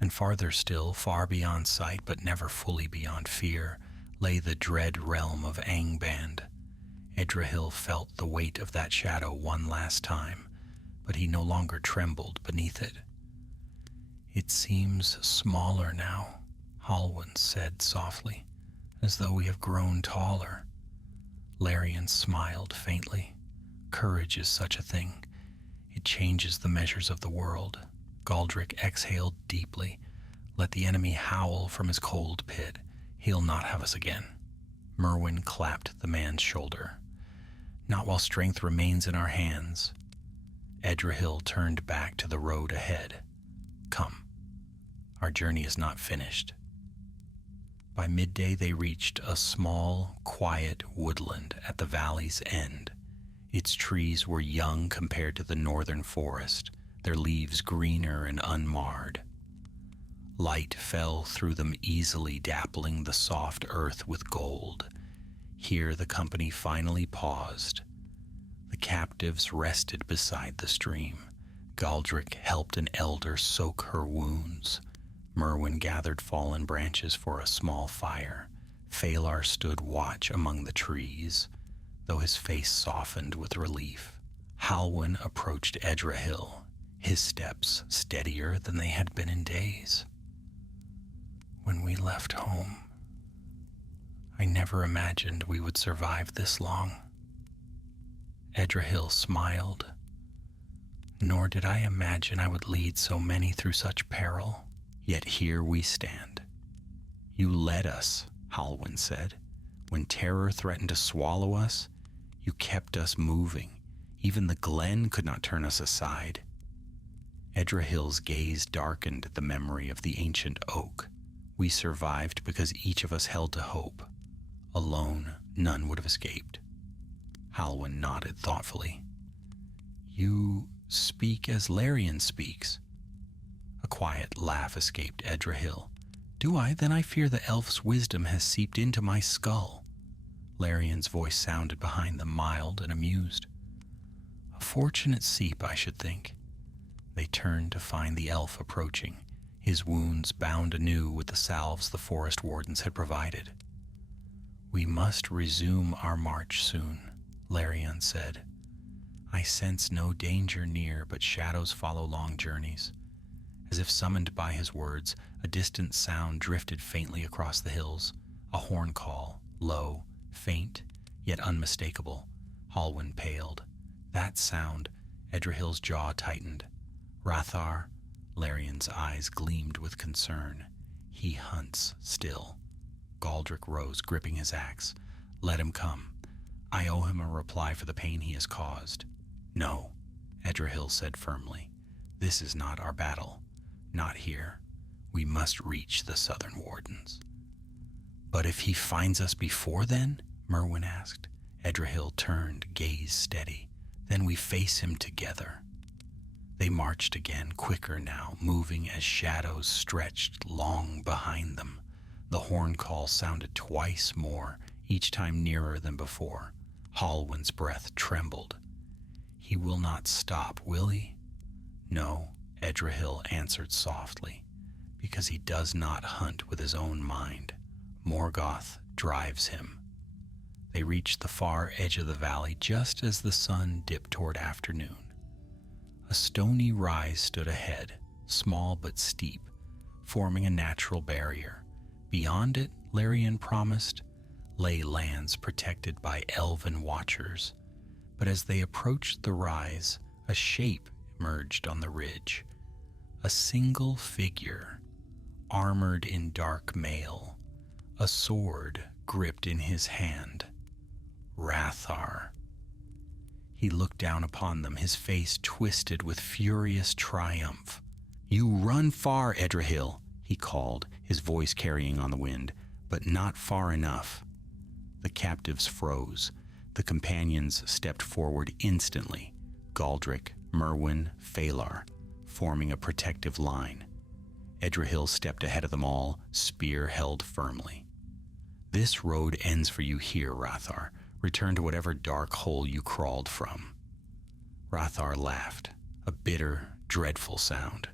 And farther still, far beyond sight but never fully beyond fear, lay the dread realm of Angband. Edrahil felt the weight of that shadow one last time, but he no longer trembled beneath it. "It seems smaller now," Halwyn said softly, "as though we have grown taller." Larion smiled faintly. "Courage is such a thing. It changes the measures of the world." Galdric exhaled deeply. "Let the enemy howl from his cold pit. He'll not have us again." Merwin clapped the man's shoulder. "Not while strength remains in our hands." Edrahil turned back to the road ahead. "Come. Our journey is not finished." By midday they reached a small, quiet woodland at the valley's end. Its trees were young compared to the northern forest, their leaves greener and unmarred. Light fell through them easily, dappling the soft earth with gold. Here the company finally paused. The captives rested beside the stream. Galdric helped an elder soak her wounds. Merwin gathered fallen branches for a small fire. Phalar stood watch among the trees, though his face softened with relief. Halwyn approached Edrahil, his steps steadier than they had been in days. "When we left home, I never imagined we would survive this long." Edrahil smiled. "Nor did I imagine I would lead so many through such peril. Yet here we stand." "You led us," Halwyn said. "When terror threatened to swallow us, you kept us moving. Even the glen could not turn us aside." Edrahil's gaze darkened at the memory of the ancient oak. "We survived because each of us held to hope. Alone, none would have escaped." Halwyn nodded thoughtfully. "You speak as Larion speaks." A quiet laugh escaped Edrahil. "Do I? Then I fear the elf's wisdom has seeped into my skull." Larion's voice sounded behind them, mild and amused. "A fortunate seep, I should think." They turned to find the elf approaching. his wounds bound anew with the salves the forest wardens had provided. "We must resume our march soon," Larion said. "I sense no danger near, but shadows follow long journeys." As if summoned by his words, a distant sound drifted faintly across the hills, a horn call, low, faint, yet unmistakable. Halwyn paled. That sound, Edrahil's jaw tightened. "Rathar," Larion's eyes gleamed with concern. "He hunts still." Galdric rose, gripping his axe. "Let him come. I owe him a reply for the pain he has caused." "No," Edrahil said firmly. "This is not our battle. Not here. We must reach the southern wardens." "But if he finds us before then?" Merwin asked. Edrahil turned, gaze steady. "Then we face him together." They marched again, quicker now, moving as shadows stretched long behind them. The horn call sounded twice more, each time nearer than before. Halwyn's breath trembled. "He will not stop, will he?" "No," Edrahil answered softly, "because he does not hunt with his own mind. Morgoth drives him." They reached the far edge of the valley just as the sun dipped toward afternoon. A stony rise stood ahead, small but steep, forming a natural barrier. Beyond it, Larion promised, lay lands protected by elven watchers. But as they approached the rise, a shape emerged on the ridge. A single figure, armored in dark mail, a sword gripped in his hand. Rathar. He looked down upon them, his face twisted with furious triumph. "You run far, Edrahil," he called, his voice carrying on the wind, "but not far enough." The captives froze. The companions stepped forward instantly. Galdric, Merwin, Phalar, forming a protective line. Edrahil stepped ahead of them all, spear held firmly. "This road ends for you here, Rathar. Return to whatever dark hole you crawled from." Rathar laughed, a bitter, dreadful sound.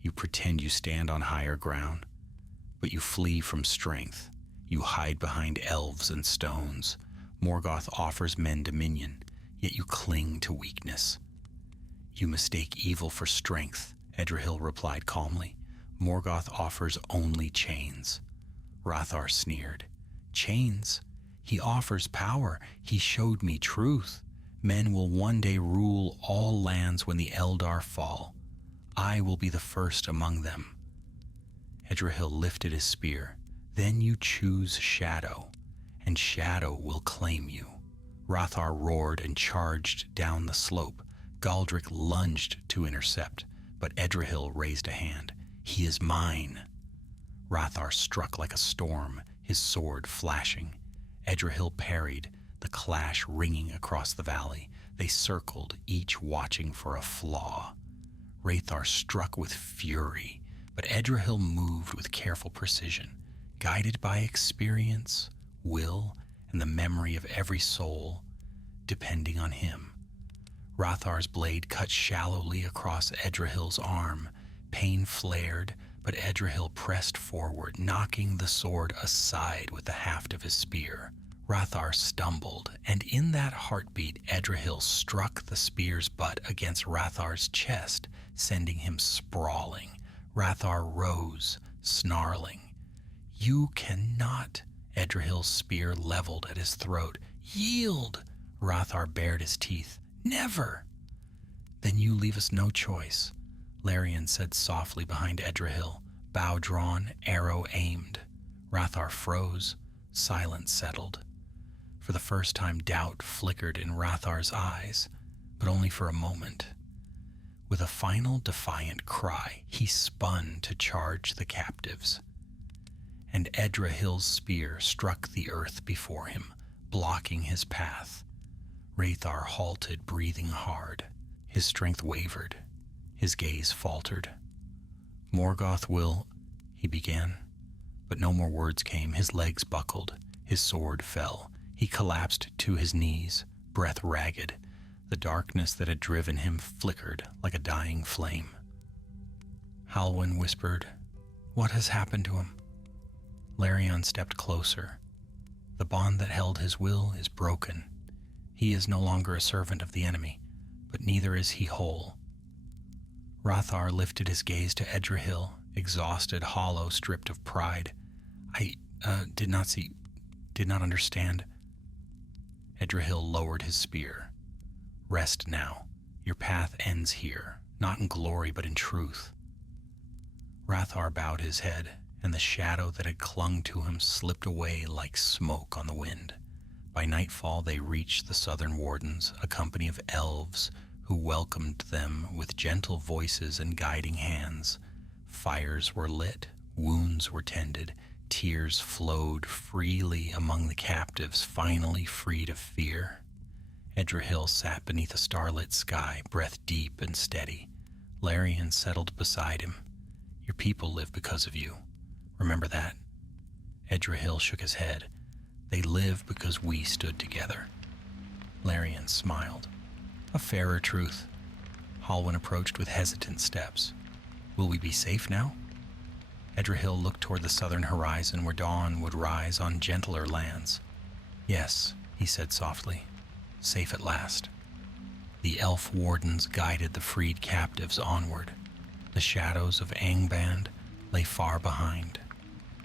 "You pretend you stand on higher ground, but you flee from strength. You hide behind elves and stones. Morgoth offers men dominion, yet you cling to weakness." "You mistake evil for strength," Edrahil replied calmly. "Morgoth offers only chains." Rathar sneered. "Chains? He offers power. He showed me truth. Men will one day rule all lands when the Eldar fall. I will be the first among them." Edrahil lifted his spear. "Then you choose Shadow, and Shadow will claim you." Rathar roared and charged down the slope. Galdric lunged to intercept, but Edrahil raised a hand. "He is mine." Rathar struck like a storm, his sword flashing. Edrahil parried, the clash ringing across the valley. They circled, each watching for a flaw. Rathar struck with fury, but Edrahil moved with careful precision, guided by experience, will, and the memory of every soul depending on him. Rathar's blade cut shallowly across Edrahil's arm. Pain flared, but Edrahil pressed forward, knocking the sword aside with the haft of his spear. Rathar stumbled, and in that heartbeat Edrahil struck the spear's butt against Rathar's chest, sending him sprawling. Rathar rose, snarling. "You cannot!" Edrahil's spear leveled at his throat. "Yield!" Rathar bared his teeth. "Never!" "Then you leave us no choice," Larion said softly behind Edrahil, bow drawn, arrow aimed. Rathar froze. Silence settled. For the first time doubt flickered in Rathar's eyes, but only for a moment. With a final defiant cry, he spun to charge the captives. And Edrahil's spear struck the earth before him, blocking his path. Rathar halted, breathing hard. His strength wavered. His gaze faltered. "Morgoth will," he began. But no more words came. His legs buckled. His sword fell. He collapsed to his knees, breath ragged. The darkness that had driven him flickered like a dying flame. Halwyn whispered, "What has happened to him?" Larion stepped closer. "The bond that held his will is broken. He is no longer a servant of the enemy, but neither is he whole." Hrothgar lifted his gaze to Edrahil, exhausted, hollow, stripped of pride. "I did not understand." Edrahil lowered his spear. "Rest now. Your path ends here, not in glory but in truth." Hrothgar bowed his head, and the shadow that had clung to him slipped away like smoke on the wind. By nightfall they reached the southern wardens, a company of elves who welcomed them with gentle voices and guiding hands. Fires were lit, wounds were tended, tears flowed freely among the captives, finally freed of fear. Edrahil sat beneath a starlit sky, breath deep and steady. Larion settled beside him. "Your people live because of you. Remember that." Edrahil shook his head. "They live because we stood together." Larion smiled. "A fairer truth." Halwyn approached with hesitant steps. "Will we be safe now?" Edrahil looked toward the southern horizon where dawn would rise on gentler lands. "Yes," he said softly, "safe at last." The elf wardens guided the freed captives onward. The shadows of Angband lay far behind,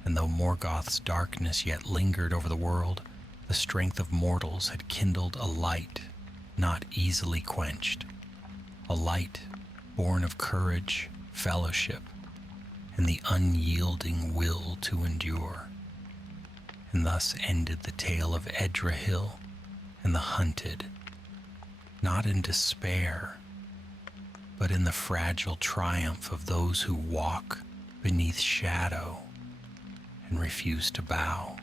and though Morgoth's darkness yet lingered over the world, the strength of mortals had kindled a light not easily quenched, a light born of courage, fellowship, and the unyielding will to endure. And thus ended the tale of Edrahil and the hunted, not in despair, but in the fragile triumph of those who walk beneath shadow and refuse to bow.